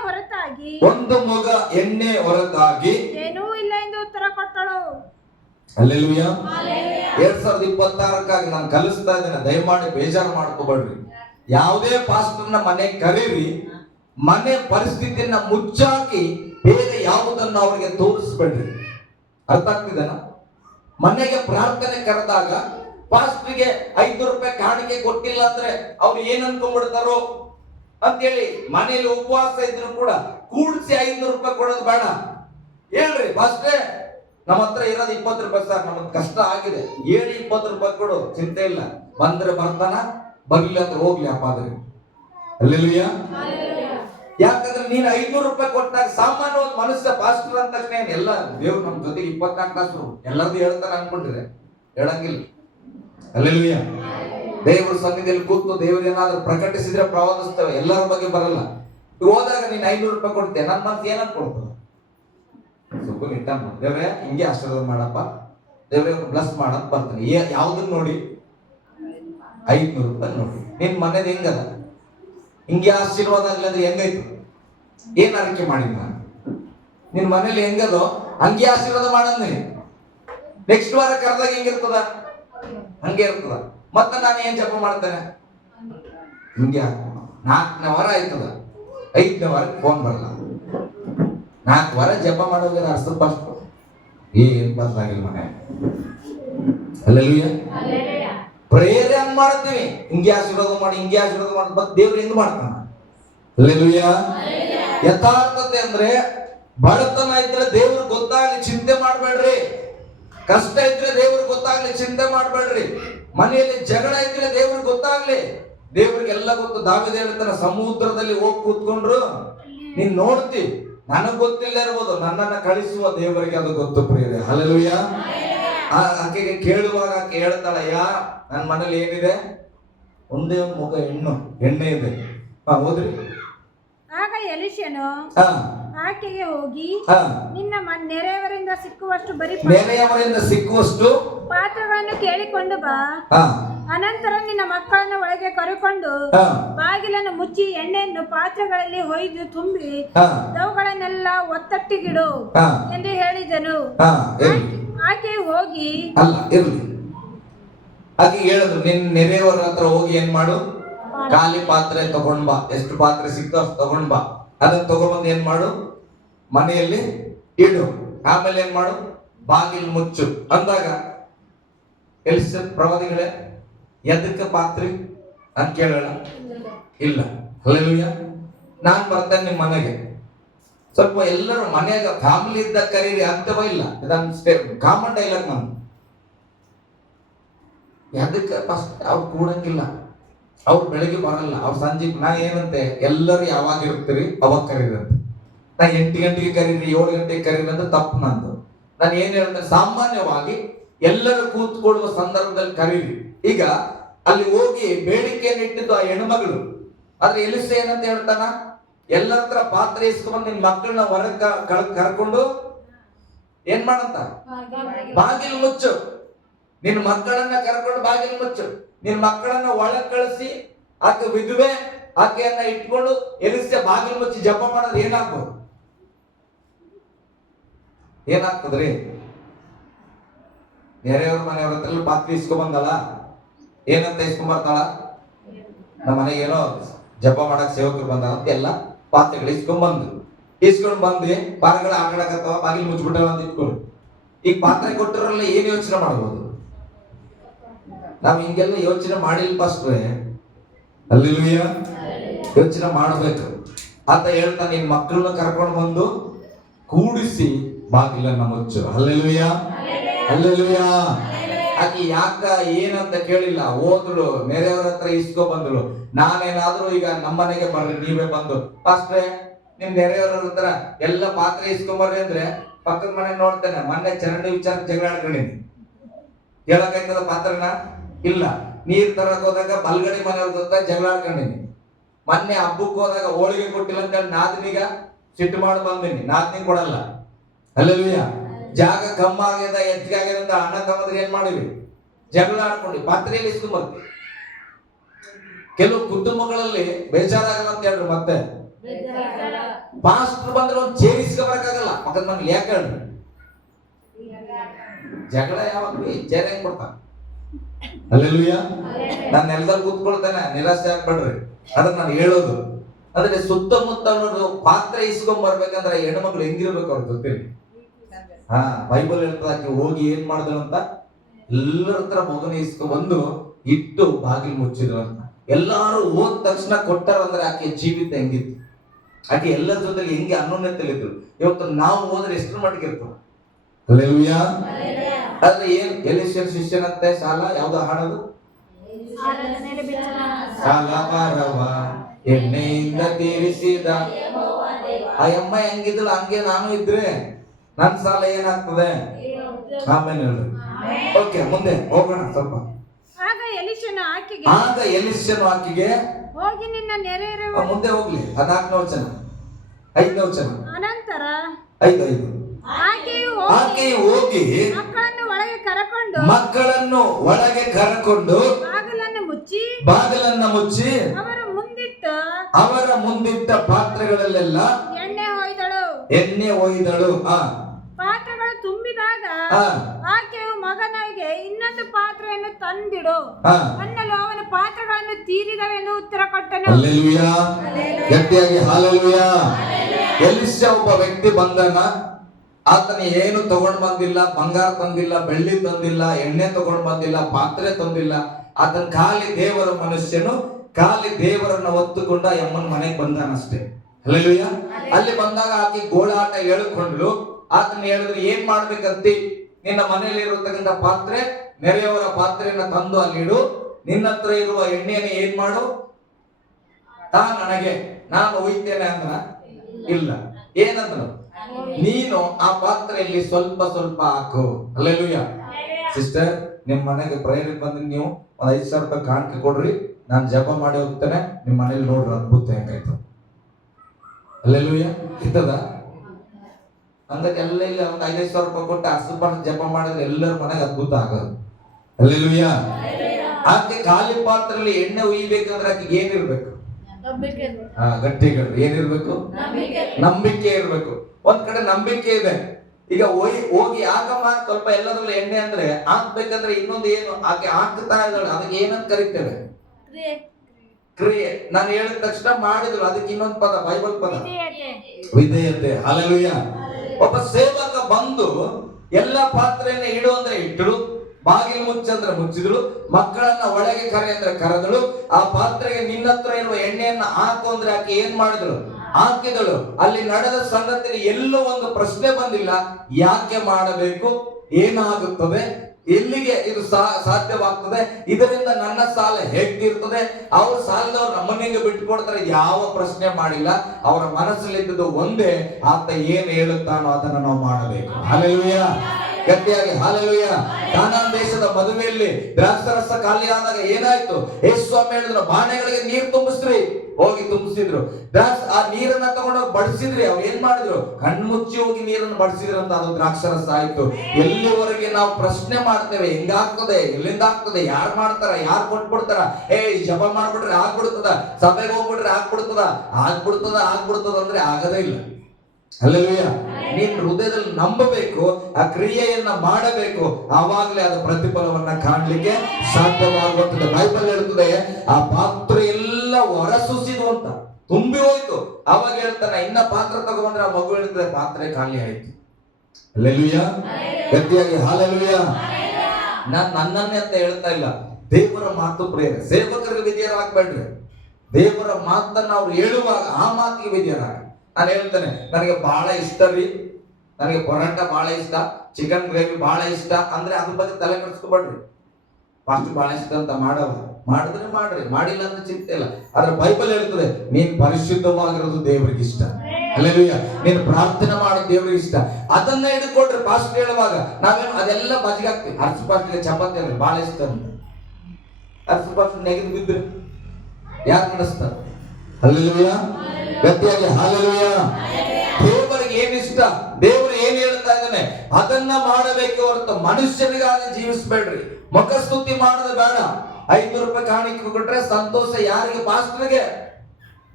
ಹೊರತಾಗಿ ಏನೂ ಇಲ್ಲ ಎಂದು ಉತ್ತರ ಕೊಟ್ಟಳು. ಹಲ್ಲೆಲೂಯಾ. 2026 ನಾನು ಕಲಿಸ್ತಾ ಇದ್ದೇನೆ, ದಯಮಾಡಿ ಬೇಜಾರು ಮಾಡ್ಕೋಬೇಡ್ರಿ. ಯಾವುದೇ ಪಾಸ್ಟರ್ನ ಮನೆ ಕರೀರಿ, ಮನೆ ಪರಿಸ್ಥಿತಿಯನ್ನ ಮುಚ್ಚಾಕಿ ಬೇರೆ ಯಾವುದನ್ನು ಅವರಿಗೆ ತೋರಿಸ್ಬೇಡ್ರಿ. ಅರ್ಥ ಆಗ್ತಿದೆನಾ? ಮನೆಗೆ ಪ್ರಾರ್ಥನೆ ಕರೆದಾಗ ಪಾಸ್ಟ್ರಿಗೆ 500 ರೂಪಾಯಿ ಕಾಣಿಕೆ ಕೊಟ್ಟಿಲ್ಲ ಅಂದ್ರೆ ಅವ್ರು ಏನ್ ಅನ್ಕೊಂಡ್ಬಿಡ್ತಾರೋ ಅಂತೇಳಿ ಮನೆಯಲ್ಲಿ ಉಪವಾಸ ಇದ್ರು ಕೂಡ ಕೂಡಿಸಿ 500 ರೂಪಾಯಿ ಕೊಡೋದು ಬೇಡ. ಹೇಳ್ರಿ, ಪಾಸ್ಟ್ರೇ ನಮ್ಮ ಹತ್ರ ಇರೋದು 20 ರೂಪಾಯಿ ಸರ್, ನಮಗ್ ಕಷ್ಟ ಆಗಿದೆ, ಹೇಳಿ 20 ರೂಪಾಯಿ ಕೊಡು, ಚಿಂತೆ ಇಲ್ಲ, ಬಂದ್ರೆ ಬರ್ತಾನ, ಬರ್ಲಿಲ್ಲ ಅಂದ್ರೆ ಹೋಗ್ಲಿ ಅಪ್ಪ. ಆದ್ರೆ ಹಲ್ಲೆಲೂಯಾ. ಯಾಕಂದ್ರೆ ನೀನು 500 ರೂಪಾಯಿ ಕೊಟ್ಟಾಗ ಸಾಮಾನ್ಯವಾದ ಮನುಷ್ಯ ಪಾಸ್ಟರ್ ಅಂತ ತಕ್ಷಣ ಎಲ್ಲ ದೇವ್ರು ನಮ್ ಜೊತೆಗೆ 24 ತಾಸು ಎಲ್ಲರದ್ದು ಹೇಳ್ತಾನೆ ಅನ್ಕೊಂಡಿದ್ರೆ ಹೇಳಂಗಿಲ್ಲ. ಹಲ್ಲೆಲೂಯಾ. ದೇವ್ರ ಸನ್ನಿಧಿಯಲ್ಲಿ ಕೂತು ದೇವ್ರ ಏನಾದ್ರೂ ಪ್ರಕಟಿಸಿದ್ರೆ ಪ್ರವಾದಿಸ್ತೇವೆ, ಎಲ್ಲರ ಬಗ್ಗೆ ಬರಲ್ಲ. ಹೋದಾಗ ನೀನ್ 500 ರೂಪಾಯಿ ಕೊಡ್ತೇವೆ, ನನ್ನ ಮನ್ಸು ಏನಂತ ಕೊಡ್ತದ? ಸ್ವಲ್ಪ ನಿಂತ ದೇವ್ರೆ ಹಿಂಗೆ ಆಶೀರ್ವಾದ ಮಾಡಪ್ಪ, ದೇವ್ರೆ ಬ್ಲಸ್ ಮಾಡಂತ ಬರ್ತಾನೆ. ಯಾವ್ದನ್ನ ನೋಡಿ? 500 ರೂಪಾಯಿ ನೋಡಿ. ನಿನ್ ಮನೇದು ಹೆಂಗದ? ಹಿಂಗೆ ಆಶೀರ್ವಾದ ಆಗ್ಲಿ ಅಂದ್ರೆ ಹೆಂಗಾಯ್ತು? ಏನ್ ಆರೈಕೆ ಮಾಡಿದ್ನ? ನಿನ್ ಮನೇಲಿ ಹೆಂಗದೋ ಹಂಗೆ ಆಶೀರ್ವಾದ ಮಾಡಂದ್ರೆ ನೆಕ್ಸ್ಟ್ ವಾರ ಕರೆದಾಗ ಹೆಂಗಿರ್ತದ? ಹಂಗೆ ಇರ್ತದ. ಮತ್ತೆ ನಾನು ಏನ್ ಜಪ ಮಾಡ್ತೇನೆ? ಹಿಂಗೆ 4ನೇ ವಾರ ಆಯ್ತದ, 5ನೇ ವಾರಕ್ಕೆ ಫೋನ್ ಬರಲ್ಲ. 4 ವಾರ ಜಪ ಮಾಡೋದ್ರ ಅರ್ಥ ಫಸ್ಟ್ ಏನ್ ಬದಲಾಗಿಲ್ಲ ಮನೆ. ಹಲ್ಲೆಲೂಯಾ. ಪ್ರೇಯರ್ ಹೆಂಗ್ ಮಾಡ್ತೀವಿ? ಹಿಂಗೆ ಆಶೀರ್ವಾದ ಮಾಡಿ, ಹಿಂಗೆ ಆಶೀರ್ವಾದ ಮಾಡಿ, ಮತ್ತೆ ದೇವ್ರು ಹೆಂಗ್ ಮಾಡ್ತಾನ? ಹಲ್ಲೆಲೂಯಾ. ಯಥಾರ್ಥತೆ ಅಂದ್ರೆ ಬಡತನ ಇದ್ರೆ ದೇವ್ರು ಗೊತ್ತಾಗ್ಲಿ ಚಿಂತೆ ಮಾಡ್ಬೇಡ್ರಿ. ಕಷ್ಟ ಇದ್ರೆ ದೇವ್ರು ಗೊತ್ತಾಗ್ಲಿ ಚಿಂತೆ ಮಾಡ್ಬೇಡ್ರಿ. ಮನೆಯಲ್ಲಿ ಜಗಳ ಇದ್ರೆ ದೇವ್ರು ಗೊತ್ತಾಗ್ಲಿ. ದೇವ್ರಿಗೆಲ್ಲ ಗೊತ್ತು. ದಾವೀದ ಹೇಳ್ತಾನೆ, ಸಮುದ್ರದಲ್ಲಿ ಹೋಗಿ ಕೂತ್ಕೊಂಡ್ರು ನೀನ್ ನೋಡ್ತಿ, ನನಗ್ ಗೊತ್ತಿಲ್ಲ ಇರ್ಬೋದು, ನನ್ನನ್ನ ಕಳಿಸುವ ದೇವರಿಗೆ ಅದು ಗೊತ್ತು ಪ್ರಿಯರೇ. ಹಲ್ಲೆಲೂಯಾ. ಆಕೆಗೆ ಕೇಳುವಾಗ ಆಕೆ ಹೇಳ್ತಾಳ, ನನ್ನ ಮನೇಲಿ ಏನಿದೆ? ಒಂದೇ ಒಂದು ಮುಖ ಎಣ್ಣೆ ಇದೆ. ಹೋದ್ರಿ. ಆಗ ಎಲಿಷನು ಆಕೆಗೆ ಹೋಗಿ ನಿನ್ನ ನೆರೆಯವರಿಂದ ಸಿಕ್ಕುವಷ್ಟು ಪಾತ್ರಗಳನ್ನು ಕೇಳಿಕೊಂಡು ಬಾ. ಅನಂತರ ನಿನ್ನ ಮಕ್ಕಳನ್ನು ಒಳಗೆ ಕರೆಕೊಂಡು ಬಾಗಿಲನ್ನು ಮುಚ್ಚಿ ಎಣ್ಣೆಯನ್ನು ಪಾತ್ರೆಗಳಲ್ಲಿ ಹೊಯ್ದು ತುಂಬಿ ಅವುಗಳನ್ನೆಲ್ಲ ಒತ್ತಟ್ಟಿಗಿಡು ಎಂದು ಹೇಳಿದನು. ಆಕೆ ಹೋಗಿ ಆಕೆ ಹೇಳಿದ್ರು, ನಿನ್ ನೆರೆಯವರ ಹತ್ರ ಹೋಗಿ ಏನ್ ಮಾಡು? ಖಾಲಿ ಪಾತ್ರೆ ತಗೊಂಡ್ ಬಾ, ಎಷ್ಟು ಪಾತ್ರೆ ಸಿಕ್ತೋ ಅಷ್ಟು ತಗೊಂಡ್ ಬಾ. ಅದನ್ನ ತಗೊಂಡ್ಬಂದು ಏನ್ ಮಾಡು? ಮನೆಯಲ್ಲಿ ಇಡು. ಆಮೇಲೆ ಏನ್ ಮಾಡು? ಬಾಗಿಲು ಮುಚ್ಚು ಅಂದಾಗ ಎಲಿಷಾ ಪ್ರವಾದಿಗಳೇ ಎದಕ್ಕೆ ಪಾತ್ರೆ ಅಂತ ಕೇಳೋಣ ಇಲ್ಲ. ಹಲ್ಲೆಲೂಯಾ. ನಾನ್ ಬರ್ತೇನೆ ನಿಮ್ಮ ಮನೆಗೆ, ಸ್ವಲ್ಪ ಎಲ್ಲರೂ ಮನೆಯಾಗ ಫ್ಯಾಮಿಲಿ ಇದ್ದ ಕರೀರಿ ಅಂತವ ಇಲ್ಲ. ಇದನ್ನ ಕಾಮನ್ ಡೈಲಾಗ್ ನಾನು. ಅದಕ್ಕೆ ಫಸ್ಟ್ ಅವ್ರು ಕೂಡಂಗಿಲ್ಲ, ಅವ್ರು ಬೆಳಗ್ಗೆ ಬರಲ್ಲ, ಅವ್ರು ಸಂಜೆ. ನಾ ಏನಂತೆ, ಎಲ್ಲರೂ ಯಾವಾಗ ಇರ್ತೀರಿ ಅವಾಗ ಕರೀರಂತೆ. ನಾ 8 ಗಂಟೆಗೆ ಕರೀರಿ 7 ಗಂಟೆಗೆ ಕರೀರಿ ಅಂತ ತಪ್ಪು ನಂದು. ನಾನು ಏನ್ ಹೇಳ್ತೇನೆ, ಸಾಮಾನ್ಯವಾಗಿ ಎಲ್ಲರೂ ಕೂತ್ಕೊಳ್ಳುವ ಸಂದರ್ಭದಲ್ಲಿ ಕರೀರಿ. ಈಗ ಅಲ್ಲಿ ಹೋಗಿ ಬೇಡಿಕೆಯನ್ನು ಇಟ್ಟಿದ್ದು ಆ ಹೆಣ್ಮಗಳು. ಆದ್ರೆ ಎಲಿಷಾ ಏನಂತ ಹೇಳ್ತಾನ, ಎಲ್ಲರ ಹತ್ರ ಪಾತ್ರೆ ಇಸ್ಕೊಂಡ್ ನಿನ್ ಮಕ್ಕಳನ್ನ ಹೊರಗೆ ಕರ್ಕೊಂಡು ಏನ್ ಮಾಡಂತ, ಬಾಗಿಲು ಮುಚ್ಚು. ನಿನ್ ಮಕ್ಕಳನ್ನ ಕರ್ಕೊಂಡು ಬಾಗಿಲು ಮುಚ್ಚು. ನಿನ್ ಮಕ್ಕಳನ್ನ ಒಳಗ್ ಕಳಿಸಿ ಆಕೆ ವಿಧವೆ ಆಕೆಯನ್ನ ಇಟ್ಕೊಂಡು ಎಲಿಷಾ ಬಾಗಿಲು ಮುಚ್ಚಿ ಜಪ ಮಾಡೋದು ಏನಾಗ್ಬೋದು? ಏನಾಗ್ತದ್ರಿ? ನೆರೆಯವ್ರ ಮನೆಯವ್ರ ಹತ್ರ ಪಾತ್ರೆ ಇಸ್ಕೊಂಡ್ ಬಂದಲ್ಲ, ಏನಂತ ಇಸ್ಕೊಂಡ್ ಬರ್ತಾಳ, ನಮ್ಮ ಮನೆಗೆ ಏನೋ ಜಪ ಮಾಡಕ್ ಸೇವಕರು ಬಂದ ಅಂತ ಎಲ್ಲ ಪಾತ್ರೆಗಳು ಇಸ್ಕೊಂಡ್ ಬಂದು ಪಾರಗಳ ಆಟಾಡಕತ್ತವ, ಬಾಗಿಲು ಮುಚ್ಚಿಬಿಟ್ಟವ ಅಂತ ಇಟ್ಕೊಂಡು. ಈಗ ಪಾತ್ರೆ ಕೊಟ್ಟರಲ್ಲ, ಏನ್ ಯೋಚನೆ ಮಾಡ್ಬೋದು? ನಾವ್ ಹಿಂಗೆಲ್ಲ ಯೋಚನೆ ಮಾಡಿಲ್ಲ ಫಸ್ಟ್. ಹಲ್ಲೆಲೂಯಾ. ಯೋಚನೆ ಮಾಡ್ಬೇಕು ಅಂತ ಹೇಳ್ತಾ ನಿನ್ ಮಕ್ಕಳನ್ನ ಕರ್ಕೊಂಡು ಬಂದು ಕೂಡಿಸಿ ಬಾಗಿಲನ್ನ ಮುಚ್ಚು. Hallelujah, hallelujah. ಆಕಿ ಯಾಕ ಏನಂತ ಕೇಳಿಲ್ಲ, ಹೋದ್ರು ನೆರೆಯವ್ರ ಹತ್ರ ಇಸ್ಕೊ ಬಂದ್ರು. ನಾನೇನಾದ್ರೂ ಈಗ ನಮ್ಮನೆಗೆ ಬರ್ರಿ, ನೀವೇ ಬಂದು ಫಸ್ಟ್ ನಿಮ್ ನೆರೆಯವ್ರ ಹತ್ರ ಎಲ್ಲ ಪಾತ್ರೆ ಇಸ್ಕೊಂಬರ್ರಿ ಅಂದ್ರೆ ಪಕ್ಕದ ಮನೆ ನೋಡ್ತೇನೆ. ಮೊನ್ನೆ ಚರಂಡಿ ವಿಚಾರ ಜಗಳ ಆಡ್ಕೊಂಡಿನಿ, ಹೇಳಕಾಯ್ತದ ಪಾತ್ರನ ಇಲ್ಲ. ನೀರ್ ತರಕ್ ಹೋದಾಗ ಬಲ್ಗಡಿ ಮನೆಯವ್ರ ಜೊತೆ ಜಗಳ ಆಡ್ಕೊಂಡಿನಿ. ಮೊನ್ನೆ ಹಬ್ಬಕ್ಕೆ ಹೋದಾಗ ಹೋಳಿಗೆ ಕೊಟ್ಟಿಲ್ಲ ಅಂತ ಹೇಳಿ ನಾದ್ನಿಗ ಸಿಟ್ಟು ಮಾಡಿ ಬಂದಿನಿ, ನಾದ್ನಿ ಕೊಡಲ್ಲ. ಹಲ್ಲೆಲೂಯಾ. ಜಾಗ ಕಮ್ಮ ಆಗ್ಯದ, ಹೆಚ್ಚಿಗೆ ಆಗ್ಯದ ಅಂತ ಅಣ್ಣ ತಮ್ಮದ್ರೆ ಏನ್ ಮಾಡಿವಿ, ಜಗಳ ಆಡ್ಕೊಂಡಿ ಪಾತ್ರೆಯಲ್ಲಿ ಇಸ್ಕೊಂಬರ್ತೀವಿ. ಕೆಲವು ಕುಟುಂಬಗಳಲ್ಲಿ ಬೇಜಾರಾಗಲ್ಲ ಅಂತ ಹೇಳ್ರಿ, ಮತ್ತೆ ಪಾಸ್ಟರ್ ಬಂದ್ರೆ ಒಂದು ಚೇರ್ ಇಸ್ಕೊಬರಕ್ಕಾಗಲ್ಲ ಪಕ್ಕದ ಮನೇಲಿ. ಯಾಕೆ ಹೇಳ್ರಿ? ಜಗಳ ಯಾವಾಗ ಚೇರ್ ಹೆಂಗ್ ಕೊಡ್ತಾನ? ಹಲ್ಲೆಲೂಯಾ. ನಾನು ನೆಲದಲ್ಲಿ ಕೂತ್ಕೊಳ್ತೇನೆ, ನಿರಾಶೆ ಆಗ್ಬೇಡ್ರಿ. ಅದನ್ನ ನಾನು ಹೇಳೋದು ಅಂದ್ರೆ ಸುತ್ತಮುತ್ತ ಪಾತ್ರೆ ಇಸ್ಕೊಂಡ್ ಬರ್ಬೇಕಂದ್ರೆ ಹೆಣ್ಮಕ್ಳು ಹೆಂಗಿರ್ಬೇಕು ಅವ್ರ ಗೊತ್ತಿಲ್ಲ. ಬೈಬಲ್ ಹೇಳ್ತದ, ಆಕೆ ಹೋಗಿ ಏನ್ ಮಾಡಿದ್ರು ಅಂತ ಎಲ್ಲರ ಹತ್ರ ಮಗನ ಇಸ್ಕೊಂಡ್ ಬಂದು ಇಟ್ಟು ಬಾಗಿಲು ಮುಚ್ಚಿದ್ರು ಅಂತ. ಎಲ್ಲಾರು ಹೋದ ತಕ್ಷಣ ಕೊಟ್ಟಾರ ಅಂದ್ರೆ ಆಕೆ ಜೀವಿತ ಹೆಂಗಿತ್ತು, ಆಕೆ ಎಲ್ಲರ ಜೊತೆಲಿ ಹೆಂಗೆ ಅನ್ಯೋನ್ಯತೆಲಿದ್ರು. ಇವತ್ತು ನಾವು ಹೋದ್ರೆ ಎಷ್ಟರ ಮಟ್ಟಿಗೆ ಇರ್ತದೆ? ಹಲ್ಲೆಲೂಯಾ. ಆದ್ರೆ ಏನ್ ಎಲಿಷನ ಶಿಷ್ಯನಂತೆ ಸಾಲ ಯಾವ್ದು ಹಾಡೋದು? ಸಾಲ ಮಾರವ ಎಣ್ಣೆಯಿಂದ ತೀರಿಸಿದ. ಆ ಅಮ್ಮ ಹೆಂಗಿದ್ರು ಹಂಗೆ ನಾನು ಇದ್ರೆ ನನ್ ಸಾಲ ಏನಾಗ್ತದೆ? ಆಮೇಲೆ ಹೇಳ್ರಿ. ಓಕೆ, ಮುಂದೆ ಹೋಗೋಣ ಸ್ವಲ್ಪ. ಆಗ ಎಲಿಷನು ಆಕೆಗೆ ಹೋಗಿ ನಿನ್ನ ನೆರೆಯಿರುವ ಮುಂದೆ ಹೋಗ್ಲಿ. 4ನೇ ವಚನ 5ನೇ ವಚನ ಅನಂತರ 5 ಆಕೆಯು ಹೋಗಿ ಮಕ್ಕಳನ್ನು ಒಳಗೆ ಕರಕೊಂಡು ಬಾಗಿಲನ್ನು ಮುಚ್ಚಿ ಅವರ ಮುಂದಿಟ್ಟ ಪಾತ್ರೆಗಳಲ್ಲೆಲ್ಲ ಎಣ್ಣೆ ಒಯ್ದಳು. ಪಾತ್ರೆಗಳು ತುಂಬಿದಾಗ ಆಕೆಯು ಮಗನಿಗೆ ಇನ್ನೊಂದು ಪಾತ್ರೆಯನ್ನು ತಂದಿಡು ಅನ್ನಲು ಅವನ ಪಾತ್ರೆಗಳನ್ನು ತೀರಿದವೆಂದು ಉತ್ತರ ಕೊಟ್ಟನು. ಹಲ್ಲೆಲೂಯಾ. ಗಟ್ಟಿಯಾಗಿ ಹಲ್ಲೆಲೂಯಾ. ಎಲಿಷಾ ಒಬ್ಬ ವ್ಯಕ್ತಿ ಬಂದನ, ಆತನ ಏನು ತಗೊಂಡ್ ಬಂದಿಲ್ಲ, ಬಂಗಾರ ತಂದಿಲ್ಲ, ಬೆಳ್ಳಿ ತಂದಿಲ್ಲ, ಎಣ್ಣೆ ತಗೊಂಡ್ ಬಂದಿಲ್ಲ, ಪಾತ್ರೆ ತಂದಿಲ್ಲ. ಆತನ ಖಾಲಿ ದೇವರ ಮನುಷ್ಯನು, ಖಾಲಿ ದೇವರನ್ನ ಹೊತ್ತುಕೊಂಡ ಯಮ್ಮನ ಮನೆಗೆ ಬಂದಾನಷ್ಟೇ. ಹಲ್ಲೆಲೂಯಾ. ಅಲ್ಲಿ ಬಂದಾಗ ಆಕೆ ಗೋಳಾಟ ಹೇಳಿಕೊಂಡ್ಲು. ಆತನ ಹೇಳಿದ್ರು, ಏನ್ ಮಾಡ್ಬೇಕಂತಿ? ನಿನ್ನ ಮನೆಯಲ್ಲಿ ಇರತಕ್ಕಂಥ ಪಾತ್ರೆ, ನೆರೆಯವರ ಪಾತ್ರೆಯನ್ನ ತಂದು ಅಲ್ಲಿಡು. ನಿನ್ನ ಹತ್ರ ಇರುವ ಎಣ್ಣೆಯನ್ನು ಏನ್ ಮಾಡು, ನನಗೆ, ನಾನು ಒಯ್ತೇನೆ ಅಂದ್ರ ಇಲ್ಲ. ಏನಂದ್ರು? ನೀನು ಆ ಪಾತ್ರೆಯಲ್ಲಿ ಸ್ವಲ್ಪ ಸ್ವಲ್ಪ ಹಾಕು. ಹಲ್ಲೆಲೂಯಾ. ಸಿಸ್ಟರ್, ನಿಮ್ ಮನೆಗೆ ಪ್ರೇಯರ್ಗೆ ಬಂದ್ರೆ ನೀವು ಒಂದ್ 5,000 ರೂಪಾಯಿ ಕಾಣಿಕೆ ಕೊಡ್ರಿ, ನಾನು ಜಪ ಮಾಡಿ ಹೋಗ್ತೇನೆ, ನಿಮ್ ಮನೇಲಿ ನೋಡ್ರಿ ಅದ್ಭುತ ಹೆಂಗಾಯ್ತು. ಹಲ್ಲೆಲೂಯಾ. ಇರ್ತದ ಹಂಗಾಗಿ ಎಲ್ಲ ಇಲ್ಲ ಒಂದು 5,000 ರೂಪಾಯಿ ಕೊಟ್ಟು ಅಸುಪಾನ ಜಪ ಮಾಡಿದ್ರೆ ಎಲ್ಲರ ಮನೆಗೆ ಅದ್ಭುತ ಆಗೋದು. ಹಲ್ಲೆಲೂಯಾ. ಆಕೆ ಖಾಲಿ ಪಾತ್ರೆಯಲ್ಲಿ ಎಣ್ಣೆ ಉಯ್ಬೇಕಂದ್ರೆ ಆಕೆಗೆ ಏನಿರ್ಬೇಕು? ಗಟ್ಟಿಗಳು ಏನಿರ್ಬೇಕು? ನಂಬಿಕೆ ಇರ್ಬೇಕು. ಒಂದ್ ಕಡೆ ನಂಬಿಕೆ ಇದೆ. ಈಗ ಹೋಗಿ ಯಾಕಮ್ಮ ಸ್ವಲ್ಪ ಎಲ್ಲದ್ರಲ್ಲಿ ಎಣ್ಣೆ ಅಂದ್ರೆ ಹಾಕ್ಬೇಕಂದ್ರೆ ಇನ್ನೊಂದು ಏನು ಆಕೆ ಹಾಕ್ತಾ ಇದ್ದಾಳೆ, ಅದಕ್ಕೆ ಏನಂತ ಕರಿತೇವೆ? ಕ್ರಿಯೆ. ನಾನು ಹೇಳಿದ ತಕ್ಷಣ ಮಾಡಿದ್ರು, ಅದಕ್ಕೆ ಇನ್ನೊಂದು ಪದ, ಬೈಬಲ್ ಪದ, ವಿಧೇಯತೆ. ಹಲ್ಲೆಲೂಯಾ. ಒಬ್ಬ ಸೇವಕ ಬಂದು ಎಲ್ಲ ಪಾತ್ರೆಯನ್ನ ಇಡು ಅಂದ್ರೆ ಇಟ್ಟಳು, ಬಾಗಿಲು ಮುಚ್ಚಂದ್ರೆ ಮುಚ್ಚಿದಳು, ಮಕ್ಕಳನ್ನ ಒಳಗೆ ಕರೆ ಅಂದ್ರೆ ಕರೆದಳು, ಆ ಪಾತ್ರೆಗೆ ನಿನ್ನ ಹತ್ರ ಇರುವ ಎಣ್ಣೆಯನ್ನ ಹಾಕು ಅಂದ್ರೆ ಆಕೆ ಏನ್ ಮಾಡಿದಳು, ಹಾಕಿದಳು. ಅಲ್ಲಿ ನಡೆದ ಸಂಗತಿಯಲ್ಲಿ ಎಲ್ಲೂ ಒಂದು ಪ್ರಶ್ನೆ ಬಂದಿಲ್ಲ, ಯಾಕೆ ಮಾಡಬೇಕು, ಏನಾಗುತ್ತದೆ, ಎಲ್ಲಿಗೆ ಇದು ಸಾಧ್ಯವಾಗ್ತದೆ, ಇದರಿಂದ ನನ್ನ ಸಾಲ ಹೇಗಿರ್ತದೆ, ಅವ್ರ ಸಾಲದವ್ರು ನಮ್ಮನ್ನಿಗೆ ಬಿಟ್ಟುಕೊಡ್ತಾರೆ, ಯಾವ ಪ್ರಶ್ನೆ ಮಾಡಿಲ್ಲ. ಅವರ ಮನಸ್ಸಲ್ಲಿದ್ದು ಒಂದೇ, ಆತ ಏನ್ ಹೇಳುತ್ತಾನೋ ಅದನ್ನು ನಾವು ಮಾಡಬೇಕು. ಹಲ್ಲೆಲೂಯಾ, ಗಟ್ಟಿಯಾಗಿ ಹಲ್ಲೆಲೂಯಾ. ಕಾನಾನ್ ದೇಶದ ಮದುವೆಯಲ್ಲಿ ದ್ರಾಕ್ಷಾರಸ ಖಾಲಿ ಆದಾಗ ಏನಾಯ್ತು, ಯೇಸು ಸ್ವಾಮಿ ಹೇಳಿದ್ರು, ಬಾಣೆಗಳಿಗೆ ನೀರು ತುಂಬಿಸ್ರಿ, ಹೋಗಿ ತುಂಬಿಸಿದ್ರು. ಆ ನೀರನ್ನ ತಗೊಂಡೋಗಿ ಬಡಿಸಿದ್ರಿ, ಅವ್ರು ಏನ್ ಮಾಡಿದ್ರು, ಕಣ್ಮುಚ್ಚಿ ಹೋಗಿ ನೀರನ್ನು ಬಡಿಸಿದ್ರು ಅಂತ ಅದು ದ್ರಾಕ್ಷಾರಸ ಆಯ್ತು. ಎಲ್ಲಿವರೆಗೆ ನಾವು ಪ್ರಶ್ನೆ ಮಾಡ್ತೇವೆ, ಹೆಂಗಾಗ್ತದೆ, ಎಲ್ಲಿಂದ ಆಗ್ತದೆ, ಯಾರು ಮಾಡ್ತಾರ, ಯಾರು ಕೊಟ್ಬಿಡ್ತಾರ, ಜಪ ಮಾಡ್ಬಿಟ್ರೆ ಆಗ್ಬಿಡ್ತದ, ಸಭೆಗೆ ಹೋಗ್ಬಿಟ್ರೆ ಆಗ್ಬಿಡ್ತದ ಅಂದ್ರೆ ಆಗದೇ ಇಲ್ಲ. ಹಲ್ಲೆಲೂಯಾ. ನೀನ್ ಹೃದಯದಲ್ಲಿ ನಂಬಬೇಕು, ಆ ಕ್ರಿಯೆಯನ್ನ ಮಾಡಬೇಕು, ಆವಾಗಲೇ ಅದು ಪ್ರತಿಫಲವನ್ನ ಕಾಣಲಿಕ್ಕೆ ಸಾಧ್ಯವಾಗುತ್ತದೆ. ಬೈಬಲ್ ಹೇಳ್ತದೆ, ಆ ಪಾತ್ರೆ ಎಲ್ಲ ಹೊರಸೂಸಿದು ಅಂತ, ತುಂಬಿ ಹೋಯ್ತು. ಅವಾಗ ಹೇಳ್ತಾನೆ, ಇನ್ನ ಪಾತ್ರೆ ತಗೊಂಡ್ರೆ ಆ ಮಗು ಹೇಳ್ತದೆ, ಪಾತ್ರೆ ಖಾಲಿ ಆಯ್ತು. ಹಲ್ಲೆಲೂಯಾ, ಗಟ್ಟಿಯಾಗಿ ಹಲ್ಲೆಲೂಯಾ. ನಾನ್ ನನ್ನನ್ನೇ ಅಂತ ಹೇಳ್ತಾ ಇಲ್ಲ, ದೇವರ ಮಾತು ಪ್ರೇರೆ. ಸೇವಕರಿಗೆ ವಿಧೇಯರಾಗಬೇಡ್ರಿ, ದೇವರ ಮಾತನ್ನ ಅವ್ರು ಹೇಳುವಾಗ ಆ ಮಾತಿಗೆ ವಿಧೇಯರಾಗ. ನಾನು ಹೇಳ್ತೇನೆ, ನನಗೆ ಬಹಳ ಇಷ್ಟ ರೀ, ನನಗೆ ಪರೋಟ ಬಹಳ ಇಷ್ಟ, ಚಿಕನ್ ಗ್ರೇವಿ ಬಹಳ ಇಷ್ಟ ಅಂದ್ರೆ ಅದ್ರ ಬಗ್ಗೆ ತಲೆ ಕೆಡಿಸ್ಕೊಬೇಡ್ರಿ. ಫಾಸ್ಟ್ ಬಹಳ ಇಷ್ಟ ಅಂತ ಮಾಡಿದ್ರೆ ಮಾಡ್ರಿ, ಮಾಡಿಲ್ಲ ಅಂದ್ರೆ ಚಿಂತೆ ಇಲ್ಲ. ಆದ್ರೆ ಬೈಬಲ್ ಹೇಳ್ತದೆ, ನೀನ್ ಪರಿಶುದ್ಧವಾಗಿರೋದು ದೇವರಿಗೆ ಇಷ್ಟ. ಹಲ್ಲೆಲೂಯಾ. ನೀನು ಪ್ರಾರ್ಥನೆ ಮಾಡೋದು ದೇವರಿಗೆ ಇಷ್ಟ. ಅದನ್ನ ಹಿಡ್ಕೊಡ್ರಿ. ಫಾಸ್ಟ್ ಹೇಳುವಾಗ ನಾವೇನು ಅದೆಲ್ಲ ಬಜಿಗೆ ಹಾಕ್ತಿವಿ. ಅರ್ಥ ಫಾಸ್ಟ್ಗೆ ಚಪಾತಿ ಅಂದ್ರೆ ಬಹಳ ಇಷ್ಟ ಅಂತ ಅರ್ಥ ಫಾಸ್ಟ್ ನೆಗೆದು ಬಿದ್ರಿ ಯಾರು ನಡೆಸ್ತಾರೆ? ಹಲ್ಲೆಲೂಯಾ, ಗಟ್ಟಿಯಾಗಿ ಹಲ್ಲೆಲೂಯಾ. ದೇವರಿಗೆ ಏನ್ ಇಷ್ಟ, ದೇವರು ಏನ್ ಹೇಳ್ತಾ ಇದ್ದಾನೆ ಅದನ್ನ ಮಾಡಬೇಕು ಹೊರತು ಮನುಷ್ಯನಿಗಾಗಿ ಜೀವಿಸಬೇಡ್ರಿ. ಮುಖಸ್ತುತಿ ಮಾಡೋದು ಬೇಡ. 500 ರೂಪಾಯಿ ಕಾಣಿಕೆ ಕೊಟ್ರೆ ಸಂತೋಷ ಯಾರಿಗೆ? ಪಾಸ್ಟರ್ಗೆ.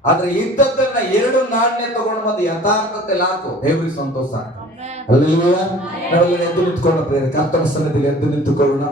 ಆದ್ರೆ ಇದ್ದದನ್ನ 2 ನಾಣ್ಯ ತಗೊಂಡು ಬಂದು ಯಥಾರ್ಥತೆ ಹಾಕು, ದೇವರಿಗೆ ಸಂತೋಷ. ಹಲ್ಲೆಲೂಯಾ. ನಾವೆಲ್ಲ ಎದ್ದು ನಿಂತ್ಕೊಳ್ಳೋಣ, ಕರ್ತನ ಸನ್ನಿಧಿಯಲ್ಲಿ ಎದ್ದು ನಿಂತುಕೊಳ್ಳೋಣ.